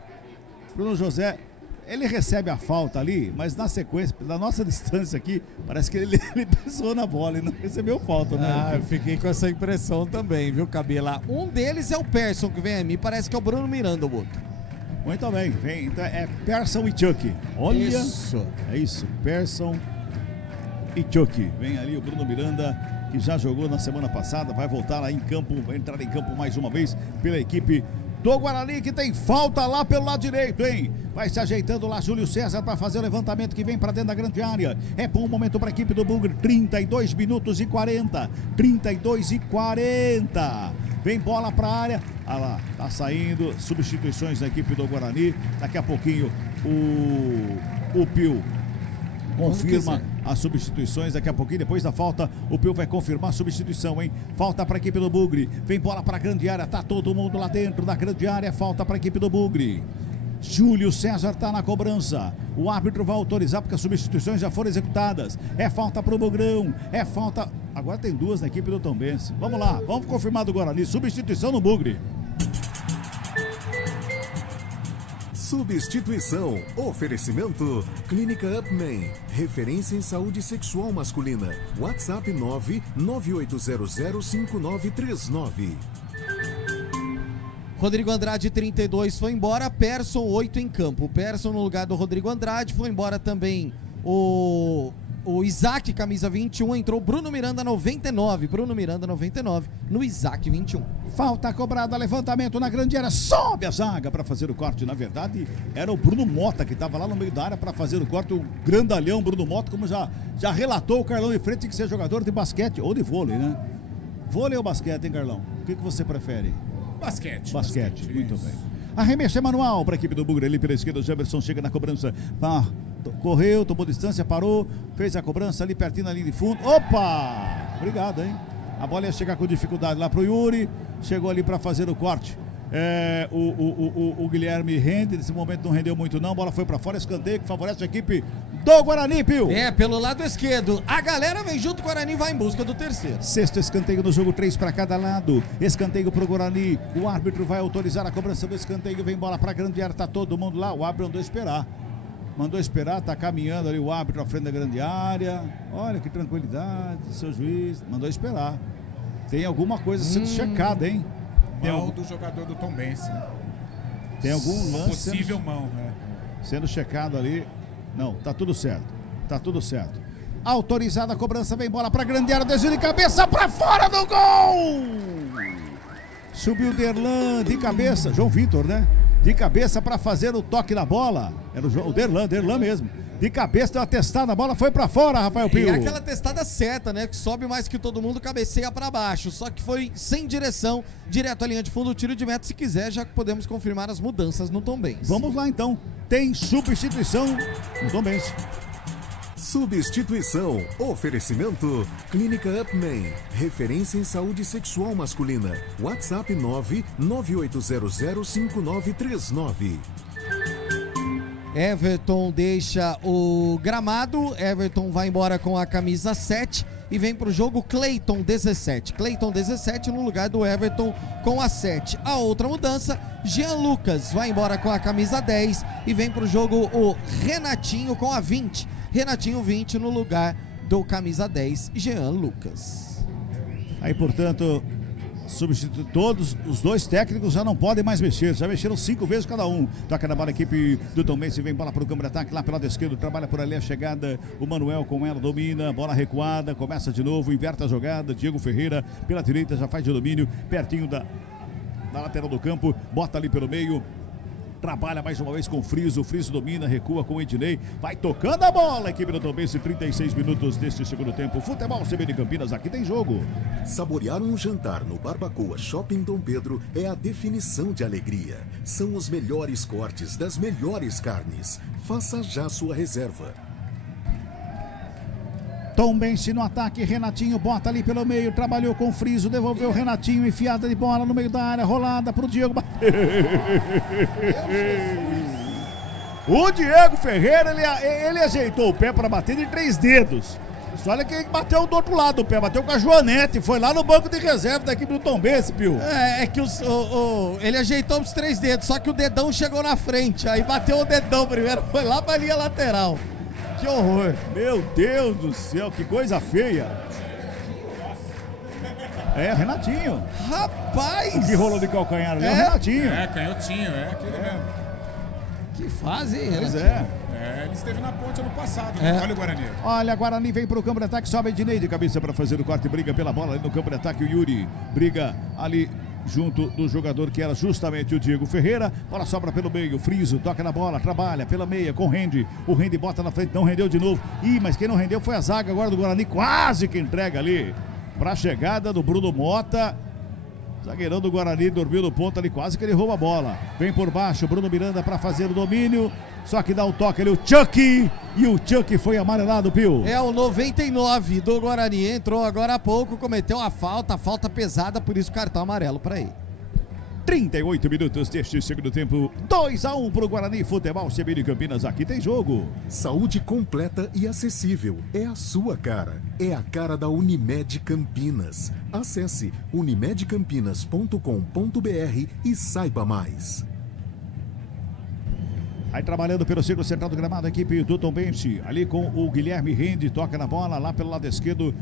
Bruno José, ele recebe a falta ali, mas na sequência, da nossa distância aqui, parece que ele pisou na bola e não recebeu falta, né? Eu fiquei com essa impressão também, viu, Cabela? Um deles é o Persson, que vem a mim, parece que é o Bruno Miranda, o outro. Muito bem, vem, então é Persson e Chuck. Olha, isso. É isso, Persson e Chuck. Vem ali o Bruno Miranda, que já jogou na semana passada, vai voltar lá em campo, vai entrar em campo mais uma vez pela equipe do Guarani, que tem falta lá pelo lado direito, hein? Vai se ajeitando lá Júlio César para fazer o levantamento que vem para dentro da grande área. É bom momento para a equipe do Bugre. 32 minutos e 40. 32 e 40. Vem bola para a área. Ah lá, tá saindo. Substituições da equipe do Guarani. Daqui a pouquinho o Pio confirma as substituições. Daqui a pouquinho, depois da falta, o Pio vai confirmar a substituição, hein? Falta para a equipe do Bugre. Vem bola para a grande área. Tá todo mundo lá dentro da grande área. Falta para a equipe do Bugre. Júlio César está na cobrança. O árbitro vai autorizar porque as substituições já foram executadas. É falta para o Bugrão. É falta. Agora tem 2 na equipe do Tombense. Vamos lá, vamos confirmar do Guarani. Substituição no Bugre. Substituição. Oferecimento. Clínica Upman. Referência em saúde sexual masculina. WhatsApp 998005939. Rodrigo Andrade, 32, foi embora. Persson, 8 em campo. O Persson no lugar do Rodrigo Andrade. Foi embora também o Isaac, camisa 21. Entrou Bruno Miranda, 99. Bruno Miranda, 99, no Isaac, 21. Falta cobrada, levantamento na grande área. Sobe a zaga para fazer o corte. Na verdade, era o Bruno Mota que estava lá no meio da área para fazer o corte. O grandalhão Bruno Mota, como já relatou o Carlão de frente, tem que ser jogador de basquete ou de vôlei, né? Vôlei ou basquete, hein, Carlão? O que você prefere? Basquete. Muito bem. Arremesso é manual para a equipe do Bugre. Ali pela esquerda, o Jefferson chega na cobrança. Correu, tomou distância, parou, fez a cobrança ali pertinho na linha de fundo. Opa! Obrigado, hein? A bola ia chegar com dificuldade lá pro Yuri. Chegou ali para fazer o corte. O Guilherme rende, nesse momento não rendeu muito não, a bola foi para fora, escanteio que favorece a equipe do Guarani, Pio. Pelo lado esquerdo, a galera vem junto, o Guarani vai em busca do terceiro. Sexto escanteio no jogo, 3 para cada lado, escanteio pro Guarani, o árbitro vai autorizar a cobrança do escanteio, vem bola pra grande área, tá todo mundo lá, o árbitro mandou esperar, tá caminhando ali o árbitro à frente da grande área, olha que tranquilidade, seu juiz, mandou esperar, tem alguma coisa sendo checada, hein? Mão do jogador do Tombense, né? Tem algum lance possível mão, né? Sendo checado ali. Não, tá tudo certo. Autorizada a cobrança, vem bola pra grande área, desvio de cabeça pra fora do gol! Subiu o Derlan de cabeça, João Vitor, né? De cabeça pra fazer o toque na bola. Era o Derlan mesmo. De cabeça, deu uma testada, a bola foi pra fora, Rafael Pio. E aquela testada certa, né? Que sobe mais que todo mundo, cabeceia pra baixo. Só que foi sem direção, direto à linha de fundo, tiro de meta. Se quiser, já podemos confirmar as mudanças no Tombense. Vamos lá então. Tem substituição no Tombense. Substituição. Oferecimento. Clínica Upman. Referência em saúde sexual masculina. WhatsApp 998005939. Everton deixa o gramado. Everton vai embora com a camisa 7 e vem pro jogo Cleiton 17. Cleiton 17 no lugar do Everton com a 7. A outra mudança, Jean Lucas vai embora com a camisa 10 e vem pro jogo o Renatinho com a 20. Renatinho 20 no lugar do camisa 10, Jean Lucas. Aí, portanto, substitui todos, os dois técnicos já não podem mais mexer, já mexeram 5 vezes cada um. Toca na bola a equipe do Tombense, vem bola para o campo de ataque, lá pelo lado esquerdo, trabalha por ali a chegada, o Manuel com ela, domina, bola recuada, começa de novo, inverte a jogada, Diego Ferreira pela direita, já faz de domínio, pertinho da lateral do campo, bota ali pelo meio, trabalha mais uma vez com o Friso domina, recua com o Ednei, vai tocando a bola, a equipe do Tombense, 36 minutos deste segundo tempo, Futebol CBN Campinas, aqui tem jogo. Saborear um jantar no Barbacoa Shopping Dom Pedro é a definição de alegria. São os melhores cortes das melhores carnes. Faça já sua reserva. Tombense no ataque, Renatinho bota ali pelo meio, trabalhou com o Friso, devolveu o Renatinho, enfiada de bola no meio da área, rolada pro Diego. O Diego Ferreira, ele ajeitou o pé para bater de 3 dedos. Só olha quem bateu do outro lado do pé, bateu com a Joanete, foi lá no banco de reserva da equipe do Tombense, Pio. É que ele ajeitou os 3 dedos, só que o dedão chegou na frente, aí bateu o dedão primeiro, foi lá pra linha lateral. Que horror. Meu Deus do céu, que coisa feia. É, Renatinho. Rapaz! O que rolou de calcanhar ali é o Renatinho. É, canhotinho, é aquele mesmo. Que fase, hein, Pois Renatinho? Ele esteve na ponte ano passado, né? Olha o Guarani. Olha, Guarani vem pro campo de ataque, sobe Ednei de cabeça para fazer o corte, briga pela bola ali no campo de ataque, o Yuri briga ali junto do jogador que era justamente o Diego Ferreira, bola sobra pelo meio, Friso toca na bola, trabalha pela meia com o Rendi, bota na frente, não rendeu de novo, mas quem não rendeu foi a zaga agora do Guarani, quase que entrega ali para a chegada do Bruno Mota. Zagueirão do Guarani dormiu no ponto ali, quase que ele rouba a bola. Vem por baixo, Bruno Miranda para fazer o domínio. Só que dá um toque ali, o Chuck. E o Chuck foi amarelado, Pio. É o 99 do Guarani. Entrou agora há pouco, cometeu a falta pesada, por isso cartão amarelo para ele. 38 minutos deste segundo tempo, 2-1 pro Guarani. Futebol CBN Campinas, aqui tem jogo. Saúde completa e acessível, é a sua cara, é a cara da Unimed Campinas. Acesse unimedcampinas.com.br e saiba mais. Aí trabalhando pelo círculo central do gramado, a equipe do Tombense, ali com o Guilherme Rendi, toca na bola lá pelo lado esquerdo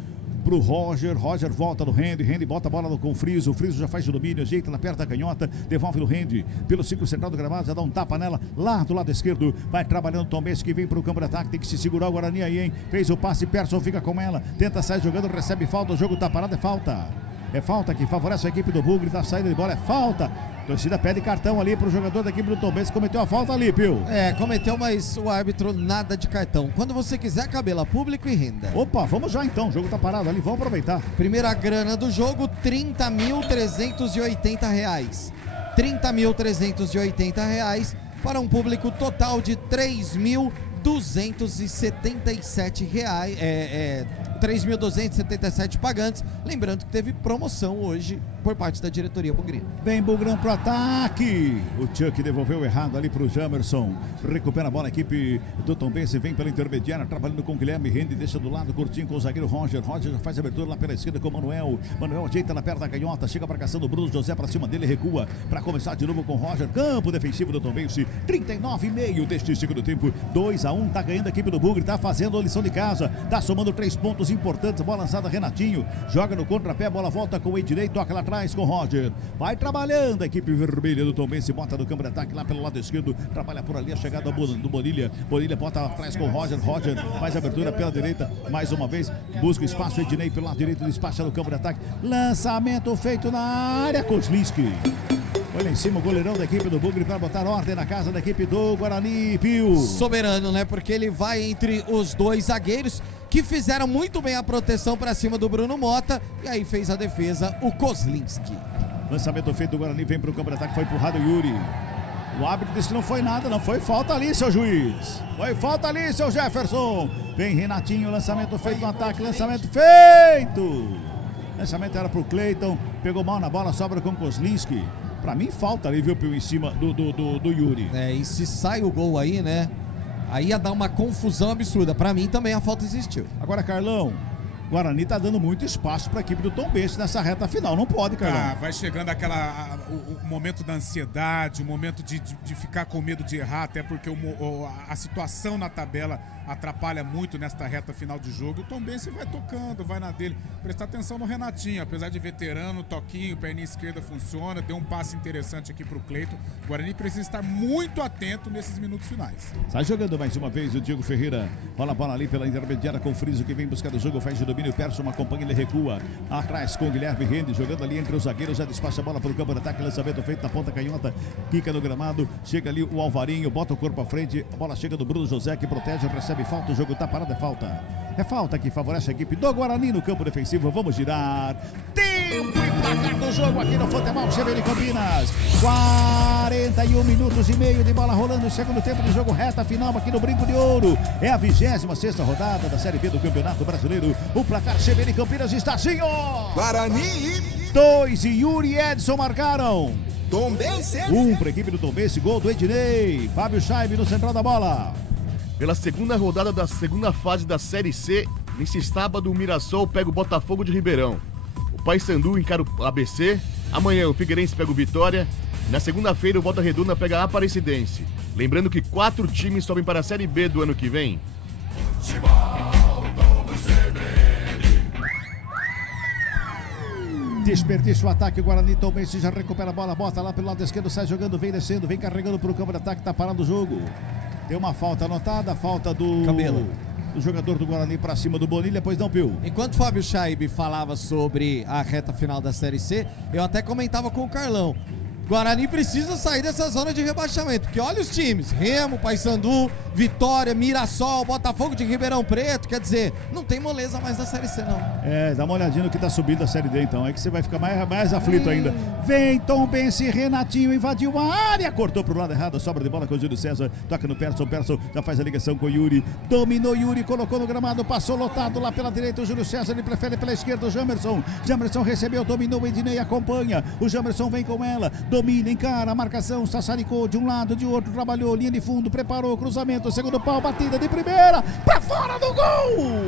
pro Roger volta no Rendi bota a bola com o Friso já faz o domínio, ajeita na perna da canhota, devolve no Rendi, pelo círculo central do gramado, já dá um tapa nela, lá do lado esquerdo, vai trabalhando o Tombense que vem pro campo de ataque, tem que se segurar o Guarani aí, hein, fez o passe, Persson fica com ela, tenta sair jogando, recebe falta, o jogo tá parado, é falta que favorece a equipe do Bugre, da saída de bola, é falta. A torcida pede cartão ali pro jogador da equipe do Tombense, cometeu a falta ali, Pio. Cometeu, mas o árbitro nada de cartão. Quando você quiser, Cabela, público e renda. Opa, vamos já então, o jogo tá parado ali, vamos aproveitar. Primeira grana do jogo, R$30.380. R$30.380 para um público total de R$3.277. 3.277 pagantes. Lembrando que teve promoção hoje por parte da diretoria bugrina. Vem Bugrão pro ataque. O Chuck devolveu errado ali pro Jamerson. Recupera a bola a equipe do Tombense. Vem pela intermediária, trabalhando com o Guilherme Rendi. Deixa do lado, curtinho com o zagueiro Roger. Roger faz a abertura lá pela esquerda com o Manuel. Manuel ajeita na perna da canhota. Chega para caçando o Bruno José para cima dele. Recua para começar de novo com o Roger. Campo defensivo do Tombense. 39,5 deste segundo tempo. 2-1. Tá ganhando a equipe do Bugre. Tá fazendo a lição de casa. Tá somando 3 pontos importantes. Bola lançada, Renatinho. Joga no contrapé. Bola volta com o Ednei. Toca lá atrás atrás com o Roger. Vai trabalhando a equipe vermelha do Tombense, bota no campo de ataque lá pelo lado esquerdo. Trabalha por ali a chegada do Bonilha. Bonilha bota atrás com o Roger. Roger faz a abertura pela direita. Mais uma vez, busca espaço. Ednei pelo lado direito, despacha no campo de ataque. Lançamento feito na área. Kozlinski. Olha em cima o goleirão da equipe do Bugre para botar ordem na casa da equipe do Guarani, Pio. Soberano, né? Porque ele vai entre os dois zagueiros que fizeram muito bem a proteção para cima do Bruno Mota. E aí fez a defesa o Kozlinski. Lançamento feito do Guarani, vem para o campo de ataque, foi empurrado o Yuri. O árbitro disse que não foi nada, não foi falta ali, seu juiz. Foi falta ali, seu Jefferson. Vem Renatinho, lançamento feito no ataque, lançamento feito. Lançamento era pro Cleiton, pegou mal na bola, sobra com Kozlinski. Pra mim falta ali, viu, Pio, em cima do Yuri. É, e se sai o gol aí, né? Aí ia dar uma confusão absurda. Pra mim também a falta existiu. Agora, Carlão, Guarani tá dando muito espaço para a equipe do Tombense nessa reta final. Não pode, Carlão. Vai chegando o momento da ansiedade, o momento de ficar com medo de errar, até porque a situação na tabela atrapalha muito nesta reta final de jogo. O Tombense vai tocando, vai na dele. Prestar atenção no Renatinho, apesar de veterano, toquinho, perninha esquerda funciona, deu um passe interessante aqui pro Cleiton. O Guarani precisa estar muito atento nesses minutos finais. Sai jogando mais uma vez o Diego Ferreira. Rola a bola ali pela intermediária com o Friso, que vem buscar o jogo, faz o domínio, Persson acompanha, ele recua. Atrás com o Guilherme Rende, jogando ali entre os zagueiros, já despacha a bola para o campo de ataque, lançamento feito na ponta canhota, pica no gramado, chega ali o Alvarinho, bota o corpo à frente, a bola chega do Bruno José, que protege, recebe falta, o jogo tá parado, é falta. É falta que favorece a equipe do Guarani no campo defensivo. Vamos girar. Tempo e placar do jogo aqui no Futebol CBN Campinas. 41 minutos e meio de bola rolando. Segundo tempo de jogo, reta final aqui no Brinco de Ouro. É a 26ª rodada da Série B do Campeonato Brasileiro. O placar CBN Campinas está assim, ó. Guarani. 2 e Yuri e Edson marcaram. Tombense. 1 para a equipe do Tombense. Gol do Ednei. Fábio Scheibe no central da bola. Pela segunda rodada da segunda fase da Série C, nesse sábado o Mirassol pega o Botafogo de Ribeirão. O Paysandu encara o ABC. Amanhã o Figueirense pega o Vitória. Na segunda-feira o Volta Redonda pega a Aparecidense. Lembrando que 4 times sobem para a Série B do ano que vem. Desperdiça o ataque, o Guarani Tombense já recupera a bola, bota lá pelo lado esquerdo, sai jogando, vem descendo, vem carregando para o campo de ataque, tá parando o jogo. Tem uma falta anotada, falta do Cabelo, do jogador do Guarani para cima do Bonilha, pois não, Pio? Enquanto o Fábio Scheibe falava sobre a reta final da Série C, eu até comentava com o Carlão. Guarani precisa sair dessa zona de rebaixamento, porque olha os times, Remo, Paysandu, Vitória, Mirassol, Botafogo de Ribeirão Preto, quer dizer, não tem moleza mais na Série C não. É, dá uma olhadinha no que tá subindo a Série D então, é que você vai ficar mais aflito ainda. Vem Tombense, Renatinho invadiu a área, cortou pro lado errado, sobra de bola com o Júlio César, toca no Persson, Persson já faz a ligação com o Yuri, dominou Yuri, colocou no gramado, passou lotado lá pela direita, o Júlio César, ele prefere pela esquerda, o Jamerson recebeu, dominou, o Ednei acompanha, o Jamerson vem com ela, domina, encara, a marcação, sassaricou de um lado, de outro, trabalhou, linha de fundo, preparou, cruzamento, segundo pau, batida de primeira, pra fora do gol!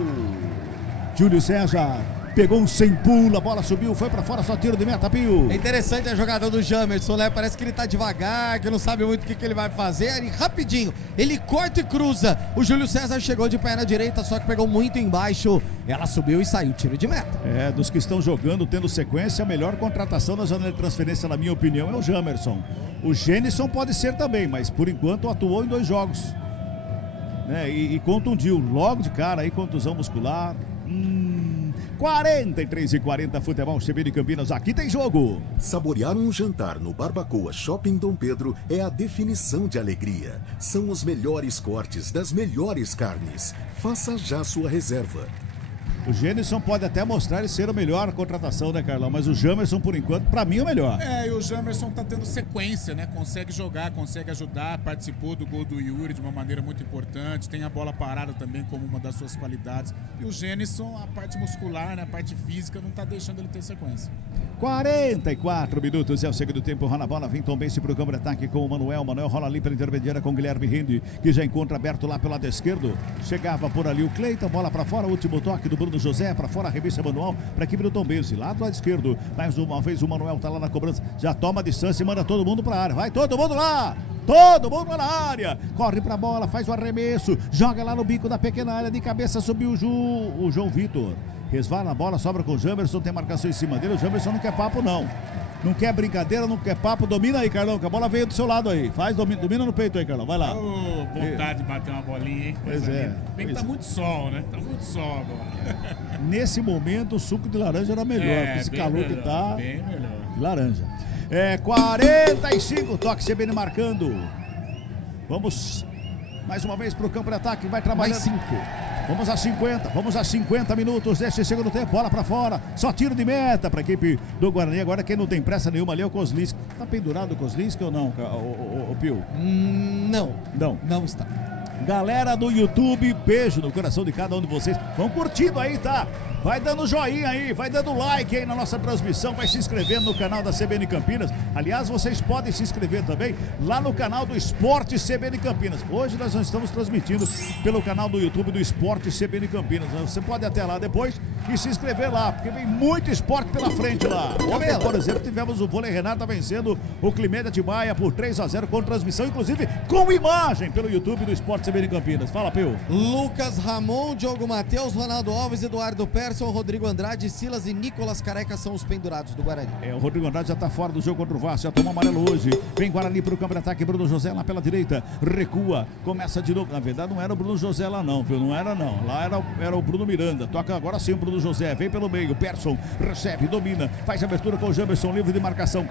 Júlio César pegou um sem pulo, a bola subiu, foi pra fora, só tiro de meta, Pio. É interessante a jogada do Jamerson, né? Parece que ele tá devagar, que não sabe muito o que ele vai fazer. Aí, rapidinho, ele corta e cruza. O Júlio César chegou de perna direita, só que pegou muito embaixo. Ela subiu e saiu, tiro de meta. É, dos que estão jogando, tendo sequência, a melhor contratação na janela de transferência, na minha opinião, é o Jamerson. O Gênison pode ser também, mas por enquanto atuou em 2 jogos. Né? E contundiu logo de cara aí, contusão muscular. 43:40 Futebol CBN Campinas, aqui tem jogo. Saborear um jantar no Barbacoa Shopping Dom Pedro é a definição de alegria. São os melhores cortes das melhores carnes. Faça já sua reserva. O Gênison pode até mostrar ele ser a melhor contratação, né, Carlão? Mas o Jamerson, por enquanto, pra mim é o melhor. É, e o Jamerson tá tendo sequência, né? Consegue jogar, consegue ajudar, participou do gol do Yuri de uma maneira muito importante, tem a bola parada também como uma das suas qualidades. E o Gênison, a parte muscular, né, a parte física, não tá deixando ele ter sequência. 44 minutos é o segundo tempo, rola a bola, vem Tombense pro campo de ataque com o Manuel rola ali pela intermediária com o Guilherme Rende, que já encontra aberto lá pelo lado esquerdo, chegava por ali o Cleiton, bola pra fora, último toque do Bruno José, pra fora, revista Manuel pra equipe do Tombense, lá do lado esquerdo, mais uma vez o Manuel tá lá na cobrança, já toma a distância e manda todo mundo pra área, vai todo mundo lá! Todo mundo na área, corre pra bola, faz o arremesso, joga lá no bico da pequena área, de cabeça subiu o João Vitor. resvala a bola, sobra com o Jamerson, tem marcação em cima dele. O Jamerson não quer papo, não. Não quer brincadeira, não quer papo. Domina aí, Carlão, que a bola veio do seu lado aí. Domina no peito aí, Carlão. Vai lá. Vontade de bater uma bolinha, hein? Pois é. Bem que tá muito sol, né? Tá muito sol agora. Nesse momento, o suco de laranja era melhor. Com esse calor que tá. Bem melhor. Laranja. 45 toques, CBN marcando. Vamos mais uma vez pro campo de ataque. Vai trabalhar. Mais 5. Vamos a 50 minutos desse segundo tempo, bola pra fora, só tiro de meta pra equipe do Guarani. Agora quem não tem pressa nenhuma ali é o Kozlinski. Tá pendurado o Kozlinski ou não, o Pio? Não está. Galera do YouTube, beijo no coração de cada um de vocês. Vão curtindo aí, tá? Vai dando joinha aí, vai dando like aí na nossa transmissão, vai se inscrevendo no canal da CBN Campinas. Aliás, vocês podem se inscrever também lá no canal do Esporte CBN Campinas. Hoje nós não estamos transmitindo pelo canal do YouTube do Esporte CBN Campinas. Você pode ir até lá depois e se inscrever lá, porque vem muito esporte pela frente lá. Ontem, por exemplo, tivemos o vôlei Renata vencendo o Climente Atibaia por 3-0 com transmissão, inclusive com imagem pelo YouTube do Esporte CBN Campinas. Fala, Pio. Lucas Ramon, Diogo Matheus, Ronaldo Alves, Eduardo Persson, Rodrigo Andrade, Silas e Nicolas Careca são os pendurados do Guarani. O Rodrigo Andrade já tá fora do jogo contra o Vasco, já tomou amarelo hoje. Vem Guarani pro campo de ataque, Bruno José lá pela direita, recua, começa de novo. Na verdade não era o Bruno José lá não, viu? Não era não, lá era o Bruno Miranda. Toca agora sim o Bruno José, vem pelo meio, Persson recebe, domina, faz abertura com o Jamerson, livre de marcação,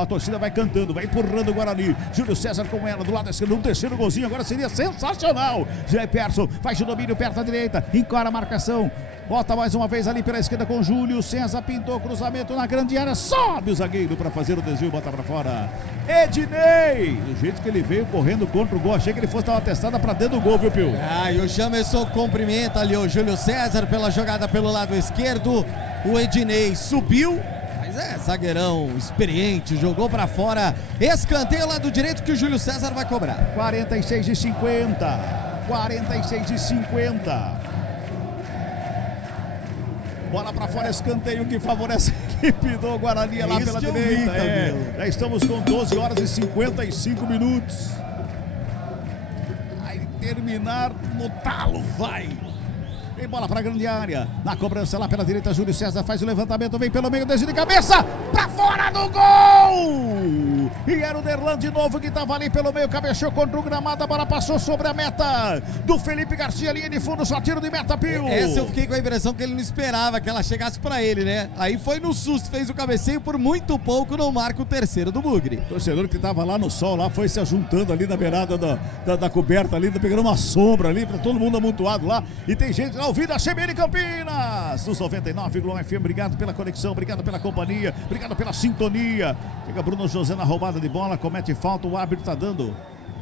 a torcida vai cantando, vai empurrando o Guarani. Júlio César com ela, do lado esquerdo, um terceiro golzinho, agora seria sensacional. Zé Persson faz o domínio perto da direita, encara a marcação. Volta mais uma vez ali pela esquerda com Júlio César, pintou cruzamento na grande área, sobe o zagueiro para fazer o desvio, bota para fora. Ednei, do jeito que ele veio correndo contra o gol, achei que ele fosse dar uma testada para dentro do gol, viu, Pio? E o Jamerson cumprimenta ali o Júlio César pela jogada pelo lado esquerdo. O Ednei subiu, mas zagueirão experiente, jogou para fora. Escanteio lá do direito que o Júlio César vai cobrar. 46-50. 46-50. Bola pra fora, escanteio que favorece a equipe do Guarani lá pela direita. Já estamos com 12 horas e 55 minutos. Vai terminar no talo, vai. Tem bola pra grande área. Na cobrança lá pela direita, Júlio César faz o levantamento, vem pelo meio, desvio de cabeça, pra fora do gol! E era o Derlan de novo que tava ali pelo meio, cabeceou contra o gramado, a bola passou sobre a meta do Felipe Garcia, linha de fundo, só tiro de meta, Pio. Essa eu fiquei com a impressão que ele não esperava que ela chegasse pra ele, né? Aí foi no susto, fez o cabeceio, por muito pouco não marca o terceiro do Bugre. Torcedor que tava lá no sol, lá foi se ajuntando ali na beirada da coberta ali, pegando uma sombra ali, pra todo mundo amontoado lá, e tem gente lá ouvindo a CBN Campinas, nos 99,1 FM, obrigado pela conexão, obrigado pela companhia, obrigado pela sintonia. Chega Bruno José na roubada de bola, comete falta, o árbitro tá dando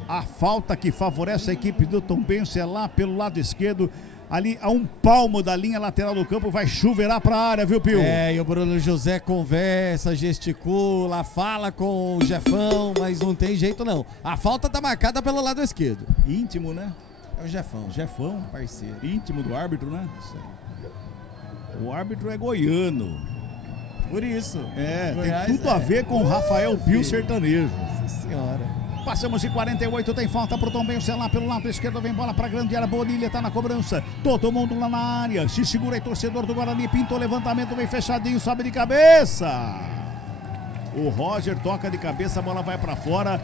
a falta que favorece a equipe do Tombense, é lá pelo lado esquerdo, ali a um palmo da linha lateral do campo, vai chuveirar pra área, viu, Pio? E o Bruno José conversa, gesticula, fala com o Jefão, mas não tem jeito não. A falta tá marcada pelo lado esquerdo. Íntimo, né? É o Jefão. Jefão, parceiro. Íntimo do árbitro, né? Isso aí. O árbitro é goiano. Por isso. Goiás tem tudo a ver com o Rafael Pio sertanejo. Nossa senhora. Passamos de 48, tem falta pro Tombense lá pelo lado esquerdo, vem bola pra grande área, Bonilha tá na cobrança, todo mundo lá na área, se segura aí, torcedor do Guarani, pintou levantamento, vem fechadinho, sobe de cabeça. O Roger toca de cabeça, a bola vai pra fora.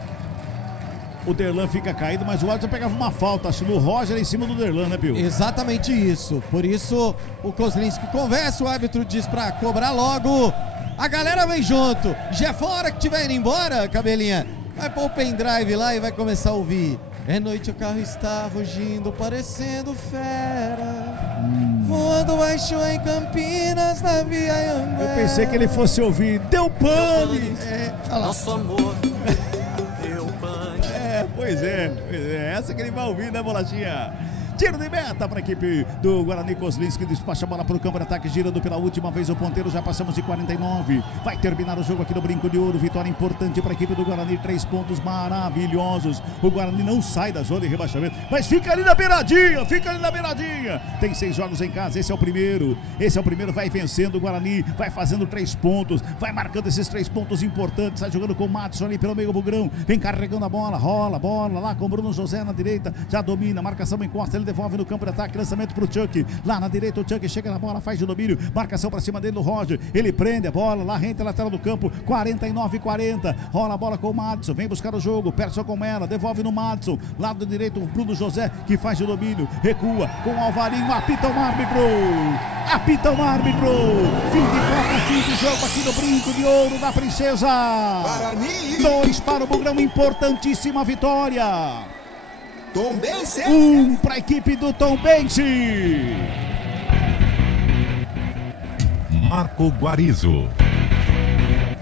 O Derlan fica caído, mas o árbitro pegava uma falta, acho, no Roger em cima do Derlan, né, Pio? Exatamente isso. Por isso, o Kozlinski conversa, o árbitro diz pra cobrar logo. A galera vem junto. Já fora que tiver indo embora, cabelinha, vai pôr o pendrive lá e vai começar a ouvir. É noite, o carro está rugindo, parecendo fera. Voando baixo em Campinas, na Via Anguera. Eu pensei que ele fosse ouvir. Deu pane! Nosso amor. Pois é, essa que ele vai ouvir, né, Bolachinha? Tiro de meta para a equipe do Guarani. Kozlinski despacha a bola para o campo de ataque, girando pela última vez o ponteiro, já passamos de 49. Vai terminar o jogo aqui no Brinco de Ouro, vitória importante para a equipe do Guarani, 3 pontos maravilhosos. O Guarani não sai da zona de rebaixamento, mas fica ali na beiradinha, Tem 6 jogos em casa, esse é o primeiro, vai vencendo o Guarani, vai fazendo 3 pontos, vai marcando esses 3 pontos importantes, sai jogando com o Matson ali pelo meio, Bugrão, vem carregando a bola, rola a bola lá com o Bruno José na direita, já domina, marcação encosta, Giovanni devolve no campo de ataque, lançamento pro Chuck. Lá na direita o Chuck chega na bola, faz de domínio, marcação pra cima dele do Roger. Ele prende a bola, lá renta a lateral do campo, 49-40. Rola a bola com o Madison, vem buscar o jogo, Persson com ela, devolve no Madison. Lado direito o Bruno José, que faz de domínio, recua com o Alvarinho, apita o árbitro. Apita o árbitro. Fim de quarta, fim de jogo aqui no Brinco de Ouro da Princesa. 2 para o Bugrão, importantíssima vitória. Tombense. 1 para a equipe do Tombense. Marco Guarizo.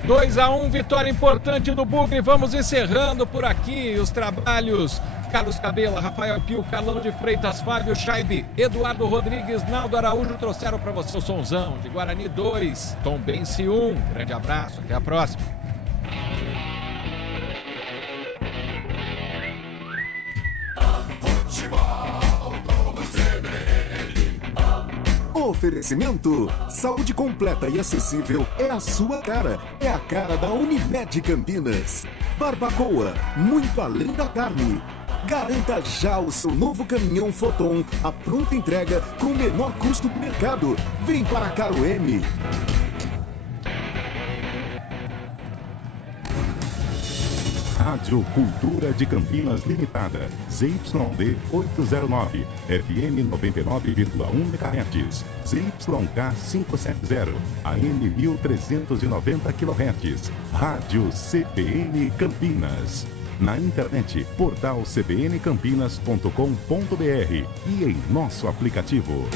2-1, vitória importante do Bugre. Vamos encerrando por aqui os trabalhos. Carlos Cabela, Rafael Pio, Carlão de Freitas, Fábio Scheibe, Eduardo Rodrigues, Naldo Araújo trouxeram para você o sonzão de Guarani 2, Tombense 1. Grande abraço, até a próxima. Oferecimento: saúde completa e acessível é a sua cara. É a cara da Unimed Campinas. Barbacoa, muito além da carne. Garanta já o seu novo caminhão Foton, a pronta entrega com o menor custo do mercado. Vem para Caro M. Rádio Cultura de Campinas Limitada, ZYD 809, FM 99,1 MHz, ZYK 570, AM 1390 kHz, Rádio CBN Campinas. Na internet, portal cbncampinas.com.br e em nosso aplicativo.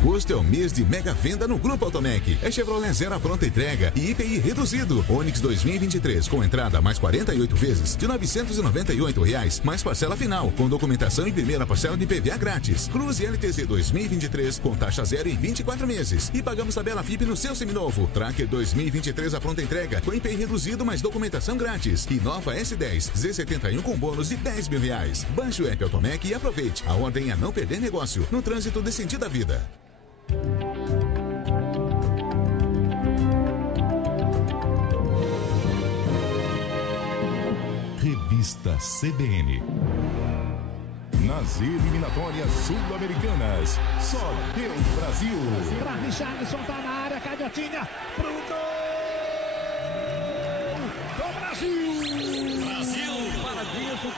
Agosto é o mês de mega venda no Grupo Automec. É Chevrolet Zero à pronta entrega e IPI reduzido. Onix 2023 com entrada mais 48 vezes de R$ 998, mais parcela final, com documentação e primeira parcela de IPVA grátis. Cruze LTZ 2023 com taxa zero em 24 meses. E pagamos tabela FIP no seu seminovo. Tracker 2023 à pronta entrega com IPI reduzido mais documentação grátis. E nova S10 Z71 com bônus de R$ 10.000. Baixe o app Automec e aproveite. A ordem é não perder negócio. No trânsito desse sentido da vida. Revista CBN. Nas eliminatórias sul-americanas, só deu Brasil. Pra Richarlison, tá na área, Cadiotinha, pro gol do Brasil. Brasil, para disso.